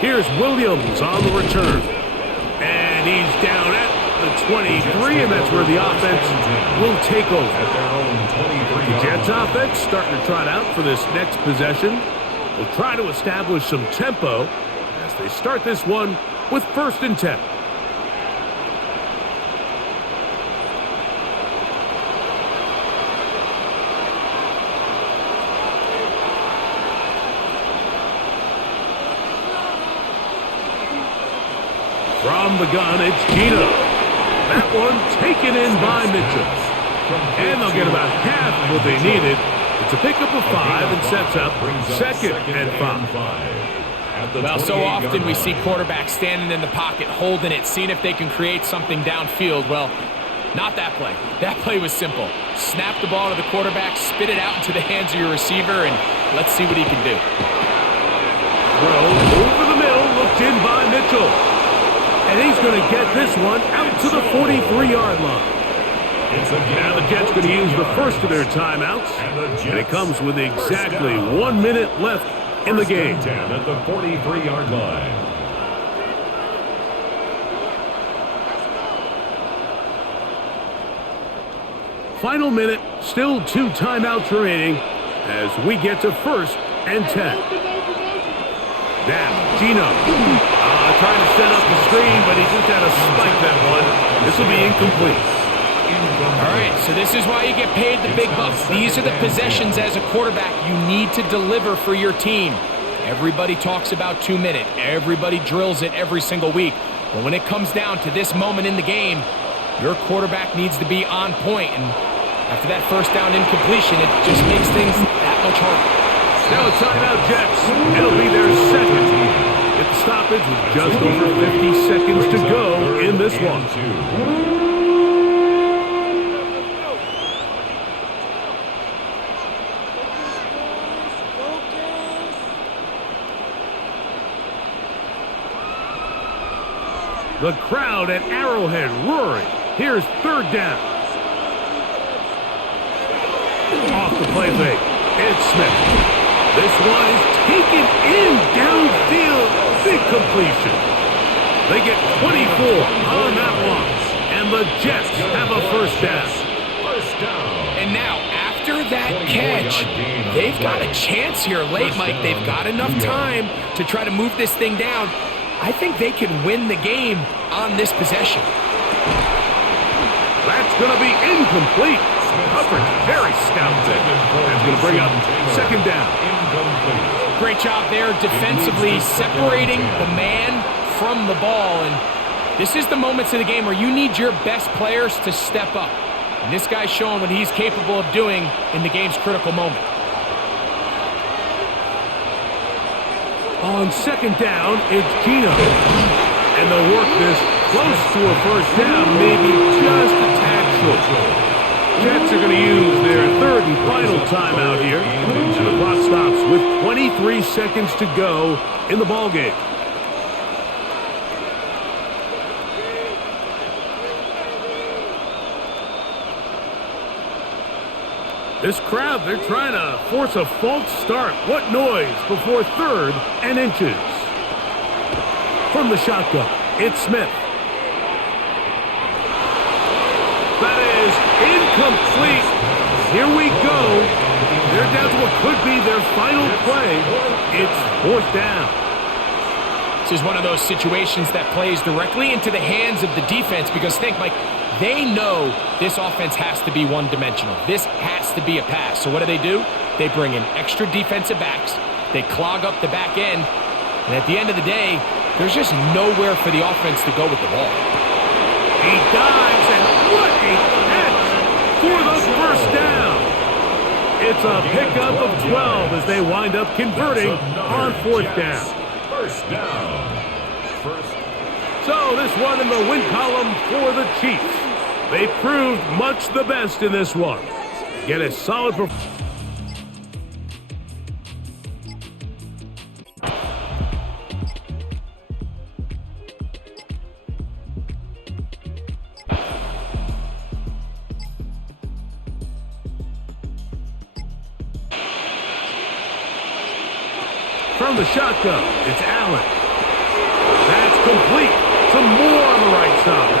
Here's Williams on the return. And he's down at the 23, and that's where the offense will take over. The Jets offense starting to trot out for this next possession. They'll try to establish some tempo as they start this one with 1st and 10. From the gun, it's Gino. That one taken in by Mitchell. And they'll get about half of what they needed. It's a pickup of 5 and sets up 2nd and 5. Well, so often we see quarterbacks standing in the pocket, holding it, seeing if they can create something downfield. Well, not that play. That play was simple. Snap the ball to the quarterback, spit it out into the hands of your receiver, and let's see what he can do. Throw over the middle, looked in by Mitchell. And he's going to get this one out to the 43-yard line. Now the Jets going to use the first of their timeouts. And it comes with exactly 1 minute left in the game. 10 at the 43-yard line. Final minute, still 2 timeouts remaining as we get to 1st and 10. Now, Gino. Trying to set up the screen, but he just had to spike that one. This will be incomplete. All right, so this is why you get paid the big bucks. These are the possessions as a quarterback you need to deliver for your team. Everybody talks about 2 minute. Everybody drills it every single week. But when it comes down to this moment in the game, your quarterback needs to be on point. And after that first down incompletion, it just makes things that much harder. Now a timeout, Jets. It'll be their second. At the stoppage with just over 50 seconds to go in this one. The crowd at Arrowhead roaring. Here's 3rd down. Off the play fake. It's Smith. This one is taken in downfield. Big completion. They get 24 on that one. And the Jets have a 1st down. And now, after that catch, they've got a chance here late, Mike. They've got enough time to try to move this thing down. I think they can win the game on this possession. That's going to be incomplete. Coverage very stout. That's going to bring up 2nd down. Great job there defensively, separating the man from the ball. And this is the moments of the game where you need your best players to step up. And this guy's showing what he's capable of doing in the game's critical moment. On 2nd down, it's Gino. And they'll work this close to a 1st down, maybe just a tad short. Jets are going to use their 3rd and final timeout here. And the clock stops with 23 seconds to go in the ballgame. This crowd, they're trying to force a false start. What noise before 3rd and inches. From the shotgun, it's Smith. That is incomplete. Here we go. They're down to what could be their final play. It's 4th down. This is one of those situations that plays directly into the hands of the defense because think, Mike, they know this offense has to be one-dimensional. This has to be a pass. So what do? They bring in extra defensive backs. They clog up the back end. And at the end of the day, there's just nowhere for the offense to go with the ball. He dives, and what a catch for the 1st down. It's a pickup of 12 as they wind up converting on 4th down. 1st down. So this one in the win column for the Chiefs. They proved much the best in this one. Get a solid performance. From the shotgun, it's Allen. That's complete. Some more on the right side.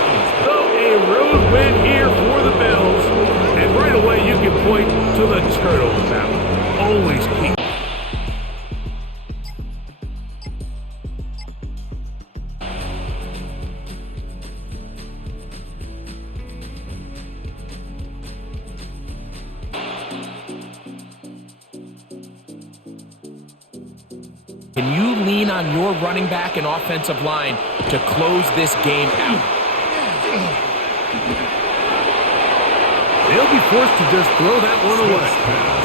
So a road win here for the Bills. And right away you can point to the turnover battle. Always key. Can you lean on your running back and offensive line to close this game out? They'll be forced to just throw that one away.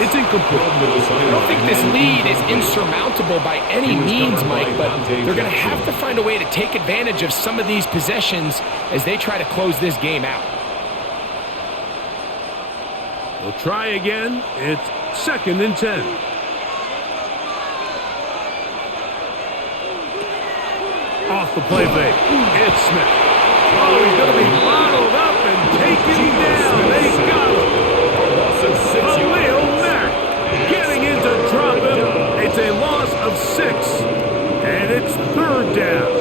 It's incomplete. I don't think this lead is insurmountable by any means, Mike, but they're going to have to find a way to take advantage of some of these possessions as they try to close this game out. They'll try again. It's 2nd and 10. Off the play fake. It's Smith. Oh, he's going to be bottled up and taken down. They got him. Khalil Mack getting in to drop him. A That's a loss of 6. And it's 3rd down.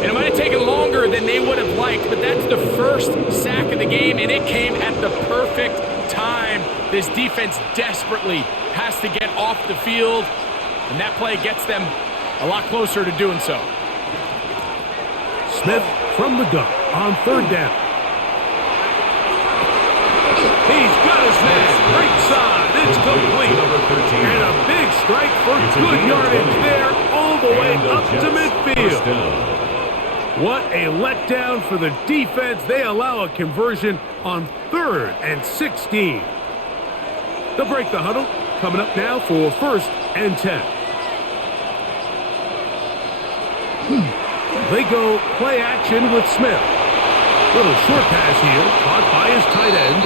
And it might have taken longer than they would have liked, but that's the first sack of the game, and it came at the perfect time. This defense desperately has to get off the field, and that play gets them a lot closer to doing so. Smith from the gun on 3rd down. He's got his man. Right side. It's complete. And a big strike for good yardage there all the way up to midfield. What a letdown for the defense. They allow a conversion on 3rd and 16. They'll break the huddle. Coming up now for 1st and 10. They go play action with Smith. Little short pass here, caught by his tight end.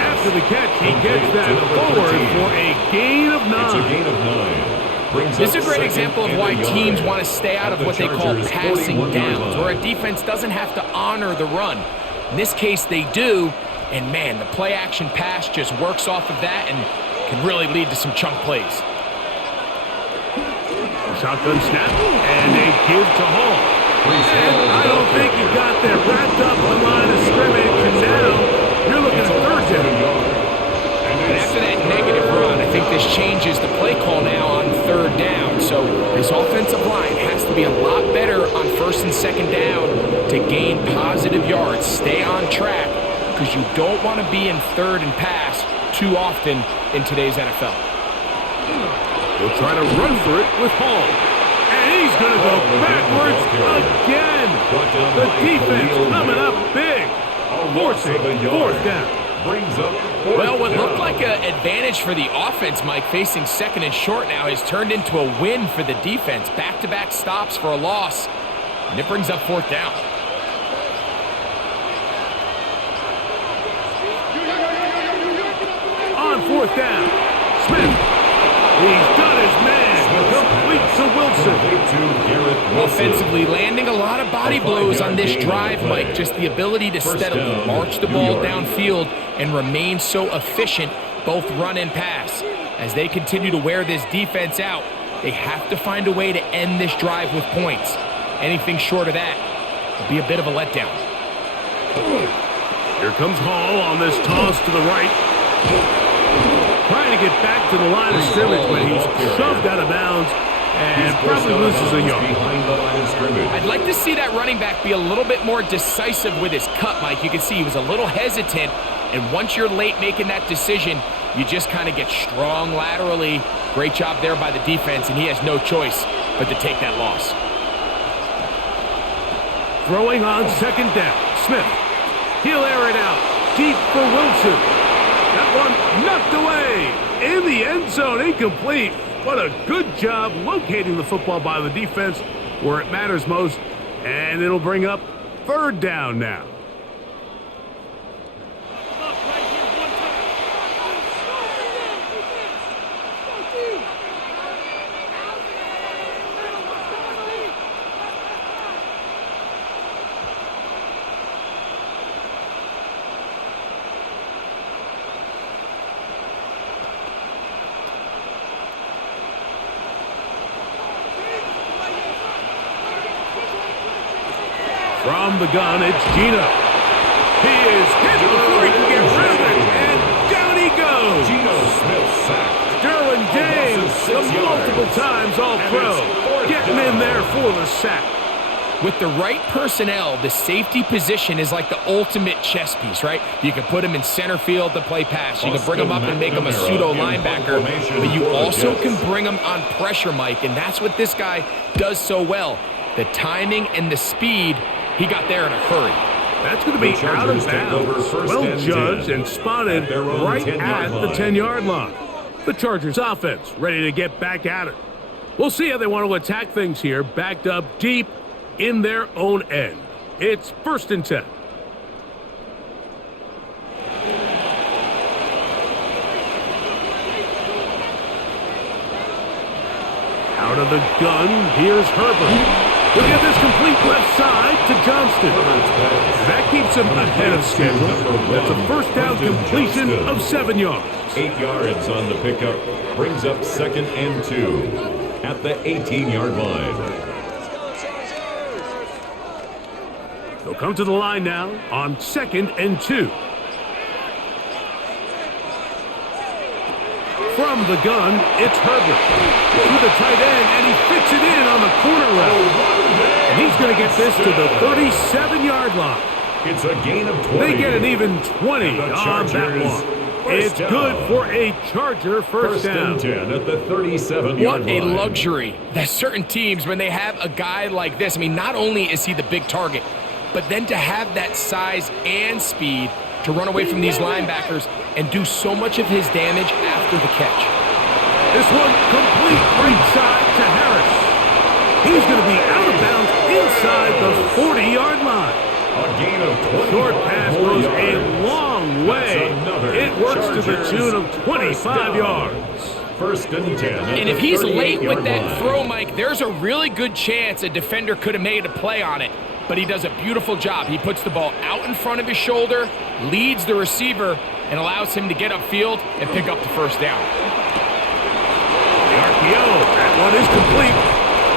After the catch, he gets that forward for a gain of 9. It's a gain of 9. This is a great example of why teams want to stay out of what they call passing downs, where a defense doesn't have to honor the run. In this case, they do, and man, the play-action pass just works off of that and can really lead to some chunk plays. Shotgun snap, and a give to Hall. And I don't think he got there. Wrapped up the line of scrimmage, and now you're looking at 3rd down. And after that negative run, I think this changes the play call now on 3rd down. So this offensive line has to be a lot better on 1st and 2nd down to gain positive yards. Stay on track, because you don't want to be in 3rd and pass too often in today's NFL. He'll try to run for it with Hall. And he's going to go backwards again. The defense coming up big. Forcing 4th down. Well, what looked like an advantage for the offense, Mike, facing 2nd and short now, has turned into a win for the defense. Back-to-back stops for a loss, and it brings up 4th down. On 4th down, Smith. He's got his man. Complete to Wilson. Offensively, landing a lot of body blows on this drive, Mike. Just the ability to steadily march the ball downfield and remain so efficient, both run and pass. As they continue to wear this defense out, they have to find a way to end this drive with points. Anything short of that would be a bit of a letdown. Here comes Hall on this toss to the right. Trying to get back to the line of scrimmage, but he's shoved out of bounds and probably loses a yard. I'd like to see that running back be a little bit more decisive with his cut, Mike. You can see he was a little hesitant, and once you're late making that decision, you just kind of get strong laterally. Great job there by the defense, and he has no choice but to take that loss. Throwing on 2nd down, Smith. He'll air it out deep for Wilson. That one knocked away in the end zone, incomplete. What a good job locating the football by the defense where it matters most, and it'll bring up 3rd down now. From the gun, it's Gino. He is hit before he can get rid of it, and down he goes. Gino Smith sacked. Derwin James, the multiple times All-Pro, getting in there for the sack. With the right personnel, the safety position is like the ultimate chess piece, right? You can put him in center field to play pass. You can bring him up and make him a pseudo linebacker, but you also can bring him on pressure, Mike, and that's what this guy does so well. The timing and the speed, he got there in a hurry. That's going to be out of bounds. Well judged and spotted right at the 10-yard line. The Chargers offense ready to get back at it. We'll see how they want to attack things here, backed up deep in their own end. It's 1st and 10. Out of the gun, here's Herbert. Look at this complete left side to Johnston. That keeps puts him ahead of schedule. That's a first down completion of 7 yards. 8 yards on the pickup. Brings up 2nd and 2 at the 18-yard line. They'll come to the line now on 2nd and 2. From the gun, it's Herbert. To the tight end, and he fits it in on the corner route. And he's going to get this to the 37-yard line. It's a gain of 20. They get an even 20 on that one. It's good for a Charger first down. And 10 at the 37-yard line. What a luxury that certain teams, when they have a guy like this, I mean, not only is he the big target, but then to have that size and speed to run away from these linebackers and do so much of his damage after the catch. This one complete right side to Harris. He's going to be out of bounds inside the 40-yard line. A gain of 20. Short pass goes a long way. It works to the tune of 25 yards. First and 10. And if he's late with that throw, Mike, there's a really good chance a defender could have made a play on it. But he does a beautiful job. He puts the ball out in front of his shoulder, leads the receiver, and allows him to get upfield and pick up the first down. The RPO, that one is complete.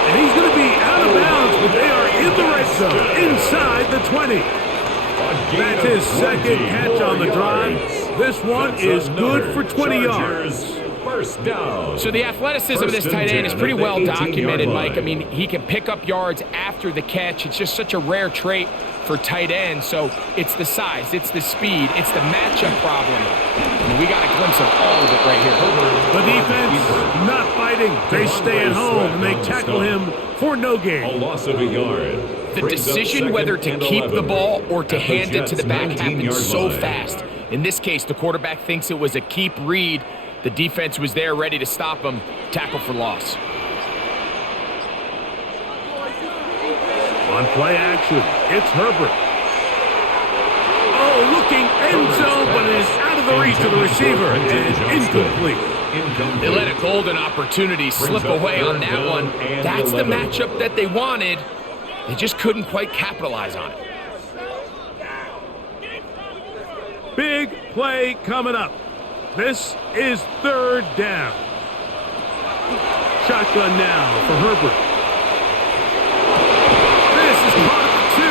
And he's going to be out of bounds, but they are in the red zone, inside the 20. That's his second catch on the drive. This one is good for 20 yards. First down. So the athleticism of this tight end is pretty well documented, Mike. I mean, he can pick up yards after the catch. It's just such a rare trait for tight ends. So it's the size, it's the speed, it's the matchup problem. And we got a glimpse of all of it right here. The defense not fighting. They stay at home and they tackle him for no gain. A loss of a yard. The decision whether to keep the ball or to hand it to the back happens so fast. In this case, the quarterback thinks it was a keep read. The defense was there ready to stop him. Tackle for loss. On play action, it's Herbert. Oh, looking end zone, but it is out of the reach of the receiver and incomplete. They let a golden opportunity slip away on that one. That's the matchup that they wanted. They just couldn't quite capitalize on it. Big play coming up. This is 3rd down. Shotgun now for Herbert. This is caught at the 2.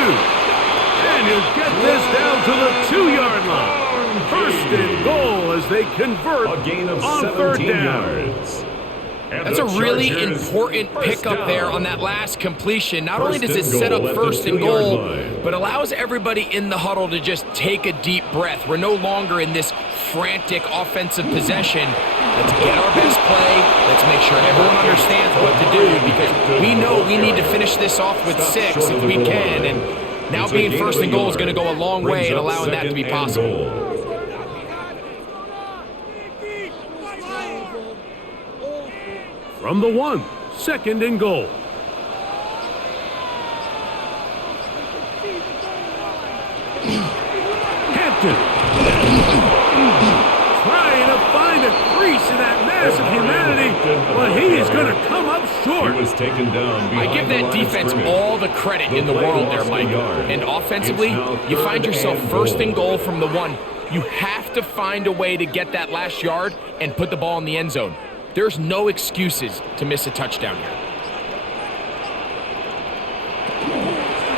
And he'll get this down to the 2-yard line. First and goal as they convert a gain of on 3rd down. Yards. That's a really important pickup there on that last completion. Not only does it set up first and goal, but allows everybody in the huddle to just take a deep breath. We're no longer in this frantic offensive possession. Let's get our best play. Let's make sure everyone understands what to do because we know we need to finish this off with 6 if we can. And now being first and goal is going to go a long way in allowing that to be possible. From the 1, 2nd and goal. Hampton. Trying to find a crease in that mass of humanity, but he is going to come up short. He was taken down. I give that defense all the credit in the world there, Mike. And offensively, you find yourself first and goal from the 1. You have to find a way to get that last yard and put the ball in the end zone. There's no excuses to miss a touchdown here.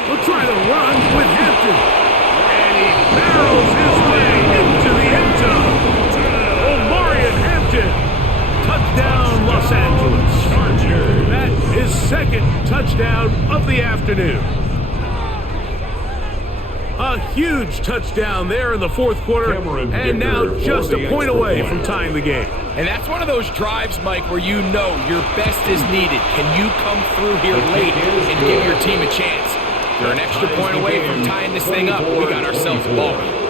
We'll try to run with Hampton. And he barrels his way into the end zone. Omarion Hampton. Touchdown, Los Angeles. That is 2nd touchdown of the afternoon. A huge touchdown there in the 4th quarter, and now just a point away from tying the game. And that's one of those drives, Mike, where you know your best is needed. Can you come through here late and give your team a chance? You're an extra point away from tying this thing up. We got ourselves a ball game.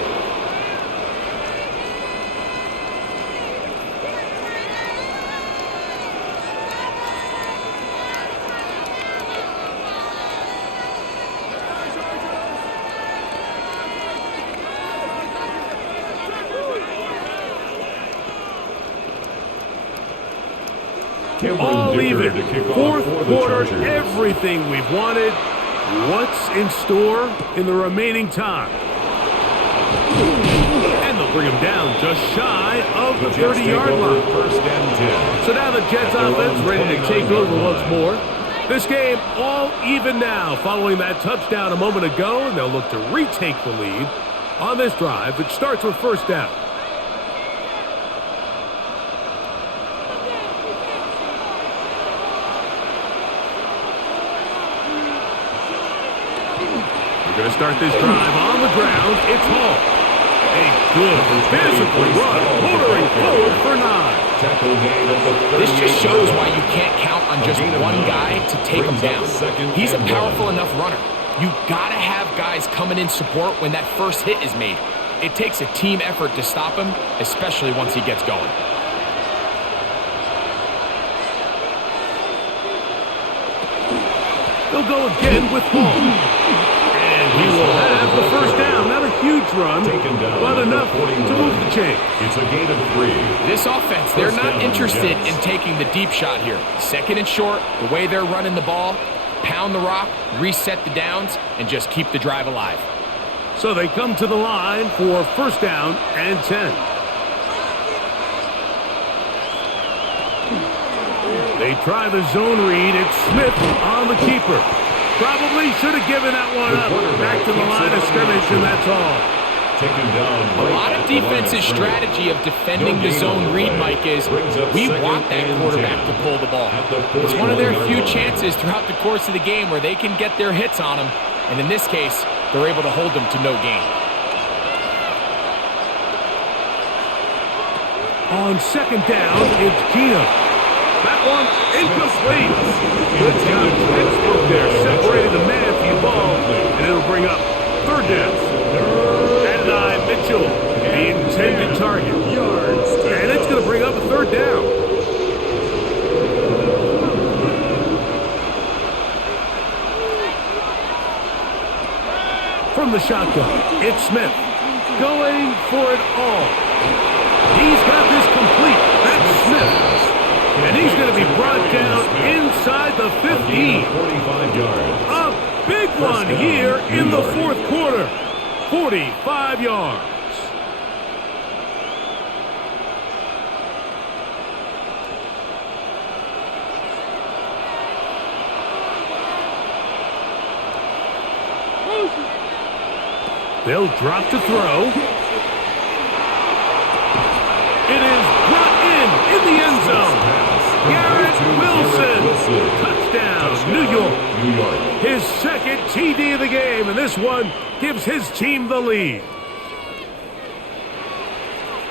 All even. 4th quarter, everything we've wanted. What's in store in the remaining time? And they'll bring him down just shy of the Jets 30-yard take over line. first and 10. So now the Jets offense ready to take over once more. This game all even now following that touchdown a moment ago, and they'll look to retake the lead on this drive, which starts with first down. We're going to start this drive on the ground. It's Hall. A good physical run, motoring forward for 9. This just shows why you can't count on just one guy to take him down. He's a powerful enough runner. You gotta have guys coming in support when that first hit is made. It takes a team effort to stop him, especially once he gets going. They'll go again with Hall. And he will have the first down. Not a huge run, but enough to move the chain. It's a gain of 3. This offense, they're not interested in taking the deep shot here. Second and short, the way they're running the ball, pound the rock, reset the downs, and just keep the drive alive. So they come to the line for first down and 10. They try the zone read. It's Smith on the keeper. Probably should have given that one up. Back to the line of scrimmage, and that's all. A lot of defense's strategy of defending the zone read, Mike, is we want that quarterback to pull the ball. It's one of their few chances throughout the course of the game where they can get their hits on him, and in this case, they're able to hold them to no gain. On second down, it's Gino. That one incomplete. Good job. Textbook there, separating the man from the ball, and it'll bring up third down. And Mitchell, the intended target. And it's going to bring up a third down. From the shotgun, it's Smith going for it all. He's got this complete. That's Smith. And he's going to be brought down inside the 15. 45 yards. A big one here in the fourth quarter. 45 yards. They'll drop to throw. It is brought in the end zone. Garrett Wilson. Touchdown, New York. His second TD of the game, and this one gives his team the lead.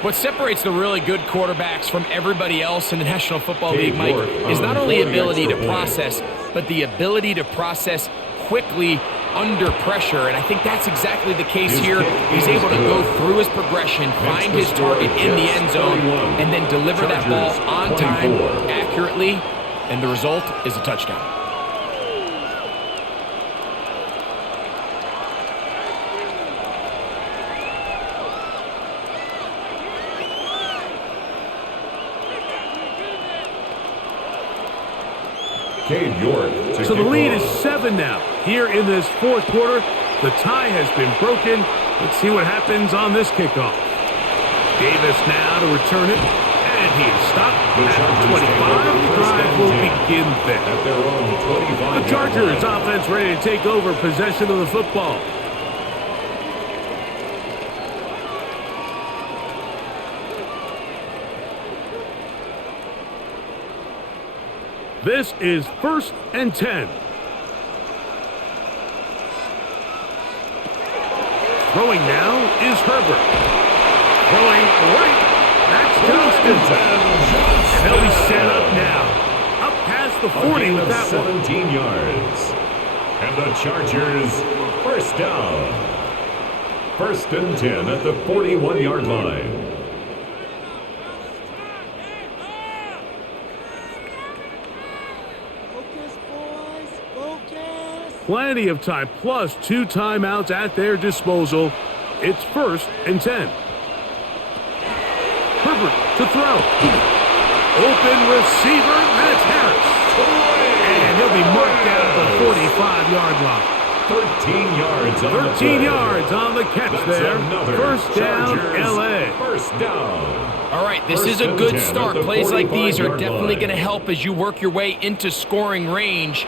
What separates the really good quarterbacks from everybody else in the National Football League, Mike, is not only ability to process, but the ability to process quickly under pressure, and I think that's exactly the case here. He's able to go through his progression, find his target in the end zone, and then deliver that ball on time, accurately, and the result is a touchdown. So the lead is 7 now. Here in this fourth quarter, the tie has been broken. Let's see what happens on this kickoff. Davis now to return it, and he is stopped at the 25. The drive will begin there. The Chargers offense ready to take over possession of the football. This is first and 10. Throwing now is Herbert. Throwing right. That's Johnston. And they'll be set up now. Up past the 40 with that 17 yards. And the Chargers first down. First and 10 at the 41-yard line. Plenty of time, plus 2 timeouts at their disposal. It's first and 10. Herbert to throw. Open receiver, that's Harris. And he'll be marked down at the 45-yard line. 13 yards on 13 yards on the catch there. First down, L.A. First down. All right, this is a good start. Plays like these are definitely going to help as you work your way into scoring range.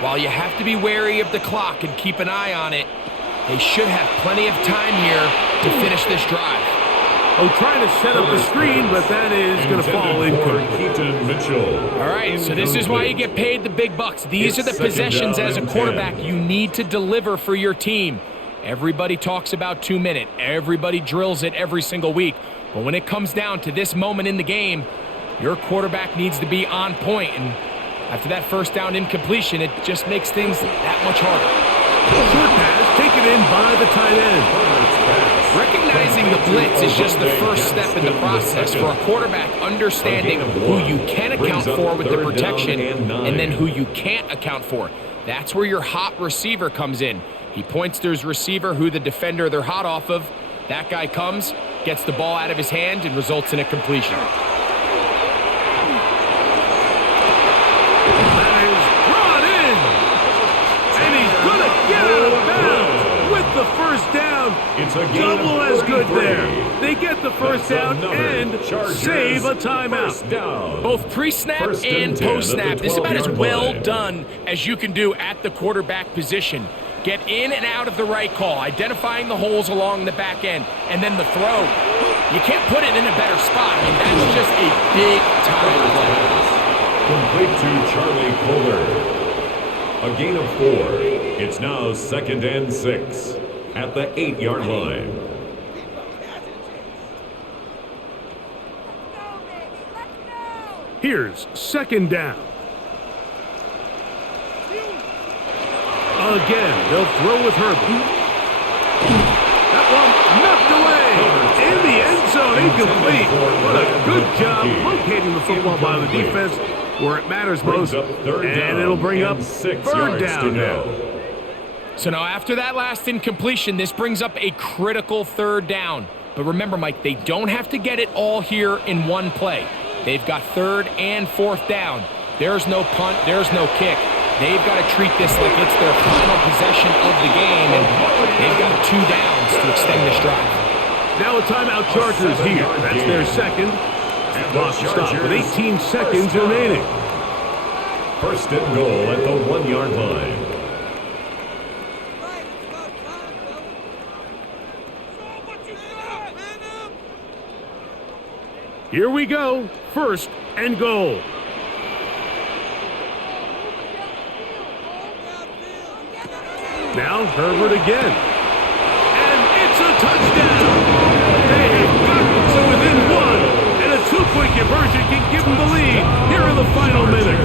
While you have to be wary of the clock and keep an eye on it, they should have plenty of time here to finish this drive. Oh, trying to set up the screen, but that is going to fall incomplete. All right, so this is why you get paid the big bucks. These are the possessions as a quarterback you need to deliver for your team. Everybody talks about 2 minute. Everybody drills it every single week. But when it comes down to this moment in the game, your quarterback needs to be on point. And after that first down incompletion, it just makes things that much harder. Short pass taken in by the tight end. Recognizing the blitz is just the first step in the process for a quarterback understanding who you can account for with the protection and then who you can't account for. That's where your hot receiver comes in. He points to his receiver who the defender they're hot off of. That guy comes, gets the ball out of his hand, and results in a completion. That is brought in. And he's going to get out of bounds with the first down. It's a double as good there. They get the first down and save a timeout. Both pre-snap and post-snap. This is about as well done as you can do at the quarterback position. Get in and out of the right call, identifying the holes along the back end, and then the throw. You can't put it in a better spot. I mean, that's just a big-time play. Complete to Charlie Kohler. A gain of 4. It's now 2nd and 6 at the 8-yard line. Here's 2nd down. Again, they'll throw with Herbert. That one knocked away in the end zone, incomplete. What a good job locating the football by the defense where it matters most. And it'll bring up 3rd down now. So now after that last incompletion, this brings up a critical 3rd down. But remember, Mike, they don't have to get it all here in one play. They've got 3rd and 4th down. There's no punt, there's no kick. They've got to treat this like it's their final possession of the game, and they've got 2 downs to extend this drive. Now a timeout Chargers here. That's their second. Clock stop with 18 seconds remaining. 1st and goal at the 1-yard line. Here we go. 1st and goal. Now Herbert again. And it's a touchdown. They have gotten to within 1. And a 2-point conversion can give them the lead here in the final minute.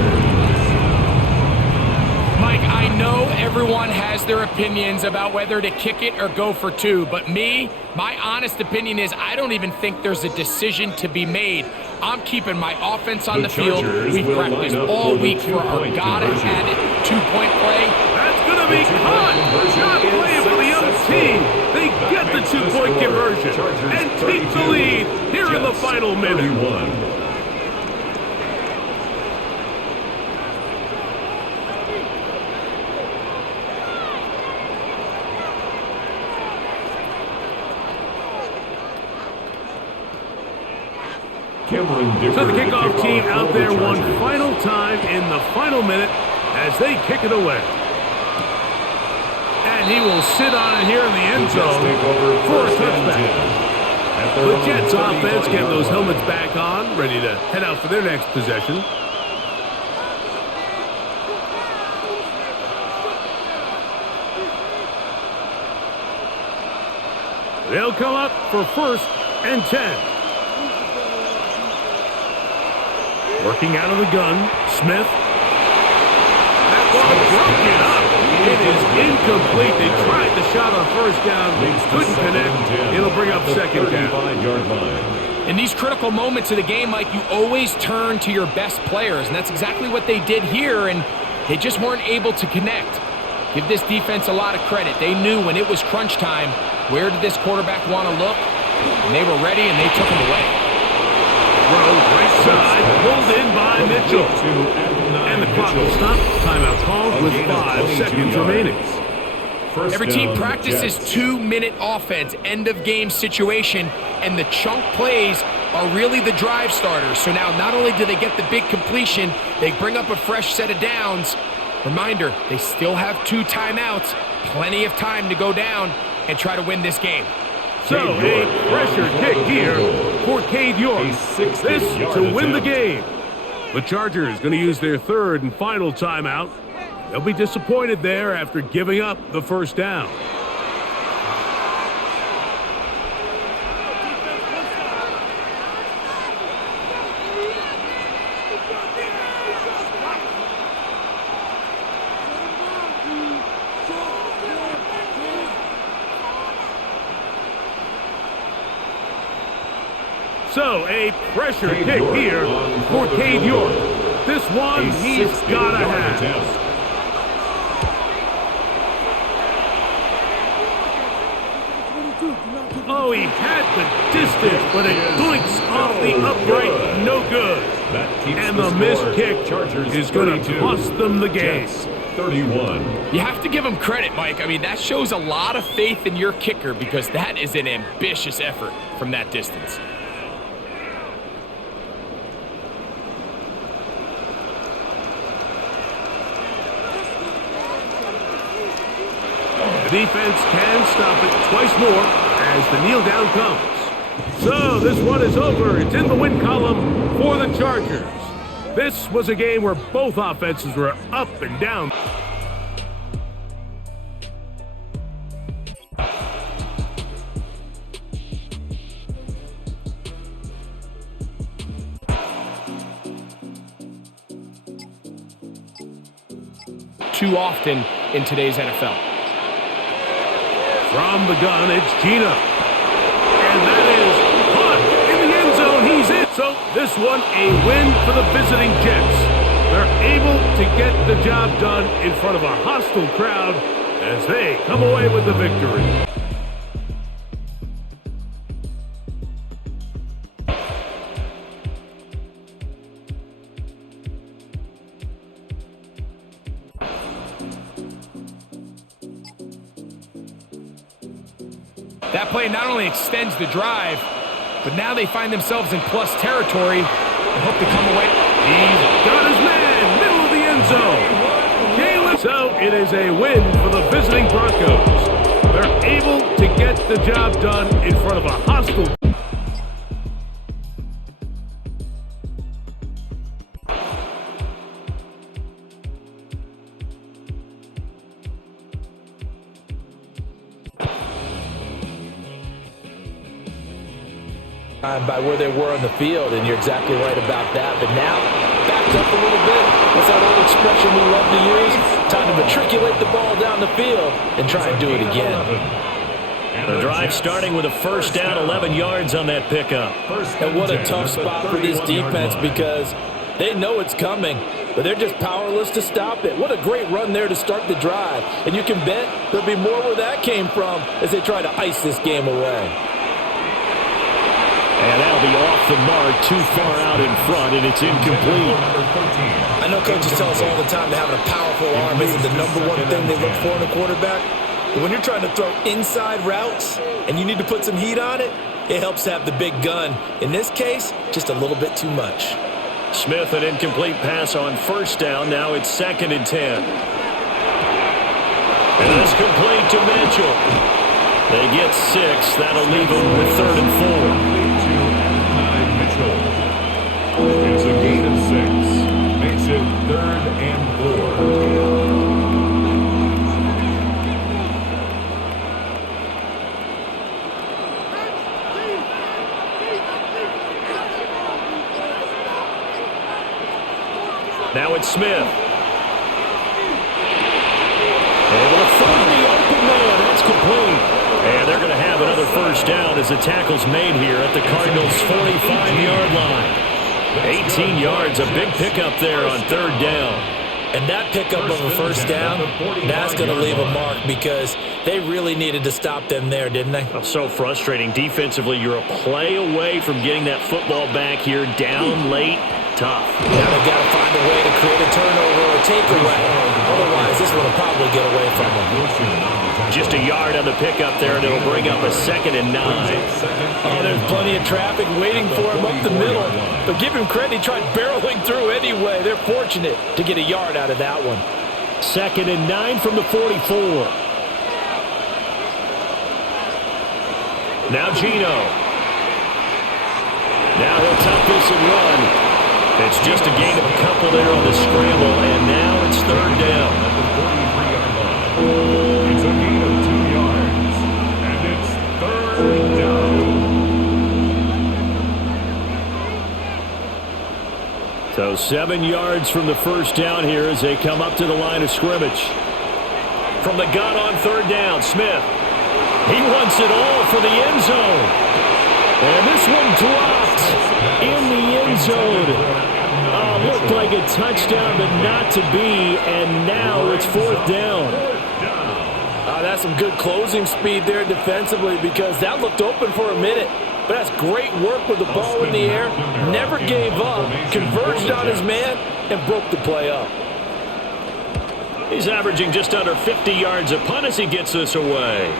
Mike, I know everyone has their opinions about whether to kick it or go for 2, but my honest opinion is I don't even think there's a decision to be made. I'm keeping my offense on the field. We've practiced all week for our gotta-have-it 2-point play. That's going to be caught. Not playing for the other team. They get the 2-point conversion and take the lead here in the final minute. So the kickoff team out there one final time in the final minute as they kick it away. And he will sit on it here in the end zone for a touchback. The Jets offense getting those helmets back on, ready to head out for their next possession. They'll come up for 1st and 10. Working out of the gun, Smith. That ball broken up. It is incomplete. They tried the shot on 1st down, couldn't connect. It'll bring up 2nd down. In these critical moments of the game, Mike, you always turn to your best players, and that's exactly what they did here, and they just weren't able to connect. Give this defense a lot of credit. They knew when it was crunch time, where did this quarterback want to look? And they were ready, and they took him away. Throw right side, pulled in by Mitchell. And the clock will stop. Timeout called with 5 seconds remaining. Every team practices 2-minute offense, end-of-game situation, and the chunk plays are really the drive starters. So now not only do they get the big completion, they bring up a fresh set of downs. Reminder, they still have 2 timeouts, plenty of time to go down and try to win this game. So a pressure kick here for Cade York. This to win the game. The Chargers going to use their 3rd and final timeout. They'll be disappointed there after giving up the first down. So a pressure kick here for Cade York. This one he's got to have. Oh, he had the distance, but it blinks off the upright, no good. And the missed kick is going to cost them the game. 31. You have to give him credit, Mike. I mean, that shows a lot of faith in your kicker because that is an ambitious effort from that distance. The defense can stop it twice more as the kneel down comes. So this one is over. It's in the win column for the Chargers. This was a game where both offenses were up and down. Too often in today's NFL. From the gun, it's Gina. And that is caught in the end zone. He's in. So this one, a win for the visiting Jets. They're able to get the job done in front of a hostile crowd as they come away with the victory. That play not only extends the drive, but now they find themselves in plus territory and hope to come away. He's got his man, middle of the end zone. Jalen. So it is a win for the visiting Broncos. They're able to get the job done in front of a hostile. By where they were on the field, and you're exactly right about that. But now, backed up a little bit. What's that old expression we love to use? Time to matriculate the ball down the field and try and do it again. The drive starting with a first down, 11 yards on that pickup. And what a tough spot for this defense because they know it's coming, but they're just powerless to stop it. What a great run there to start the drive. And you can bet there'll be more where that came from as they try to ice this game away. And that'll be off the mark, too far out in front, and it's incomplete. I know coaches tell us all the time that having a powerful arm isn't the number one thing they look for in a quarterback. But when you're trying to throw inside routes and you need to put some heat on it, it helps to have the big gun. In this case, just a little bit too much. Smith, an incomplete pass on first down. Now it's 2nd and 10. And it's complete to Mitchell. They get 6. That'll leave them with 3rd and 4. It's a gain of 6. Makes it 3rd and 4. Now it's Smith. Able to find the open man. That's complete. And they're going to have another first down as the tackle's made here at the Cardinals' 45-yard line. 18 yards, a big pickup there on 3rd down. And that pickup of a first down, that's going to leave a mark because they really needed to stop them there, didn't they? Oh, so frustrating. Defensively, you're a play away from getting that football back here. Down late, tough. Now they've got to find a way to create a turnover or takeaway. Otherwise, this one will probably get away from them. just a yard on the pickup there, and it'll bring up a 2nd and 9. Oh, there's plenty of traffic waiting for him up the middle. But give him credit, he tried barreling through anyway. They're fortunate to get a yard out of that one. 2nd and 9 from the 44. Now Gino. Now he'll tuck this and run. It's just a gain of a couple there on the scramble, and now it's 3rd down. At the 43-yard line. It's a gain of 2 yards, and it's 3rd down. So 7 yards from the first down here as they come up to the line of scrimmage. From the gun on 3rd down, Smith. He wants it all for the end zone. And this one dropped in the end zone. Looked like a touchdown, but not to be. And now it's 4th down. That's some good closing speed there defensively because that looked open for a minute. But that's great work with the ball in the air. Never gave up, converged on his man, and broke the play up. He's averaging just under 50 yards a punt as he gets this away.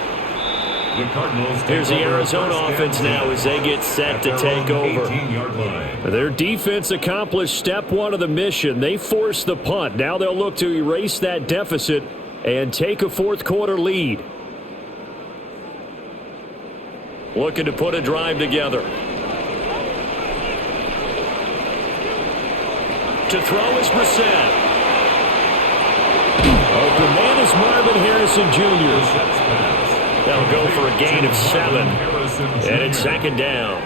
Here's the Arizona offense now as they get set to take over. Their defense accomplished step 1 of the mission. They forced the punt. Now they'll look to erase that deficit and take a 4th quarter lead. Looking to put a drive together. To throw is Brissett. Open man is Marvin Harrison Jr. That'll go for a gain of 7. And it's 2nd down.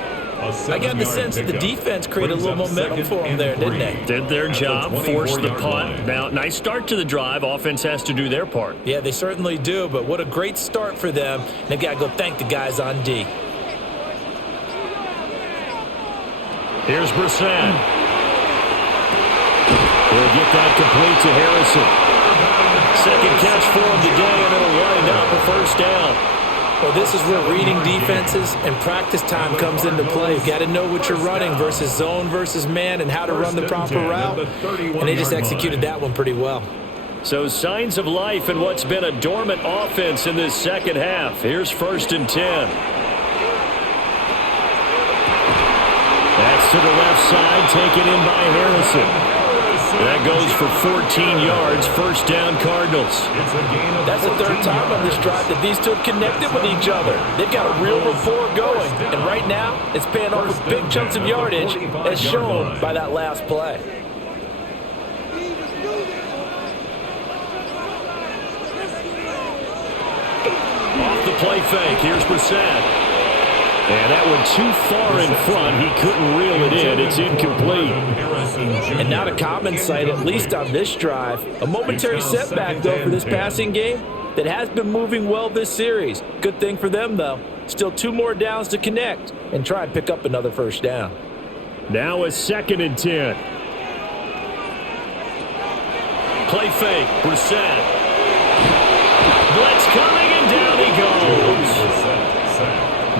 I got the sense that the defense created a little momentum for them there, didn't they? Did their job, forced the punt. Now, nice start to the drive. Offense has to do their part. Yeah, they certainly do, but what a great start for them. They've got to go thank the guys on D. Here's Brissett. He'll get that complete to Harrison. 2nd catch for him today, and it'll wind up a 1st down. Well, this is where reading defenses and practice time comes into play. You've got to know what you're running versus zone versus man and how to run the proper route. And they just executed that one pretty well. So signs of life in what's been a dormant offense in this 2nd half. Here's 1st and 10. That's to the left side, taken in by Harrison. That goes for 14 yards, 1st down Cardinals. That's the 3rd time on this drive that these two have connected with each other. They've got a real rapport going. And right now, it's paying off with big chunks of yardage as shown by that last play. Off the play fake, here's Brissett. And that one too far in front. He couldn't reel it in. It's incomplete. And not a common sight, at least on this drive. A momentary setback, though, for this passing game that has been moving well this series. Good thing for them, though. Still 2 more downs to connect and try and pick up another 1st down. Now a 2nd and 10. Play fake, Brissett. Blitz coming, and down he goes.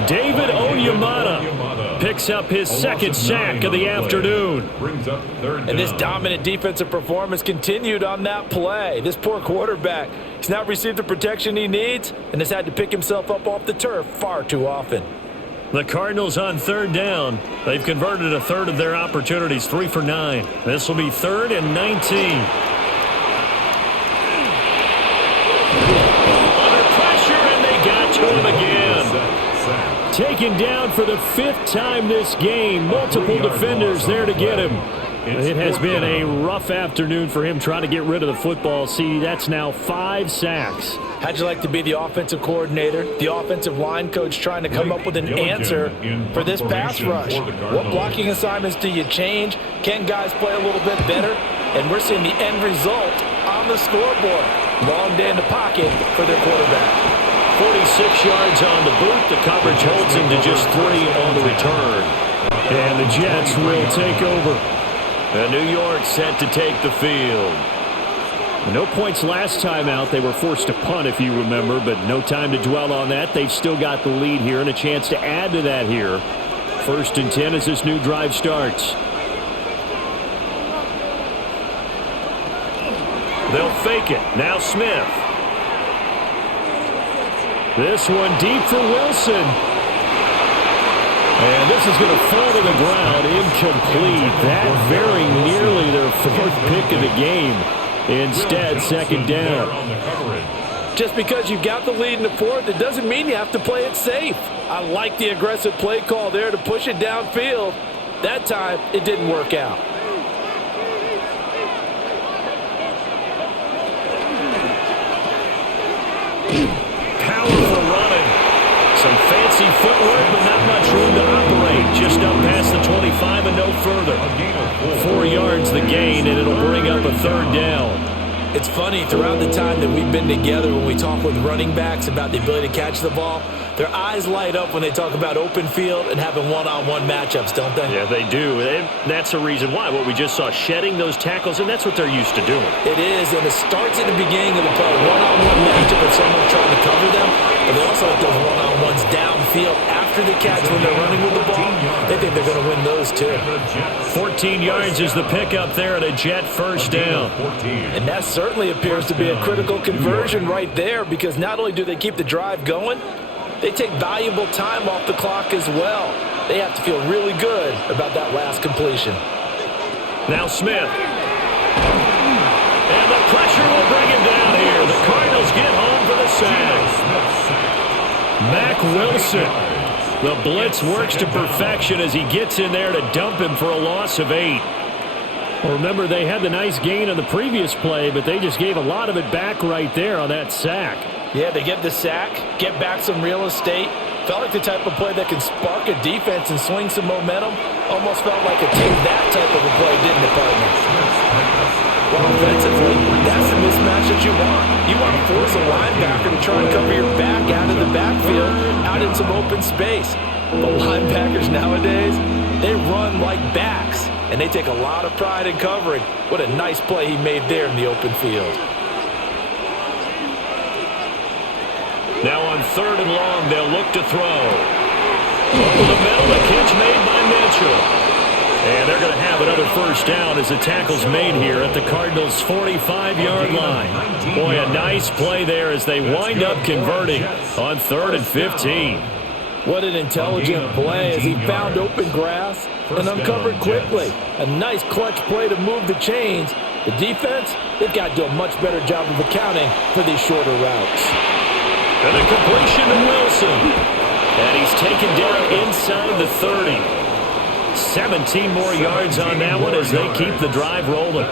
David Onyemata picks up his 2nd sack of the afternoon. And this dominant defensive performance continued on that play. This poor quarterback, he's not received the protection he needs and has had to pick himself up off the turf far too often. The Cardinals on 3rd down. They've converted a 1/3 of their opportunities, 3 for 9. This will be 3rd and 19. Under pressure, and they got to him again. Taken down for the 5th time this game. Multiple defenders there to get him. It has been a rough afternoon for him trying to get rid of the football. See, that's now 5 sacks. How'd you like to be the offensive coordinator, the offensive line coach trying to come up with an answer for this pass rush? What blocking assignments do you change? Can guys play a little bit better? And we're seeing the end result on the scoreboard. Long day in the pocket for their quarterback. 46 yards on the boot. The coverage holds him to just 3 on the return. And the Jets will take over. New York set to take the field. No points last time out. They were forced to punt, if you remember, but no time to dwell on that. They've still got the lead here and a chance to add to that here. 1st and 10 as this new drive starts. They'll fake it. Now Smith. This one deep for Wilson. And this is going to fall to the ground, incomplete. That very nearly their fourth pick of the game. Instead, second down. Just because you've got the lead in the fourth, it doesn't mean you have to play it safe. I like the aggressive play call there to push it downfield. That time, it didn't work out. Powerful running. Some fancy footwork, but not much room to operate. Just up past the 25 and no further. 4 yards the gain, and it'll bring up a third down. It's funny, throughout the time that we've been together, when we talk with running backs about the ability to catch the ball, their eyes light up when they talk about open field and having one-on-one matchups, don't they? Yeah, they do. And that's the reason why. What we just saw, shedding those tackles, and that's what they're used to doing. It is, and it starts at the beginning of the play. One-on-one matchup with someone trying to cover them, but they also have those one-on-ones downfield after the catch when they're running with the ball. They think they're going to win those, too. 14 yards is the pickup there at a Jet first down. And that certainly appears to be a critical conversion right there, because not only do they keep the drive going, they take valuable time off the clock as well. They have to feel really good about that last completion. Now Smith. And the pressure will bring him down here. The Cardinals get home for the sack. Mack Wilson. The blitz works to perfection as he gets in there to dump him for a loss of 8. Well, remember, they had the nice gain on the previous play, but they just gave a lot of it back right there on that sack. Yeah, they get the sack, get back some real estate. Felt like the type of play that can spark a defense and swing some momentum. Almost felt like a take that type of a play, didn't it, partner? Well, offensively, that's the mismatch that you want. You want to force a linebacker to try and cover your back out of the backfield, out in some open space. The linebackers nowadays, they run like backs, and they take a lot of pride in covering. What a nice play he made there in the open field. Now on 3rd and long, they'll look to throw. Over the middle, the catch made by Mitchell. And they're going to have another first down as the tackle's made here at the Cardinals' 45-yard line. Boy, a nice play there as they wind up converting on 3rd and 15. What an intelligent play as he found open grass and uncovered quickly. A nice clutch play to move the chains. The defense, they've got to do a much better job of accounting for these shorter routes. And a completion to Wilson. And he's taken down inside the 30. 17 more yards on that one as they keep the drive rolling.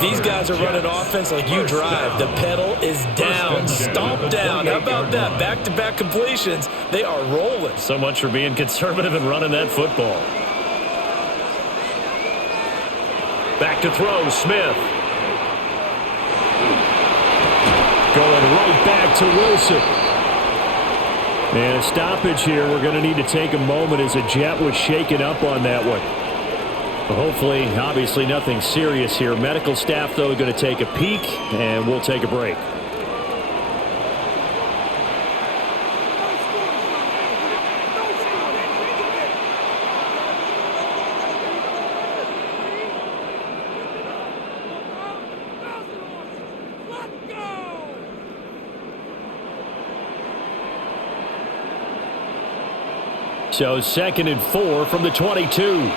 These guys are running offense like you drive. The pedal is down, stomp down. How about that? Back-to-back completions. They are rolling. So much for being conservative and running that football. Back to throw, Smith. Going right back to Wilson. And a stoppage here. We're going to need to take a moment as a Jet was shaken up on that one. But hopefully, obviously nothing serious here. Medical staff, though, going to take a peek, and we'll take a break. So 2nd and 4 from the 22. And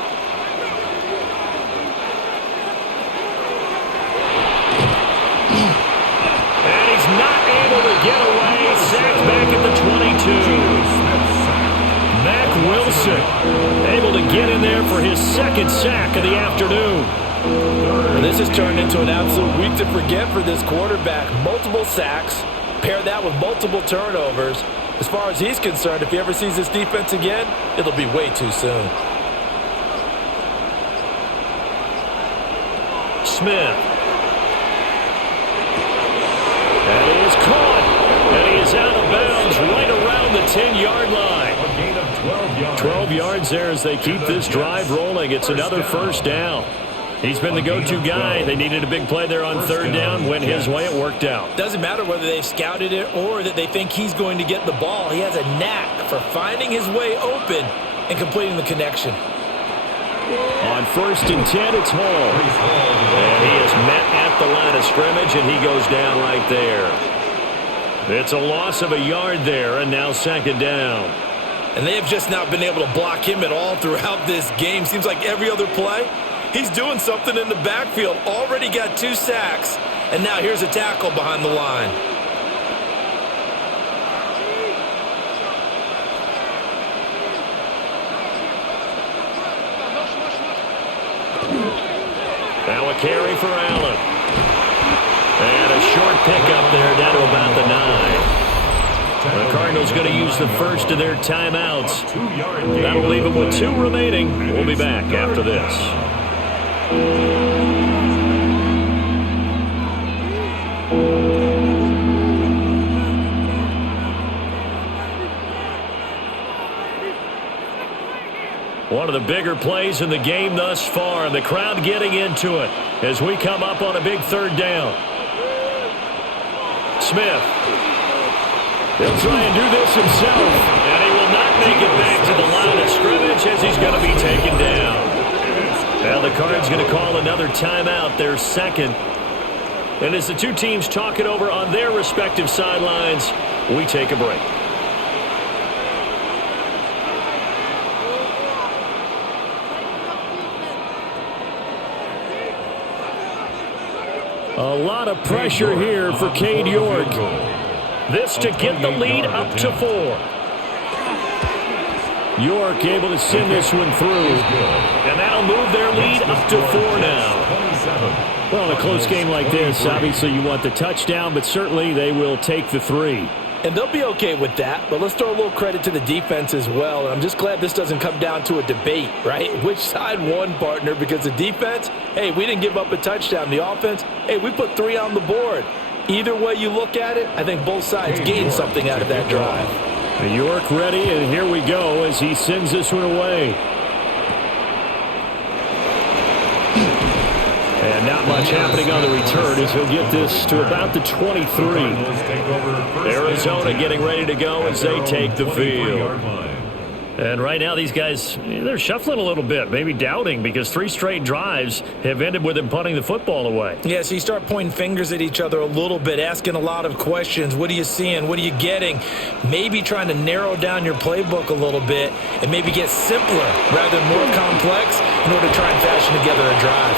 he's not able to get away. Sacked back at the 22. Mack Wilson able to get in there for his 2nd sack of the afternoon. And this has turned into an absolute week to forget for this quarterback. Multiple sacks. Pair that with multiple turnovers. As far as he's concerned, if he ever sees this defense again, it'll be way too soon. Smith. And he is caught. And he is out of bounds right around the 10-yard line. A gain of 12 yards. 12 yards there as they keep this drive rolling. It's another first down. He's been the go-to guy. They needed a big play there on 3rd down. Went his way. It worked out. Doesn't matter whether they've scouted it or that they think he's going to get the ball. He has a knack for finding his way open and completing the connection. On 1st and 10, it's Hall. And he is met at the line of scrimmage, and he goes down right there. It's a loss of a yard there, and now second down. And they have just not been able to block him at all throughout this game. Seems like every other play, he's doing something in the backfield. Already got 2 sacks, and now here's a tackle behind the line. Now a carry for Allen. And a short pickup there down to about the 9. The Cardinals going to use the first of their timeouts. That'll leave them with 2 remaining. We'll be back after this. One of the bigger plays in the game thus far, and the crowd getting into it as we come up on a big third down. Smith. He'll try and do this himself, and he will not make it back to the line of scrimmage as he's going to be taken down. Now the Cards going to call another timeout, their second. And as the 2 teams talk it over on their respective sidelines, we take a break. A lot of pressure here for Cade York. This to get the lead up to 4. York able to send this one through. And that'll move their lead up to 4 now. Well, in a close game like this, obviously you want the touchdown, but certainly they will take the 3. And they'll be okay with that, but let's throw a little credit to the defense as well. And I'm just glad this doesn't come down to a debate, right? Which side won, partner? Because the defense, hey, we didn't give up a touchdown. The offense, hey, we put 3 on the board. Either way you look at it, I think both sides gained something out of that drive. York ready, and here we go as he sends this one away. And not much happening on the return as he'll get this to about the 23. Arizona getting ready to go as they take the field. And right now these guys, they're shuffling a little bit, maybe doubting, because 3 straight drives have ended with them punting the football away. Yeah, so you start pointing fingers at each other a little bit, asking a lot of questions. What are you seeing? What are you getting? Maybe trying to narrow down your playbook a little bit and maybe get simpler rather than more complex in order to try and fashion together a drive.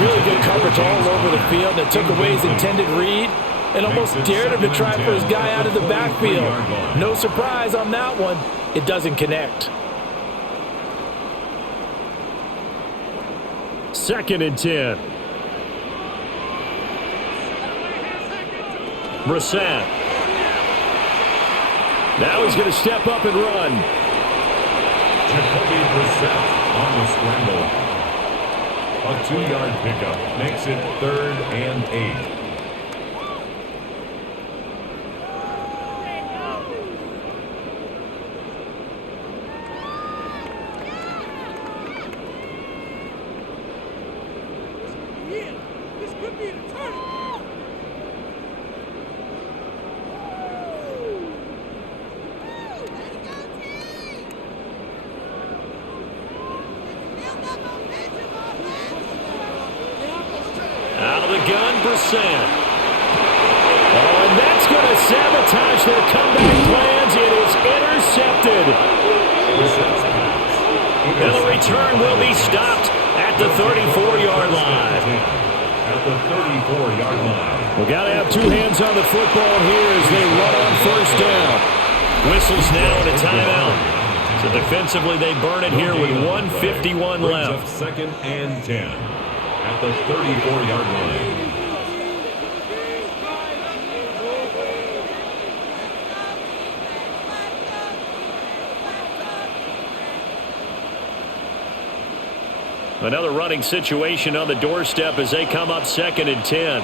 Really good coverage all over the field that took away his intended read and almost dared him to try for his guy out of the backfield. No surprise on that one. It doesn't connect. 2nd and 10. Brissett. Now he's going to step up and run. Jacoby Brissett on the scramble. A 2-yard pickup makes it 3rd and 8. Out of the gun, Brissett. Oh, and that's going to sabotage their comeback plans. It is intercepted. And the return will be stopped at the 34-yard line. At the 34-yard line. We've got to have 2 hands on the football here as they run on first down. Whistles now and a timeout. So defensively, they burn it here with 1:51 left. 2nd and 10 at the 34-yard line. Another running situation on the doorstep as they come up 2nd and 10.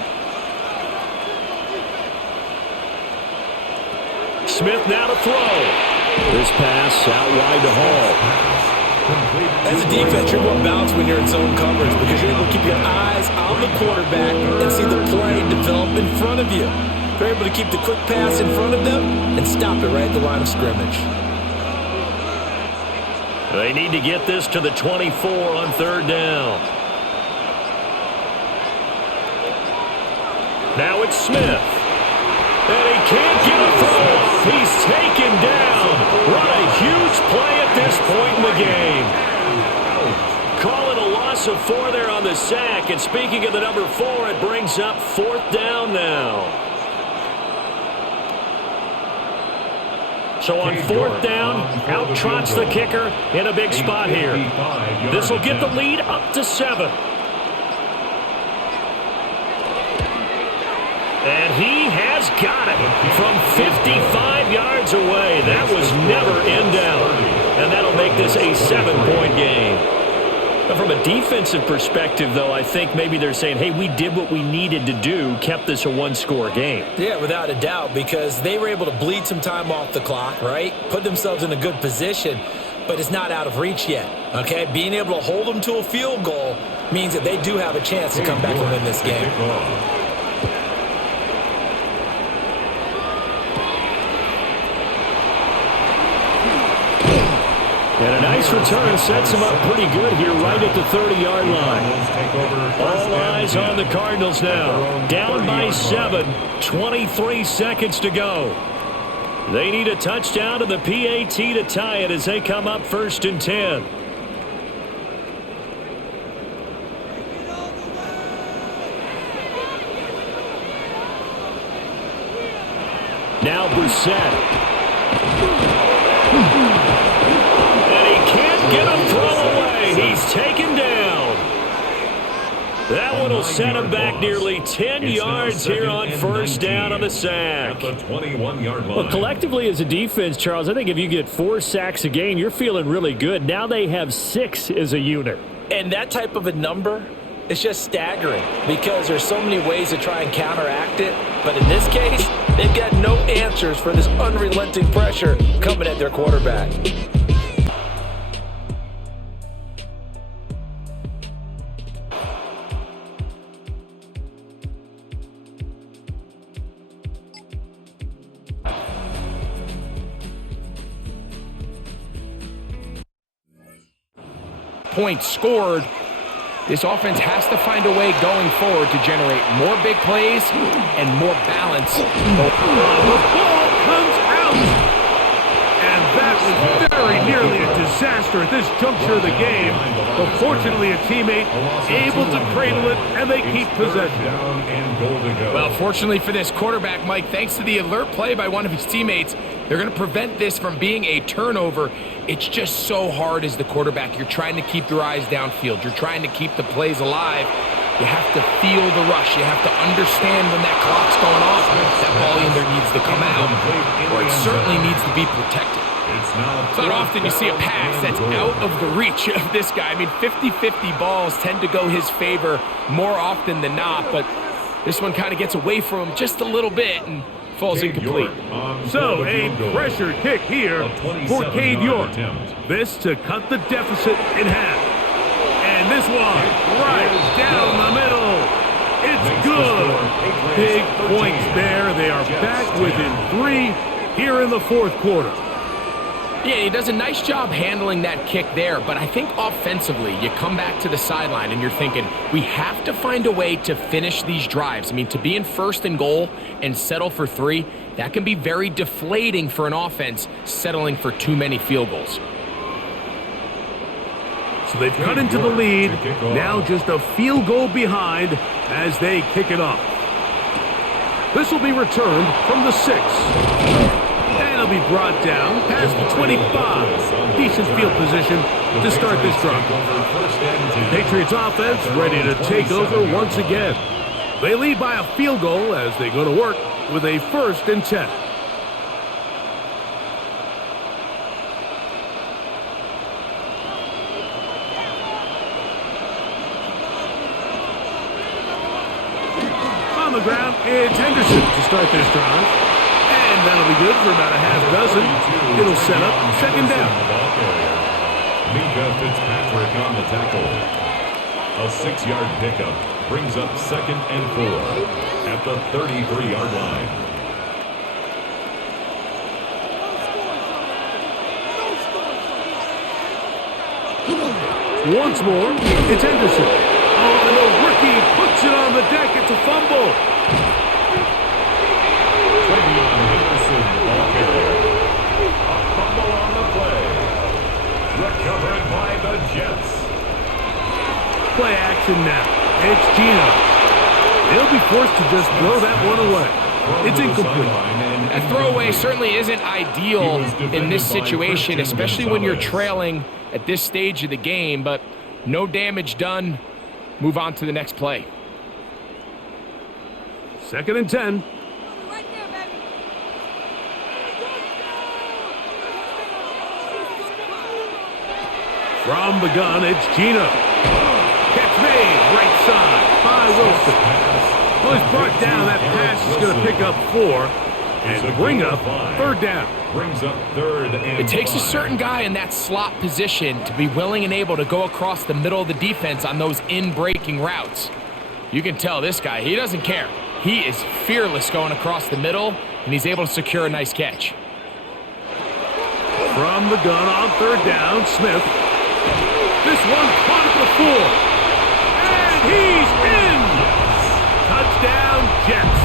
Smith now to throw. This pass out wide to Hall. As a defense, you're more balanced when you're in zone coverage because you're able to keep your eyes on the quarterback and see the play develop in front of you. You're able to keep the quick pass in front of them and stop it right at the line of scrimmage. They need to get this to the 24 on 3rd down. Now it's Smith. loss of 4 there on the sack. And speaking of the number 4, it brings up 4th down now. So on 4th down, out trots the kicker in a big spot here. This will get the lead up to 7. And he has got it from 55 yards away. That was never in doubt. And that'll make this a 7-point game. But from a defensive perspective, though, I think maybe they're saying, hey, we did what we needed to do, kept this a 1-score game. Yeah, without a doubt, because they were able to bleed some time off the clock, right? Put themselves in a good position, but it's not out of reach yet, okay? Being able to hold them to a field goal means that they do have a chance to come back and win this game. And a nice return sets him up pretty good here right at the 30-yard line. All eyes on the Cardinals now. Down by 7, 23 seconds to go. They need a touchdown to the PAT to tie it as they come up 1st and 10. Now Brissett. Get a throw away. He's taken down. That one will set him back nearly 10 yards here on 1st down on the sack. At the 21-yard line. Well, collectively as a defense, Charles, I think if you get 4 sacks a game, you're feeling really good. Now they have 6 as a unit. And that type of a number is just staggering because there's so many ways to try and counteract it. But in this case, they've got no answers for this unrelenting pressure coming at their quarterback. Points scored. This offense has to find a way going forward to generate more big plays and more balance. The ball comes out. And that was very nearly a disaster at this juncture of the game. But fortunately, a teammate able to cradle it, and they keep possession. Well, fortunately for this quarterback, Mike, thanks to the alert play by one of his teammates, they're going to prevent this from being a turnover. It's just so hard as the quarterback. You're trying to keep your eyes downfield. You're trying to keep the plays alive. You have to feel the rush. You have to understand when that clock's going off. That ball either needs to come out, or it certainly needs to be protected. It's not often you see a pass that's out of the reach of this guy. I mean, 50-50 balls tend to go his favor more often than not, but this one kind of gets away from him just a little bit and falls incomplete. So a pressure kick here for Cade York. This to cut the deficit in half. And this one right down the middle. It's good. Big points there. They are back within 3 here in the 4th quarter. Yeah, he does a nice job handling that kick there, but I think offensively, you come back to the sideline and you're thinking, we have to find a way to finish these drives. I mean, to be in 1st and goal and settle for 3, that can be very deflating for an offense settling for too many field goals. So they've cut into the lead, now just a field goal behind as they kick it off. This will be returned from the 6. And it'll be brought down past the 25. Decent field position to start this drive. Patriots offense ready to take over once again. They lead by a field goal as they go to work with a 1st and 10. On the ground, it's Henderson to start this drive. And that'll be good for about a half dozen. It'll set up 2nd down. Minka Fitzpatrick on the tackle. A 6-yard pickup brings up 2nd and 4 at the 33-yard line. Once more, it's Henderson. Oh, and the rookie puts it on the deck. It's a fumble. Recovered by the Jets. possession now. It's Gino. He'll be forced to just throw that one away. It's incomplete. That throwaway certainly isn't ideal in this situation, especially when you're trailing at this stage of the game, but no damage done. Move on to the next play. 2nd and 10. Right there, baby. From the gun, it's Gino. Catch made, right side by Wilson. Well, he's brought down. That pass is going to pick up 4 and bring up 3rd down. Brings up 3rd and It takes a 5. certain guy in that slot position to be willing and able to go across the middle of the defense on those in-breaking routes. You can tell this guy, he doesn't care. He is fearless going across the middle, and he's able to secure a nice catch. From the gun on 3rd down, Smith. This one caught at the 4. And he's in! Touchdown, Jets.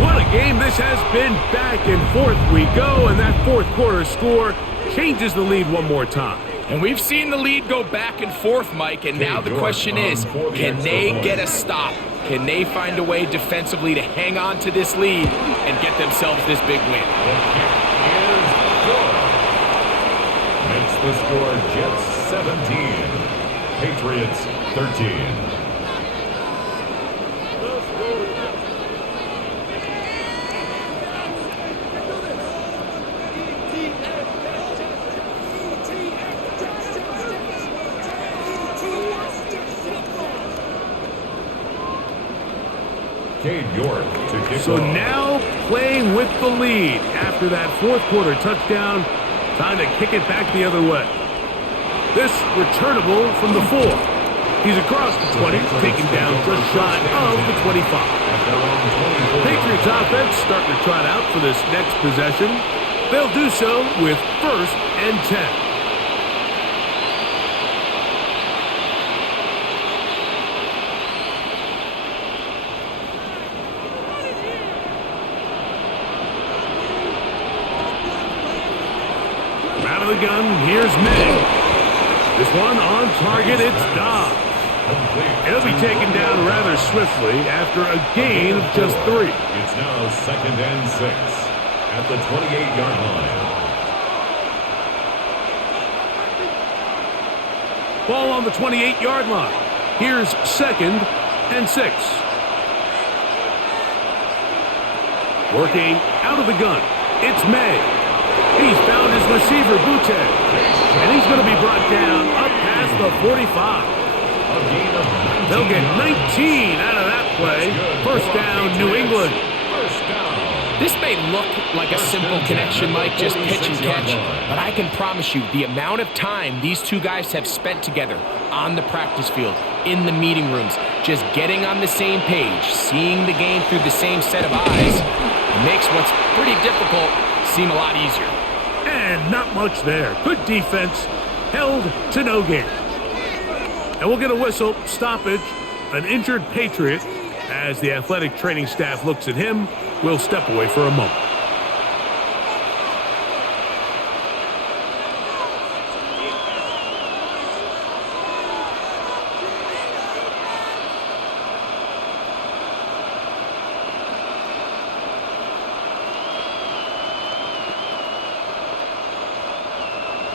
What a game this has been. Back and forth we go, and that 4th quarter score changes the lead one more time. And we've seen the lead go back and forth, Mike, and now the question is, can they get a stop? Can they find a way defensively to hang on to this lead and get themselves this big win? Makes the score Jets 17, Patriots 13. York to kick So off. now playing with the lead after that 4th quarter touchdown. Time to kick it back the other way. This returnable from the 4. He's across the 20, taken down just shy of the 25. Patriots offense starting to trot out for this next possession. They'll do so with 1st and 10. The gun, here's May. This one on target, it's Dobbs. He'll be taken down rather swiftly after a gain of just 3. It's now 2nd and 6 at the 28-yard line. Ball on the 28-yard line. Here's 2nd and 6. Working out of the gun, it's May. He's found his receiver, Butte, and he's going to be brought down up past the 45. They'll get 19 out of that play. 1st down, New England. This may look like a simple connection, Mike, just pitch and catch, but I can promise you the amount of time these two guys have spent together on the practice field, in the meeting rooms, just getting on the same page, seeing the game through the same set of eyes, makes what's pretty difficult seem a lot easier. And not much there. Good defense, held to no gain. And we'll get a whistle, stoppage, an injured Patriot. As the athletic training staff looks at him, we'll step away for a moment.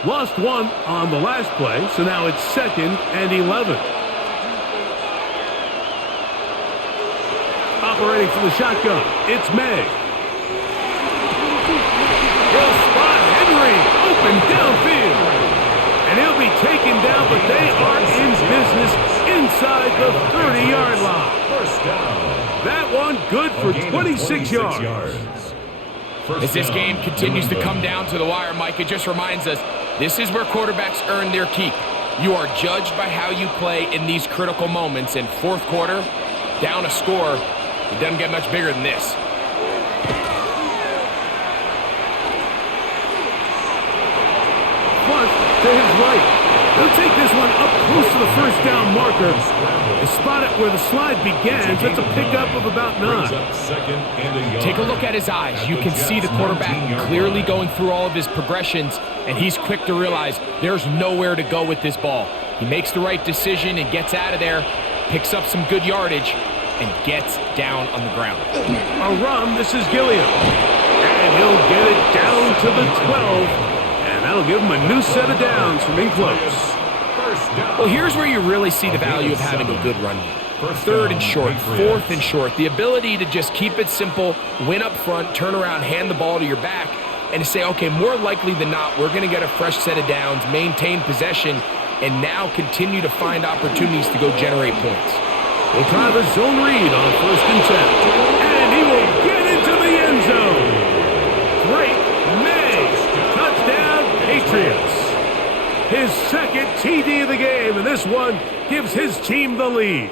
Lost 1 on the last play, so now it's 2nd and 11. Operating from the shotgun, it's May. He'll spot Henry, open downfield. And he'll be taken down, but they are in business inside the 30-yard line. 1st down. That one good for 26 yards. As this game continues to come down to the wire, Mike, it just reminds us, this is where quarterbacks earn their keep. You are judged by how you play in these critical moments. In 4th quarter, down a score, it doesn't get much bigger than this. Plus, to his right. They'll take this one up close to the 1st down marker. They spot it where the slide begins. That's a pickup of about 9. Take a look at his eyes. You can see the quarterback clearly going through all of his progressions, and he's quick to realize there's nowhere to go with this ball. He makes the right decision and gets out of there, picks up some good yardage, and gets down on the ground. A run, this is Gilliam. And he'll get it down to the 12. And that'll give him a new set of downs from in close. Well, here's where you really see the value of having a good run game. Third and short, fourth and short. The ability to just keep it simple, win up front, turn around, hand the ball to your back, and to say, okay, more likely than not, we're going to get a fresh set of downs, maintain possession, and now continue to find opportunities to go generate points. We'll try the zone read on first and 10. And he will get into the end zone. Drake May. Touchdown, Patriots. His second TD of the game, and this one gives his team the lead.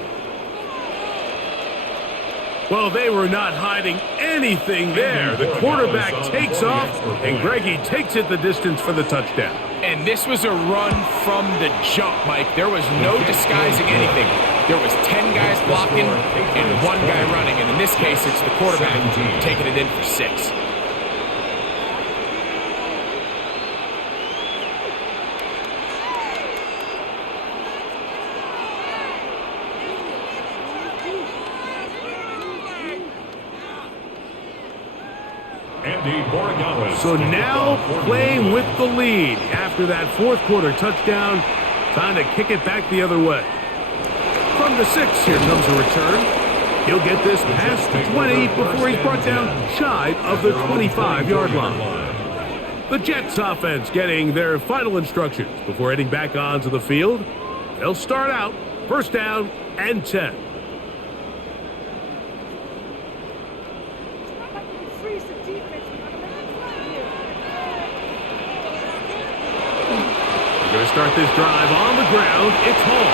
Well, they were not hiding anything there. The quarterback takes off, and Greggy takes it the distance for the touchdown. And this was a run from the jump, Mike. There was no disguising anything. There was 10 guys blocking and 1 guy running. And in this case, it's the quarterback taking it in for 6. So now playing with the lead after that fourth quarter touchdown, trying to kick it back the other way. From the 6, here comes a return. He'll get this past the 20 before he's brought down shy of the 25-yard line. The Jets offense getting their final instructions before heading back onto the field. They'll start out first down and 10. Going to start this drive on the ground. It's Hall.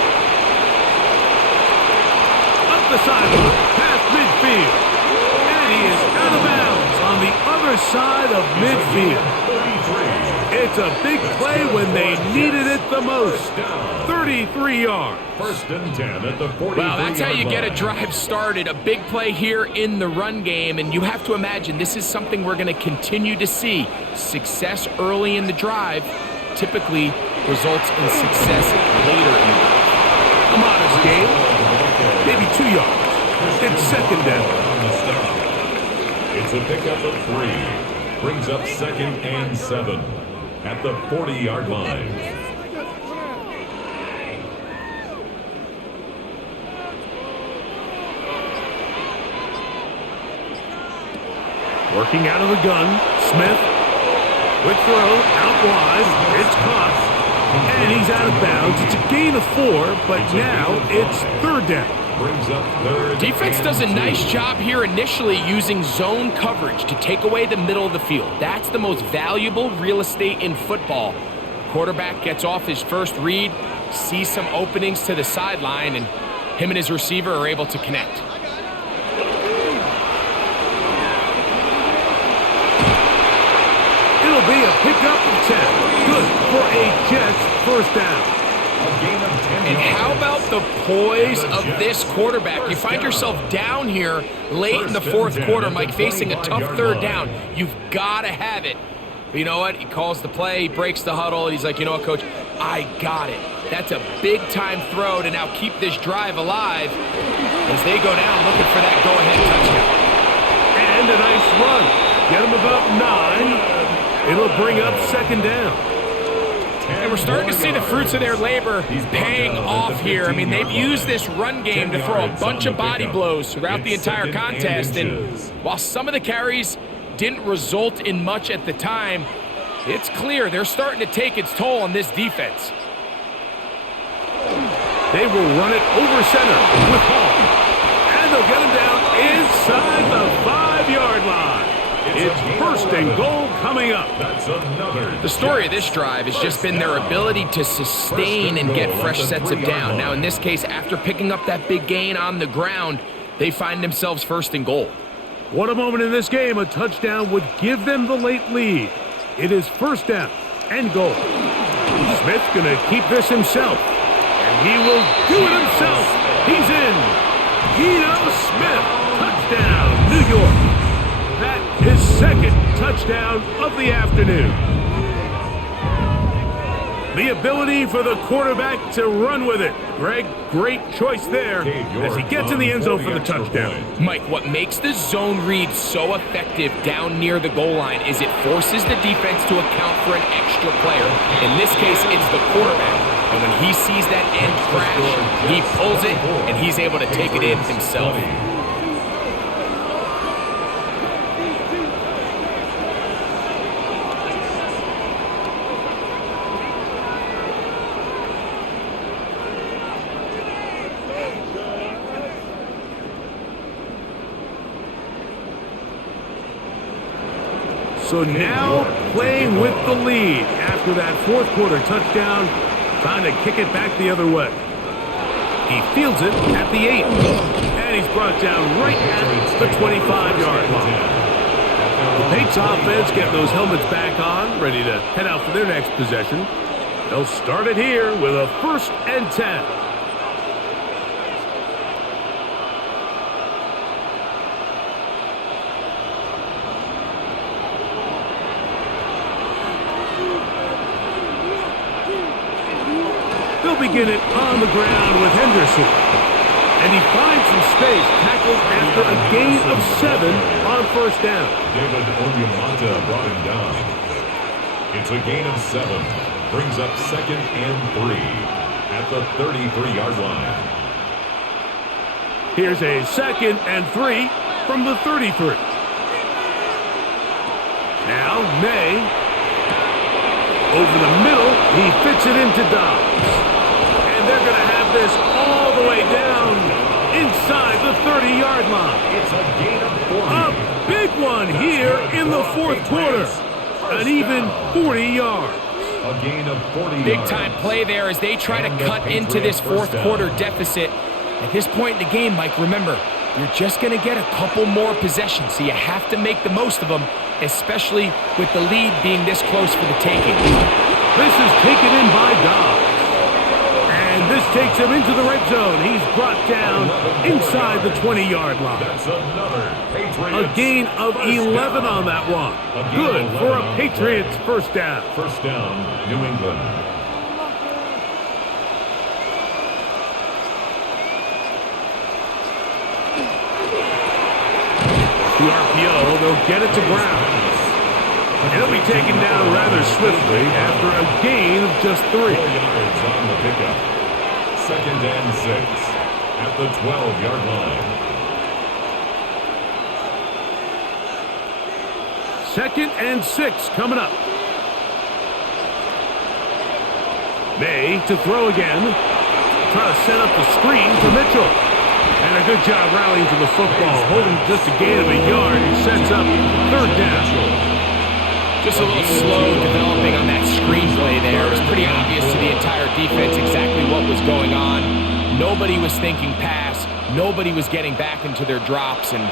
Up the sideline, past midfield. And he is out of bounds on the other side of midfield. It's a big play when they needed it the most. 33 yards. First and 10 at the 43-yard Well, that's how you get a line. drive started. A big play here in the run game. And you have to imagine this is something we're going to continue to see. Success early in the drive typically results in success later in the game. A modest game, maybe 2 yards. It's second down. It's a pickup of 3. Brings up second and 7 at the 40-yard line. Working out of the gun, Smith. Quick throw, out wide. It's caught. And he's out of bounds. It's a gain of 4, but now it's third down. Brings up third. Defense does a nice job here initially using zone coverage to take away the middle of the field. That's the most valuable real estate in football. Quarterback gets off his first read, sees some openings to the sideline, and him and his receiver are able to connect. It'll be a pickup of 10. Good for a Jets first down. And how about the poise of this quarterback? You find yourself down here late in the fourth quarter, Mike, facing a tough third down. You've got to have it. But you know what? He calls the play, he breaks the huddle. He's like, you know what, Coach? I got it. That's a big-time throw to now keep this drive alive as they go down looking for that go-ahead touchdown. And a nice run. Get him about 9. It'll bring up second down. And we're starting to see the fruits of their labor paying off here. I mean, they've used this run game to throw a bunch of body blows throughout the entire contest. And while some of the carries didn't result in much at the time, it's clear they're starting to take its toll on this defense. They will run it over center with Hall. And they'll get him down inside the 5-yard line. It's first and goal coming up. The story of this drive has just been their ability to sustain and get fresh sets of down. Now, in this case, after picking up that big gain on the ground, they find themselves first and goal. What a moment in this game. A touchdown would give them the late lead. It is first down and goal. Smith's going to keep this himself. And he will do it himself. He's in. Geno Smith. Touchdown, New York. That is second touchdown of the afternoon. The ability for the quarterback to run with it. Greg, great choice there as he gets in the end zone for the touchdown. Mike, what makes the zone read so effective down near the goal line is it forces the defense to account for an extra player. In this case, it's the quarterback. And when he sees that end crash, he pulls it, and he's able to take it in himself. So now playing with the lead after that fourth quarter touchdown, trying to kick it back the other way. He fields it at the 8, and he's brought down right at the 25-yard line. The Patriots offense getting those helmets back on, ready to head out for their next possession. They'll start it here with a 1st and 10. Begin it on the ground with Henderson. And he finds some space, tackled after a gain of 7 on 1st down. David Onyemata brought him down. It's a gain of 7. Brings up 2nd and 3 at the 33-yard line. Here's a 2nd and 3 from the 33. Now May. Over the middle, he fits it into Dobbs. They're going to have this all the way down inside the 30-yard line. It's a gain of 40. A big one here in the fourth quarter. An even 40 yards. A gain of 40 Big time play there as they try to cut into this fourth quarter deficit. At this point in the game, Mike, remember, you're just going to get a couple more possessions, so you have to make the most of them, especially with the lead being this close for the taking. This is taken in by Dobbs. And this takes him into the red zone. He's brought down inside the 20-yard line. That's another Patriots. A gain of 11 on that one. Good for a Patriots first down. First down, New England. The RPO, they'll get it to Brown. And he'll be taken down rather swiftly after a gain of just 3. 4 yards on the pickup. 2nd and 6 at the 12-yard line. 2nd and 6 coming up. May to throw again. Try to set up the screen for Mitchell. And a good job rallying to the football. Holding just a gain of a yard. He sets up 3rd down. Just a little slow developing on that screenplay there. It was pretty obvious to the entire defense exactly what was going on. Nobody was thinking pass. Nobody was getting back into their drops, and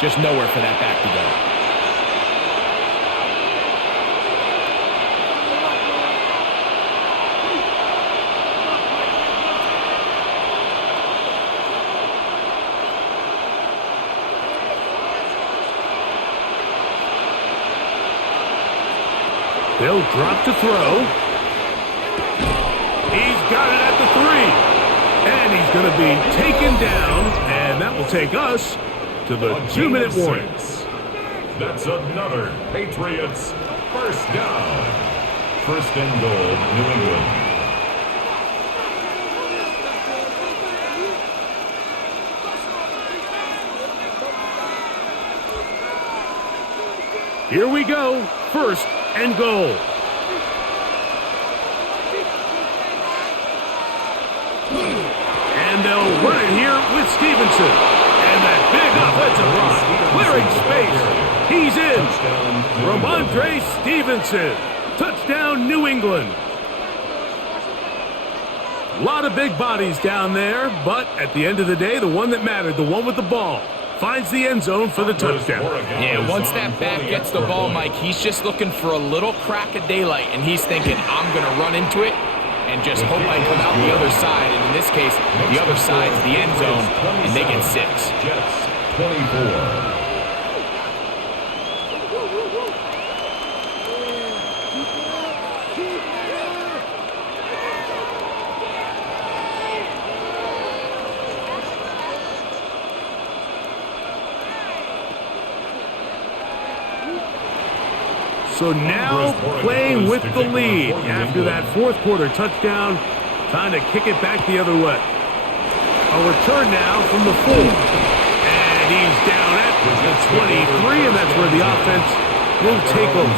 just nowhere for that back to go. They'll drop to throw. He's got it at the 3. And he's going to be taken down. And that will take us to the 2-minute warning. That's another Patriots first down. 1st and goal, New England. Here we go. 1st and goal. And they'll run it here with Stevenson. And that big offensive line clearing space. He's in. Ramondre Stevenson. Touchdown, New England. A lot of big bodies down there, but at the end of the day, the one that mattered, the one with the ball, finds the end zone for the touchdown. Yeah, once that back gets the ball, Mike, he's just looking for a little crack of daylight, and he's thinking, I'm going to run into it and just hope I come out the other side. And in this case, the other side's the end zone, and they get 6. Jets 24. So now playing with the lead after that fourth quarter touchdown. Time to kick it back the other way. A return now from the 4. And he's down at the 23, and that's where the offense will take over.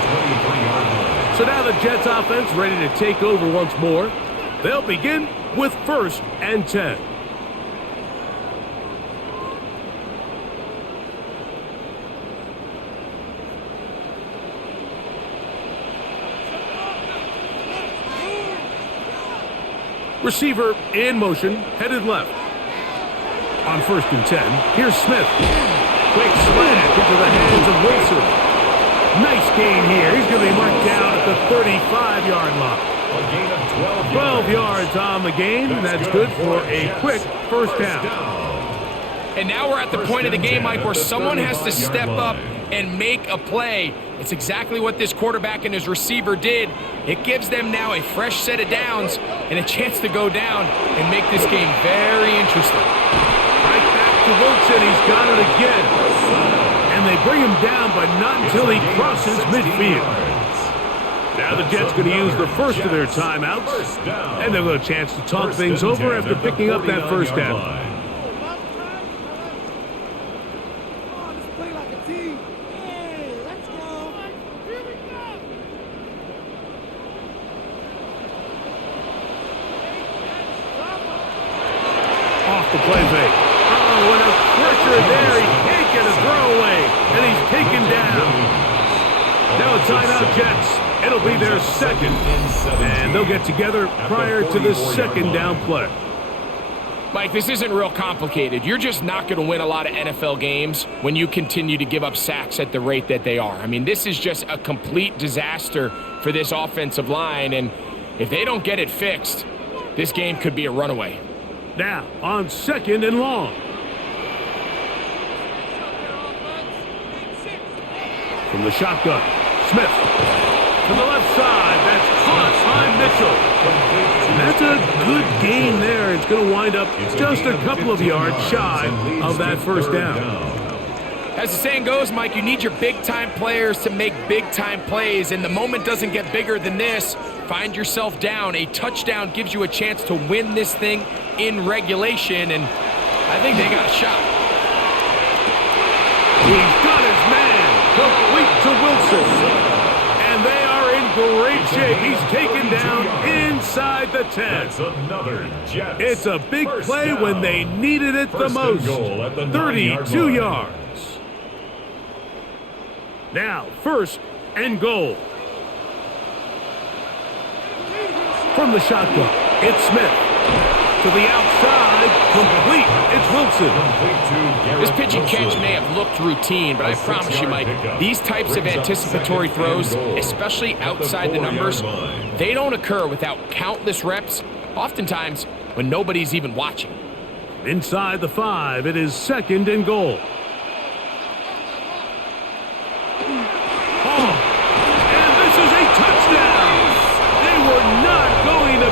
So now the Jets offense ready to take over once more. They'll begin with 1st and 10. Receiver in motion, headed left. On 1st and 10, here's Smith. Quick slant into the hands of Wilson. Nice gain here. He's going to be marked down at the 35-yard line. A gain of 12 yards on the game. That's good for a quick first down. And now we're at the point of the game, Mike, where someone has to step up and make a play. It's exactly what this quarterback and his receiver did. It gives them now a fresh set of downs and a chance to go down and make this game very interesting. Right back to Wilson. He's got it again. And they bring him down, but not until he crosses midfield. Now the Jets going to use the first of their timeouts. And they'll get a chance to talk things over after picking up that first down. The play fake. Oh, and a pressure there. He can't get a throw away. And he's taken down. Now a timeout, Jets. It'll be their second. And they'll get together prior to the second down play. Mike, this isn't real complicated. You're just not going to win a lot of NFL games when you continue to give up sacks at the rate that they are. I mean, this is just a complete disaster for this offensive line. And if they don't get it fixed, this game could be a runaway. Now, on 2nd and long. From the shotgun, Smith. To the left side, that's caught by Mitchell. And that's a good gain there. It's going to wind up just a couple of yards shy of that first down. As the saying goes, Mike, you need your big-time players to make big-time plays, and the moment doesn't get bigger than this. Find yourself down. A touchdown gives you a chance to win this thing in regulation, and I think they got a shot. He's got his man, complete to Wilson. And they are in great shape. He's taken down inside the 10. That's another Jets. It's a big play when they needed it the most. 32 yards. Now, 1st and goal. From the shotgun, it's Smith. To the outside, complete. It's Wilson. This pitch and catch may have looked routine, but I promise you, Mike, these types of anticipatory throws, especially outside the numbers, they don't occur without countless reps, oftentimes when nobody's even watching. Inside the 5, it is 2nd and goal.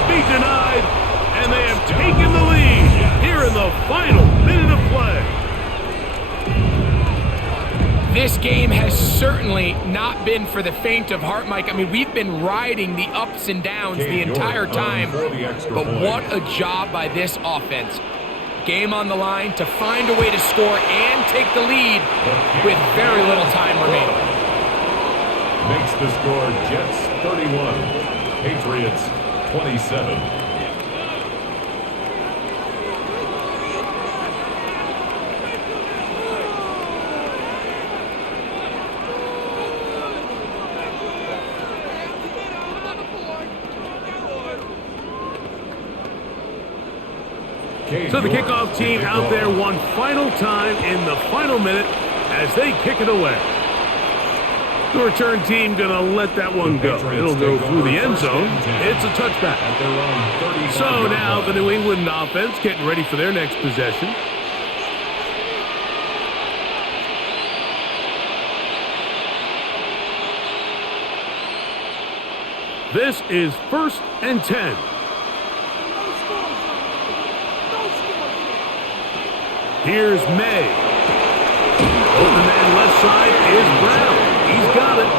Be denied, and they have taken the lead here in the final minute of play. This game has certainly not been for the faint of heart, Mike. I mean, we've been riding the ups and downs the entire time, but what a job by this offense. Game on the line to find a way to score and take the lead with very little time remaining. Makes the score Jets 31, Patriots 27. So the kickoff team out there one final time in the final minute as they kick it away. The return team going to let that one go. It'll go through the end zone. It's a touchback. So now the New England offense getting ready for their next possession. This is 1st and 10. Here's May. Open man left side is Brown. He's got it.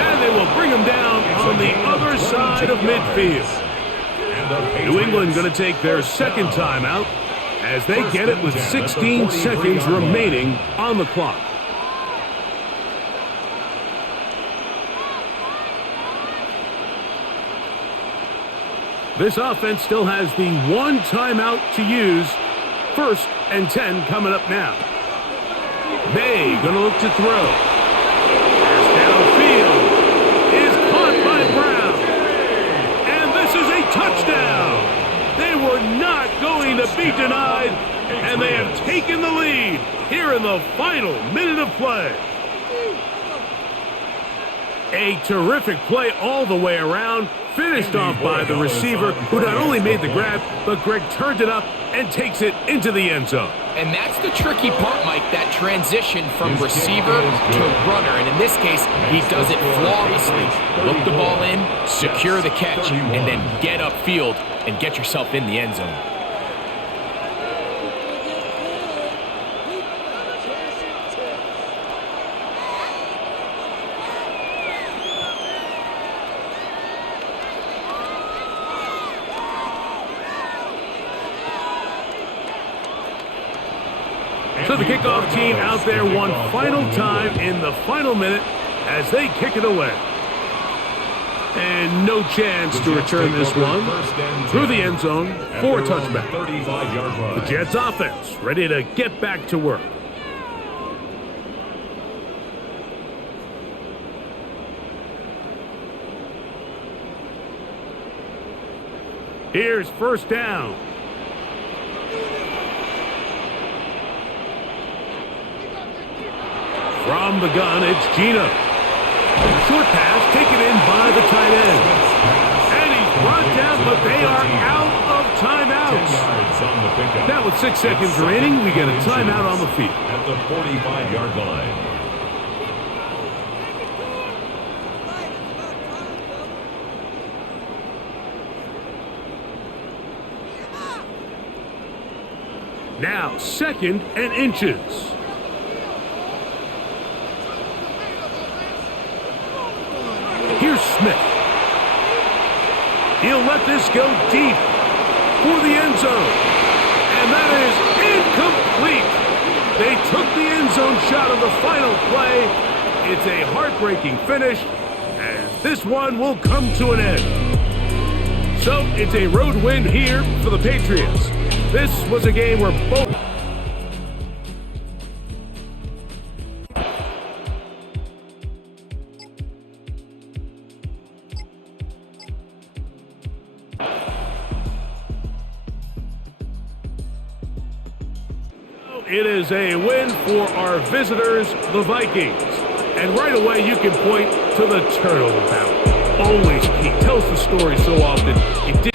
And they will side of midfield. New England going to take their second timeout as they get it with 16 seconds remaining on the clock. This offense still has the one timeout to use. 1st and 10 coming up now. May going to look to throw. Pass downfield is caught by Brown. And this is a touchdown. They were not going to be denied, and they have taken the lead here in the final minute of play. A terrific play all the way around, finished off by the receiver, who not only made the grab, but Greg turned it up and takes it into the end zone. And that's the tricky part, Mike, that transition from receiver to runner. And in this case, he does it flawlessly. Look the ball in, secure the catch, and then get upfield and get yourself in the end zone. So the kickoff team out there one final time in the final minute as they kick it away. And no chance to return this one through the end zone for a touchback. The Jets offense ready to get back to work. Here's 1st down. From the gun, it's Gino. Short pass taken in by the tight end. And he's brought down, but they are out of timeouts. Now with 6 seconds remaining, we get a timeout on the field. At the 45-yard line. Now 2nd and inches. Here's Smith. He'll let this go deep for the end zone. And that is incomplete. They took the end zone shot of the final play. It's a heartbreaking finish, and this one will come to an end. So it's a road win here for the Patriots. This was a game where both... It is a win for our visitors, the Vikings. And right away, you can point to the turnover battle. Always key. Tells the story so often. It did.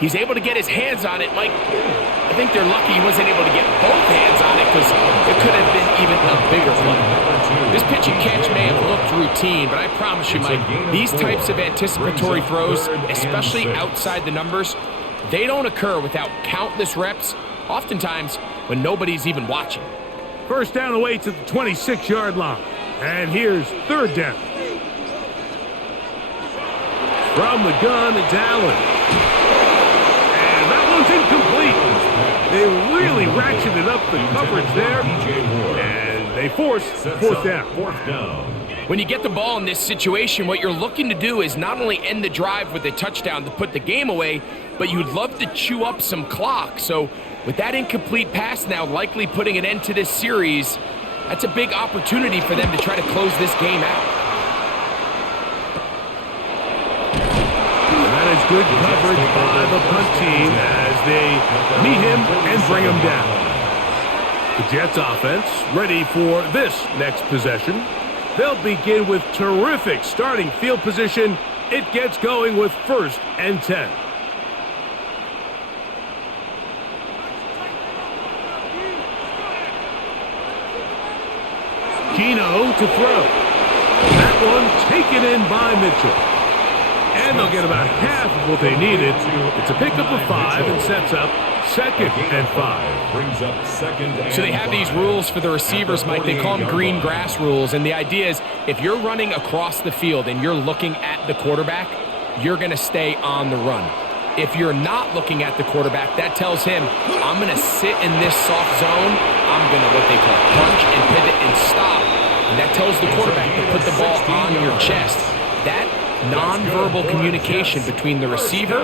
He's able to get his hands on it, Mike. I think they're lucky he wasn't able to get both hands on it because it could have been even a bigger play. This pitch and catch may have looked routine, but I promise you, Mike, these types of anticipatory throws, especially outside the numbers, they don't occur without countless reps, oftentimes when nobody's even watching. 1st down away to the 26-yard line. And here's 3rd down. From the gun, it's Allen. Incomplete. They really ratcheted up the coverage there, and they forced 4th down. When you get the ball in this situation, what you're looking to do is not only end the drive with a touchdown to put the game away, but you'd love to chew up some clock. So with that incomplete pass now likely putting an end to this series, that's a big opportunity for them to try to close this game out. Good coverage by the punt team as they meet him and bring him down. The Jets offense ready for this next possession. They'll begin with terrific starting field position. It gets going with 1st and 10. Gino to throw. That one taken in by Mitchell. And they'll get about half of what they needed. It's a pickup of 5 and sets up 2nd and 5. Brings up 2nd and So they have these rules for the receivers, Mike. They call them green grass rules. And the idea is if you're running across the field and you're looking at the quarterback, you're going to stay on the run. If you're not looking at the quarterback, that tells him, I'm going to sit in this soft zone. I'm going to what they call punch and pivot and stop. And that tells the quarterback to put the ball on your chest. That nonverbal communication between the receiver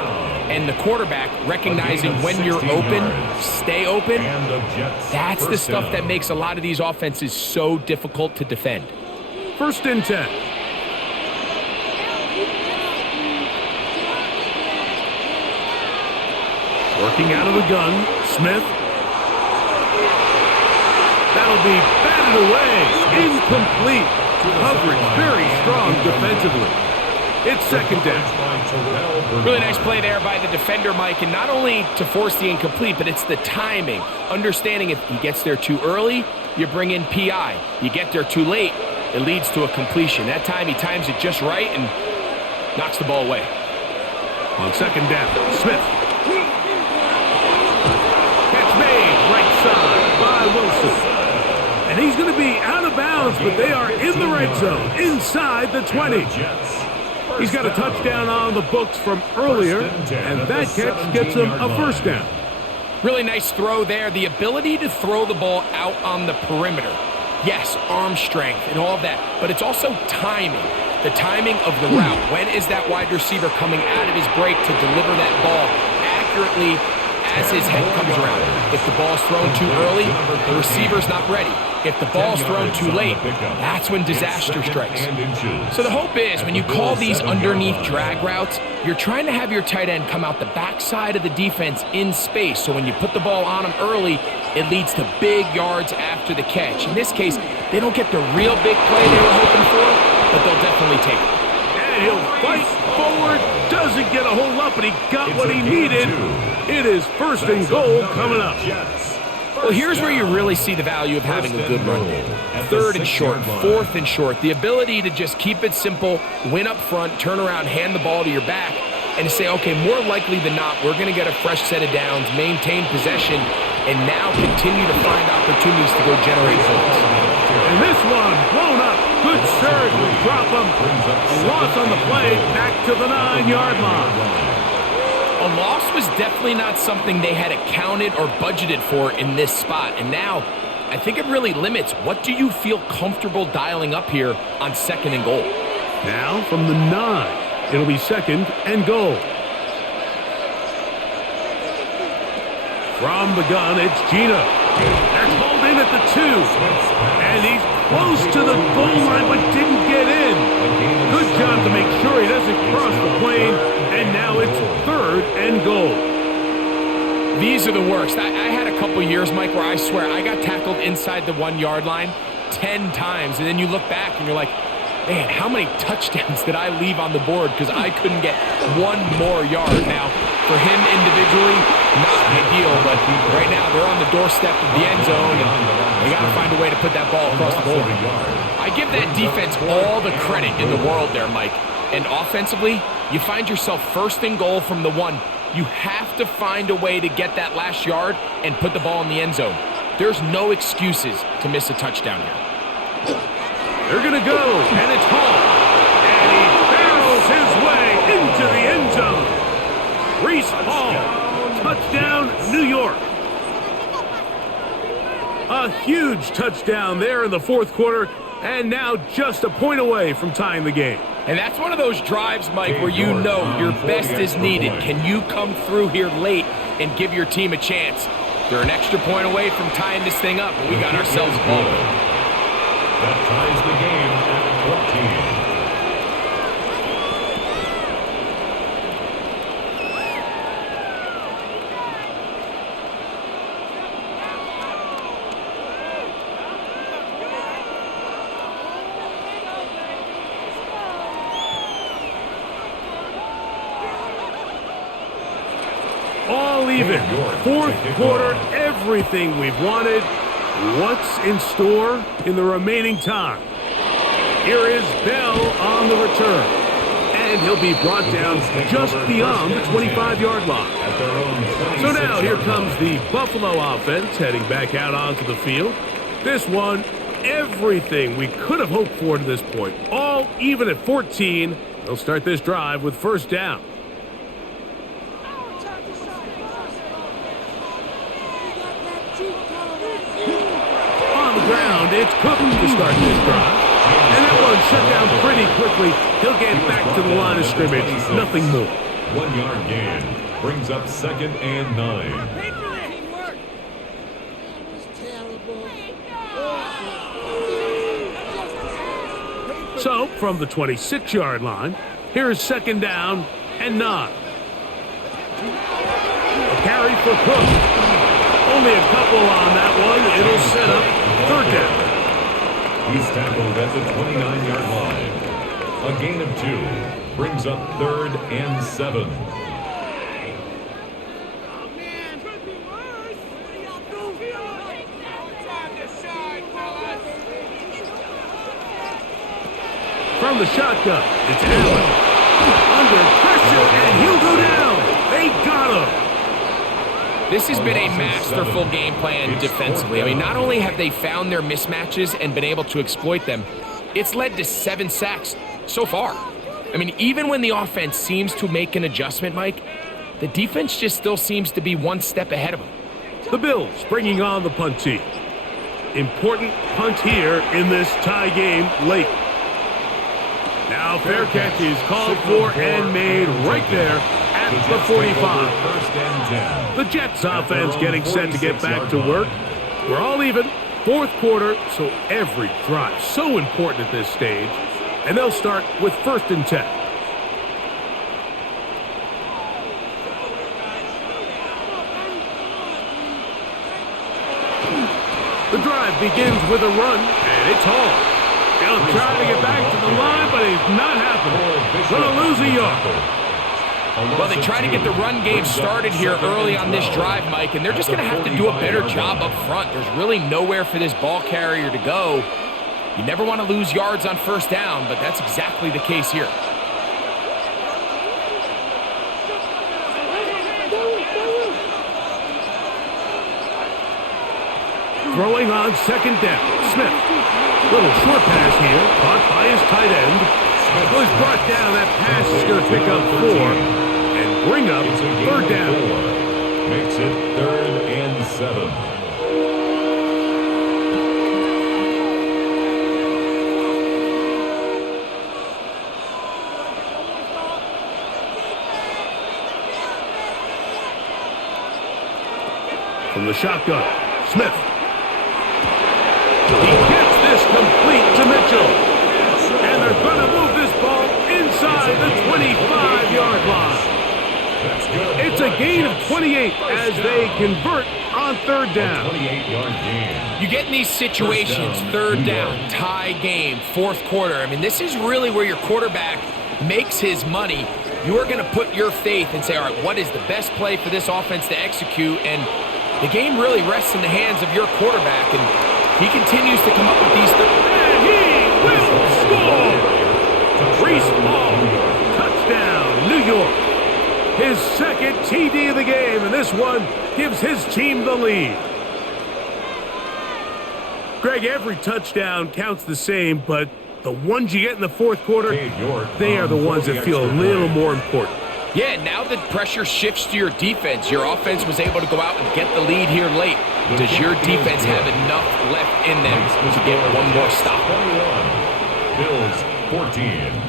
and the quarterback, recognizing when you're open, stay open, that's the stuff that makes a lot of these offenses so difficult to defend. 1st and 10. Working out of the gun, Smith. That'll be batted away. Incomplete. Coverage very strong defensively. It's 2nd down. Really nice play there by the defender, Mike, and not only to force the incomplete, but it's the timing. Understanding if he gets there too early, you bring in PI. You get there too late, it leads to a completion. That time he times it just right and knocks the ball away. On 2nd down, Smith. Catch made, right side by Wilson. And he's going to be out of bounds, but they are in the red zone, inside the 20. He's got a touchdown on the books from earlier, and that catch gets him a 1st down. Really nice throw there. The ability to throw the ball out on the perimeter. Yes, arm strength and all of that, but it's also timing. The timing of the route. When is that wide receiver coming out of his break to deliver that ball accurately as his head comes around? If the ball's thrown too early, the receiver's not ready. If the ball's thrown too late, that's when disaster strikes. So the hope is when you call these underneath drag routes, you're trying to have your tight end come out the backside of the defense in space. So when you put the ball on him early, it leads to big yards after the catch. In this case, they don't get the real big play they were hoping for, but they'll definitely take it. And he'll fight forward, doesn't get a whole lot, but he got what he needed. It is 1st and goal coming up. Well, here's where you really see the value of having a good run game. 3rd and short, 4th and short. The ability to just keep it simple, win up front, turn around, hand the ball to your back, and to say, okay, more likely than not, we're going to get a fresh set of downs, maintain possession, and now continue to find opportunities to go generate points. And this one blown up. Good surge will drop him. A loss on the play, back to the 9-yard line. A loss was definitely not something they had accounted or budgeted for in this spot. And now, I think it really limits what do you feel comfortable dialing up here on 2nd and goal. Now from the 9, it'll be 2nd and goal. From the gun, it's Gina. They're called in at the 2. And he's close to the goal line, but didn't get in. Good job to make sure he doesn't cross the plane. And now it's 3rd and goal. These are the worst. I had a couple years, Mike, where I swear I got tackled inside the 1-yard line 10 times. And then you look back and you're like, man, how many touchdowns did I leave on the board because I couldn't get one more yard? Now, for him individually, not ideal, but right now they're on the doorstep of the end zone, and they got to find a way to put that ball across the board. I give that defense all the credit in the world there, Mike. And offensively, you find yourself 1st and goal from the 1. You have to find a way to get that last yard and put the ball in the end zone. There's no excuses to miss a touchdown here. They're going to go, and it's Hall. And he barrels his way into the end zone. Reese Hall, touchdown, New York. A huge touchdown there in the 4th quarter, and now just a point away from tying the game. And that's one of those drives, Mike, where you know your best is needed. Can you come through here late and give your team a chance? They're an extra point away from tying this thing up, and we got ourselves a ball. That ties the game at 14. All even. 4th quarter, everything we've wanted. What's in store in the remaining time? Here is Bell on the return. And he'll be brought down just beyond the 25-yard line. So now here comes the Buffalo offense heading back out onto the field. This one, everything we could have hoped for to this point. All even at 14. They'll start this drive with first down. On the ground, it's Cook to start this drive. And that one shut down pretty quickly. He'll get back to the line of scrimmage. Nothing more. 1 yard gain brings up 2nd and 9. So, from the 26-yard line, here's 2nd down and 9. A carry for Cook. Only a couple on that one. It'll set up 3rd down. He's tackled at the 29-yard line. A gain of 2 brings up 3rd and 7. From the shotgun, it's Allen. Under pressure, and he'll go down. They got him. This has been a masterful game plan defensively. I mean, not only have they found their mismatches and been able to exploit them, it's led to 7 sacks so far. I mean, even when the offense seems to make an adjustment, Mike, the defense just still seems to be one step ahead of them. The Bills bringing on the punt team. Important punt here in this tie game late. Now fair catch is called for and made right there at the 45. The Jets offense getting set to get back to work. We're all even, 4th quarter, so every drive so important at this stage. And they'll start with 1st and 10. The drive begins with a run, and it's Hall. He'll try to get back to the line, but he's not happening. Gonna lose a yard. Well, they try to get the run game started here early on this drive, Mike, and they're just going to have to do a better job up front. There's really nowhere for this ball carrier to go. You never want to lose yards on 1st down, but that's exactly the case here. Throwing on 2nd down, Smith. Little short pass here, caught by his tight end. Was brought down. That pass is going to pick up 4 and bring up 3rd down. Makes it 3rd and 7. From the shotgun, Smith. He gets this complete to Mitchell. And they're going to move this ball inside the 25-yard line. It's a gain of 28 as they convert on 3rd down. 28-yard gain. You get in these situations, 3rd down, tie game, 4th quarter. I mean, this is really where your quarterback makes his money. You are going to put your faith and say, all right, what is the best play for this offense to execute? And the game really rests in the hands of your quarterback. And he continues to come up with these. And he will score! Reese Hall, touchdown, New York. His 2nd TD of the game, and this one gives his team the lead. Greg, every touchdown counts the same, but the ones you get in the 4th quarter, they are the ones that feel a little more important. Yeah, now the pressure shifts to your defense. Your offense was able to go out and get the lead here late. Does your defense have enough left in them to get one more stop? 21. Bills 14.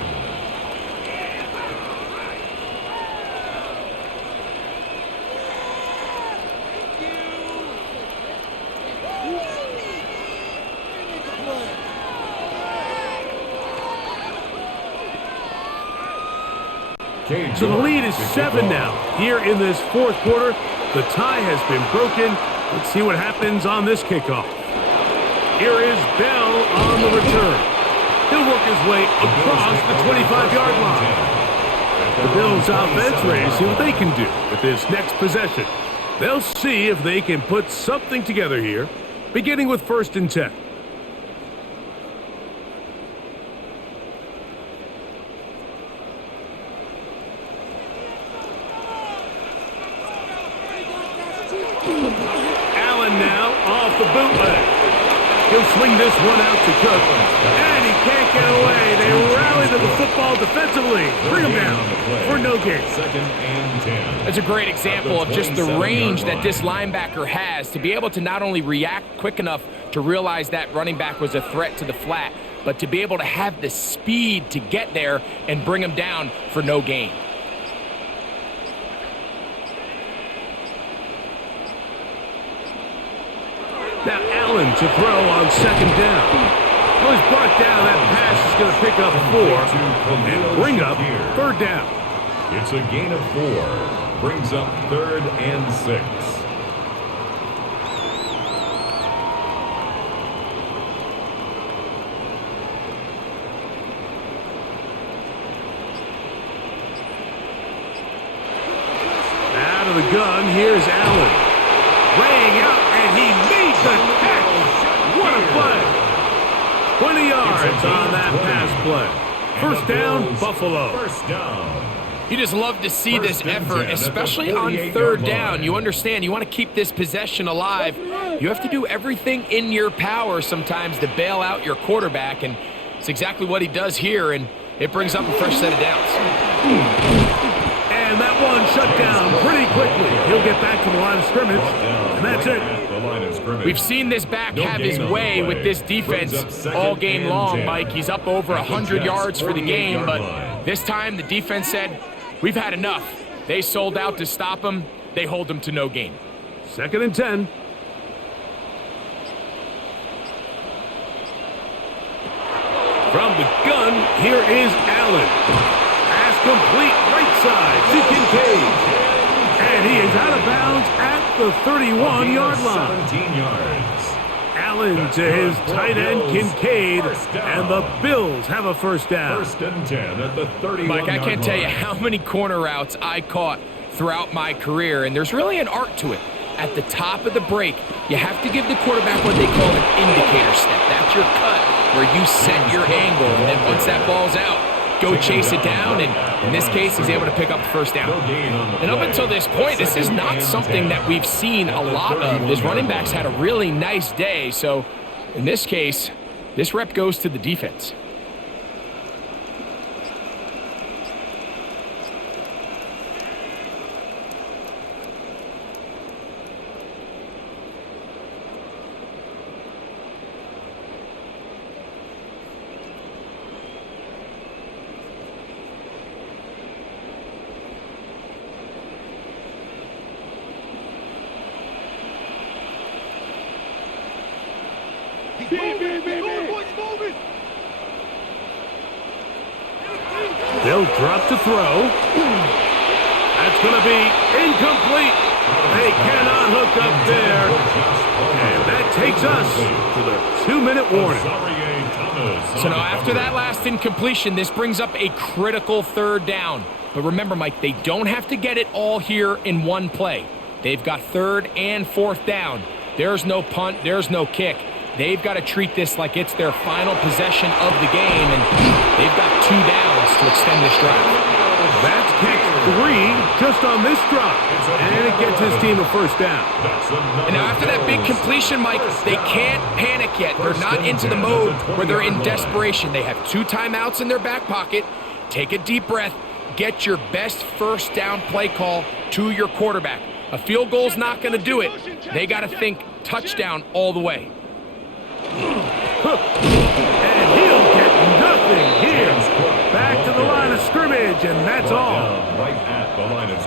So the lead is 7 now. Here in this 4th quarter, the tie has been broken. Let's see what happens on this kickoff. Here is Bell on the return. He'll work his way across the 25-yard line. The Bills offense ready to see what they can do with this next possession. They'll see if they can put something together here, beginning with 1st and 10. the bootleg. He'll swing this one out to Cook, and he can't get away. They rally to the football defensively. Bring him down for no gain. 2nd and 10. That's a great example of just the range that this linebacker has to be able to not only react quick enough to realize that running back was a threat to the flat, but to be able to have the speed to get there and bring him down for no gain. Now Allen to throw on 2nd down. Well, he's brought down. That pass is going to pick up 4 and bring up 3rd down. It's a gain of 4. Brings up 3rd and 6. Out of the gun, here's Allen. Laying out, and he made the catch. What a play. 20 yards on that pass play. First down, Buffalo. First down. You just love to see this effort, especially on 3rd down. You understand, you want to keep this possession alive. You have to do everything in your power sometimes to bail out your quarterback, and it's exactly what he does here, and it brings up a fresh set of downs. And that one shut down pretty quickly. He'll get back to the line of scrimmage, and that's it. We've seen this back have his way with this defense all game long, Mike. He's up over 100 yards for the game, but this time the defense said, we've had enough. They sold out to stop him. They hold him to no gain. 2nd and 10. From the gun, here is Allen. Complete right side to Kincaid. And he is out of bounds at the 31-yard line. 17 yards. Allen to his tight end, Kincaid, and the Bills have a first down. 1st and 10 at the 31-yard line. Mike, I can't tell you how many corner routes I caught throughout my career, and there's really an art to it. At the top of the break, you have to give the quarterback what they call an indicator step. That's your cut where you set your angle, and then once that ball's out, go chase it down, and in this case, he's able to pick up the first down. And up until this point, this is not something that we've seen a lot of. His running backs had a really nice day, so in this case, this rep goes to the defense. They'll drop to throw. That's going to be incomplete. They cannot hook up there. And that takes us to the 2-minute warning. So now after that last incompletion, this brings up a critical 3rd down. But remember, Mike, they don't have to get it all here in one play. They've got 3rd and 4th down. There's no punt. There's no kick. They've got to treat this like it's their final possession of the game, and they've got 2 downs to extend this drive. That's catch 3 just on this drive, and it gets his team a first down. And now after that big completion, Mike, they can't panic yet. They're not into the mode where they're in desperation. They have 2 timeouts in their back pocket. Take a deep breath. Get your best first down play call to your quarterback. A field goal's not going to do it. They got to think touchdown all the way. And he'll get nothing here. Back to the line of scrimmage, and that's all.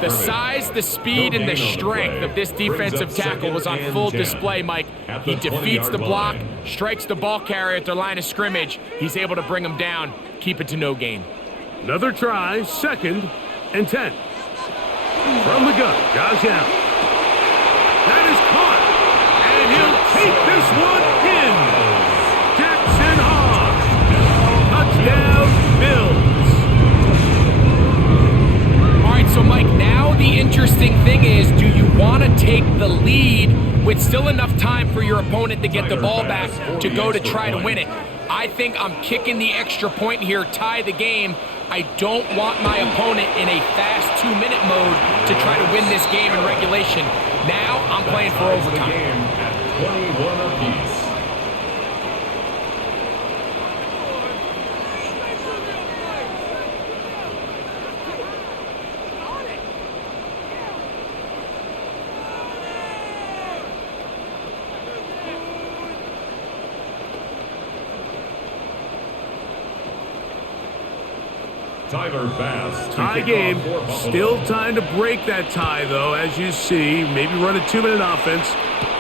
The size, the speed, and the strength of this defensive tackle was on full display, Mike. He defeats the block, strikes the ball carrier at the line of scrimmage. He's able to bring him down, keep it to no gain. Another try, 2nd and 10. From the gun, Josh Allen. That is caught, and he'll take this one in. Jackson Hogg. Touchdown, Bills. All right, so Mike, now the interesting thing is, do you want to take the lead with still enough time for your opponent to get the ball back to go to try to win it? I think I'm kicking the extra point here, tie the game. I don't want my opponent in a fast 2-minute mode to try to win this game in regulation. Now I'm playing for overtime. 21 apiece. Tyler Bass. Tie game. Still time to break that tie, though, as you see. Maybe run a 2-minute offense.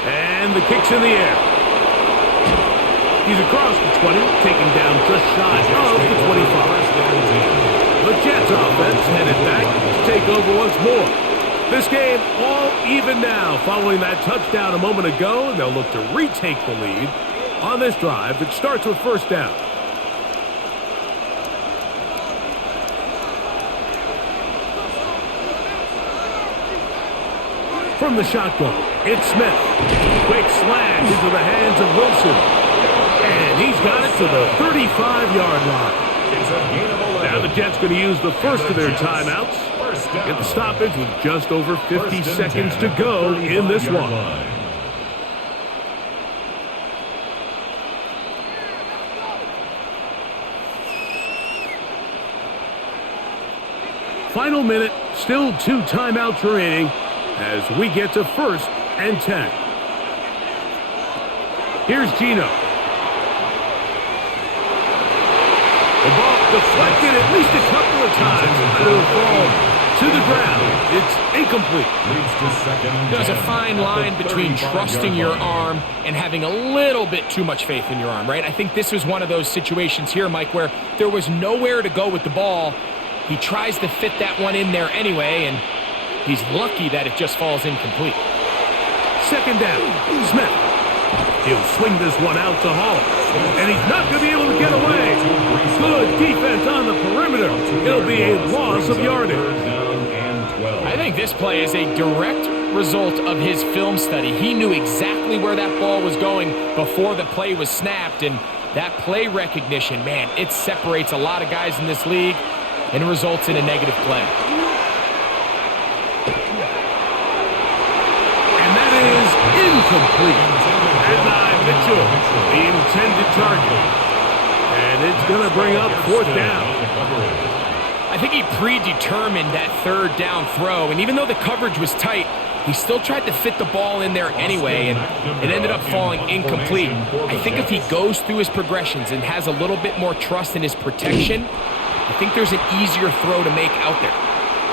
And the kick's in the air. He's across the 20, taken down just shy of the 25. The Jets offense headed back to take over once more. This game all even now following that touchdown a moment ago, and they'll look to retake the lead on this drive that starts with first down. From the shotgun, it's Smith. Quick slash into the hands of Wilson. And he's got it to the 35-yard line. Now the Jets going to use the first of their timeouts. Get the stoppage with just over 50 seconds to go in this one. Final minute, still 2 timeouts remaining as we get to first and 10. Here's Gino. The ball deflected at least a couple of times. It'll fall to the ground. It's incomplete. There's a fine line between trusting your arm and having a little bit too much faith in your arm, right? I think this was one of those situations here, Mike, where there was nowhere to go with the ball. He tries to fit that one in there anyway, and he's lucky that it just falls incomplete. Second down, Smith. He'll swing this one out to Hall. And he's not going to be able to get away. Good defense on the perimeter. It'll be a loss of yardage. I think this play is a direct result of his film study. He knew exactly where that ball was going before the play was snapped. And that play recognition, man, it separates a lot of guys in this league and results in a negative play. Incomplete. And Mitchell, the intended target. And it's going to bring up fourth down. I think he predetermined that third down throw, and even though the coverage was tight, he still tried to fit the ball in there anyway, and it ended up falling incomplete. I think if he goes through his progressions and has a little bit more trust in his protection, I think there's an easier throw to make out there.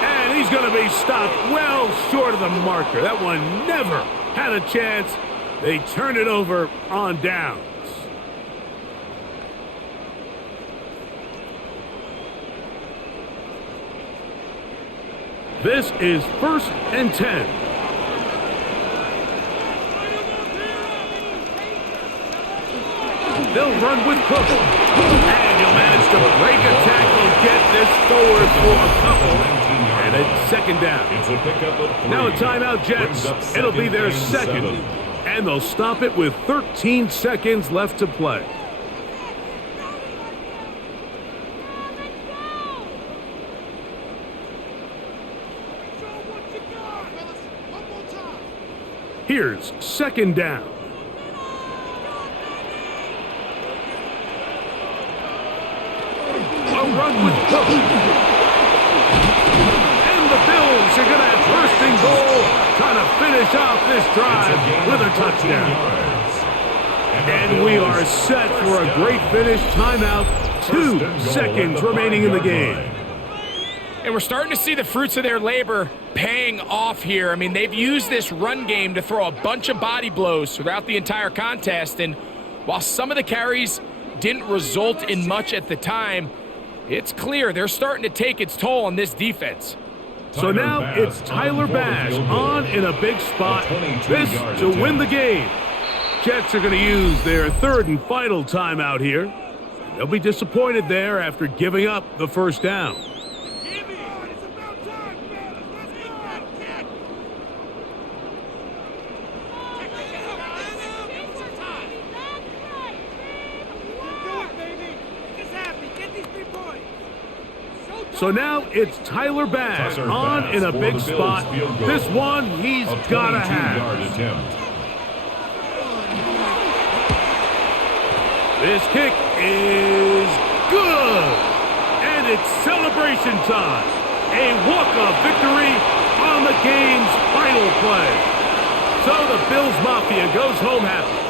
And he's going to be stopped well short of the marker. That one never had a chance. They turn it over on downs. This is first and 10. They'll run with Cook. And he'll manage to break a tackle, get this forward for a couple. And it's second down. Now a timeout, Jets. It'll be their second. And they'll stop it with 13 seconds left to play. Here's second down. A run with Cook. And the Bills are going to have first and goal, trying to finish off this drive with a touchdown. And we are set for a great finish. Timeout, 2 seconds remaining in the game. And we're starting to see the fruits of their labor paying off here. I mean, they've used this run game to throw a bunch of body blows throughout the entire contest. And while some of the carries didn't result in much at the time, it's clear they're starting to take its toll on this defense. So now it's Tyler Bass on in a big spot. This to win the game. Jets are going to use their third and final timeout here. They'll be disappointed there after giving up the first down. So now it's Tyler Bass on in a big spot. This one he's got to have. This kick is good. And it's celebration time. A walk-off victory on the game's final play. So the Bills Mafia goes home happy.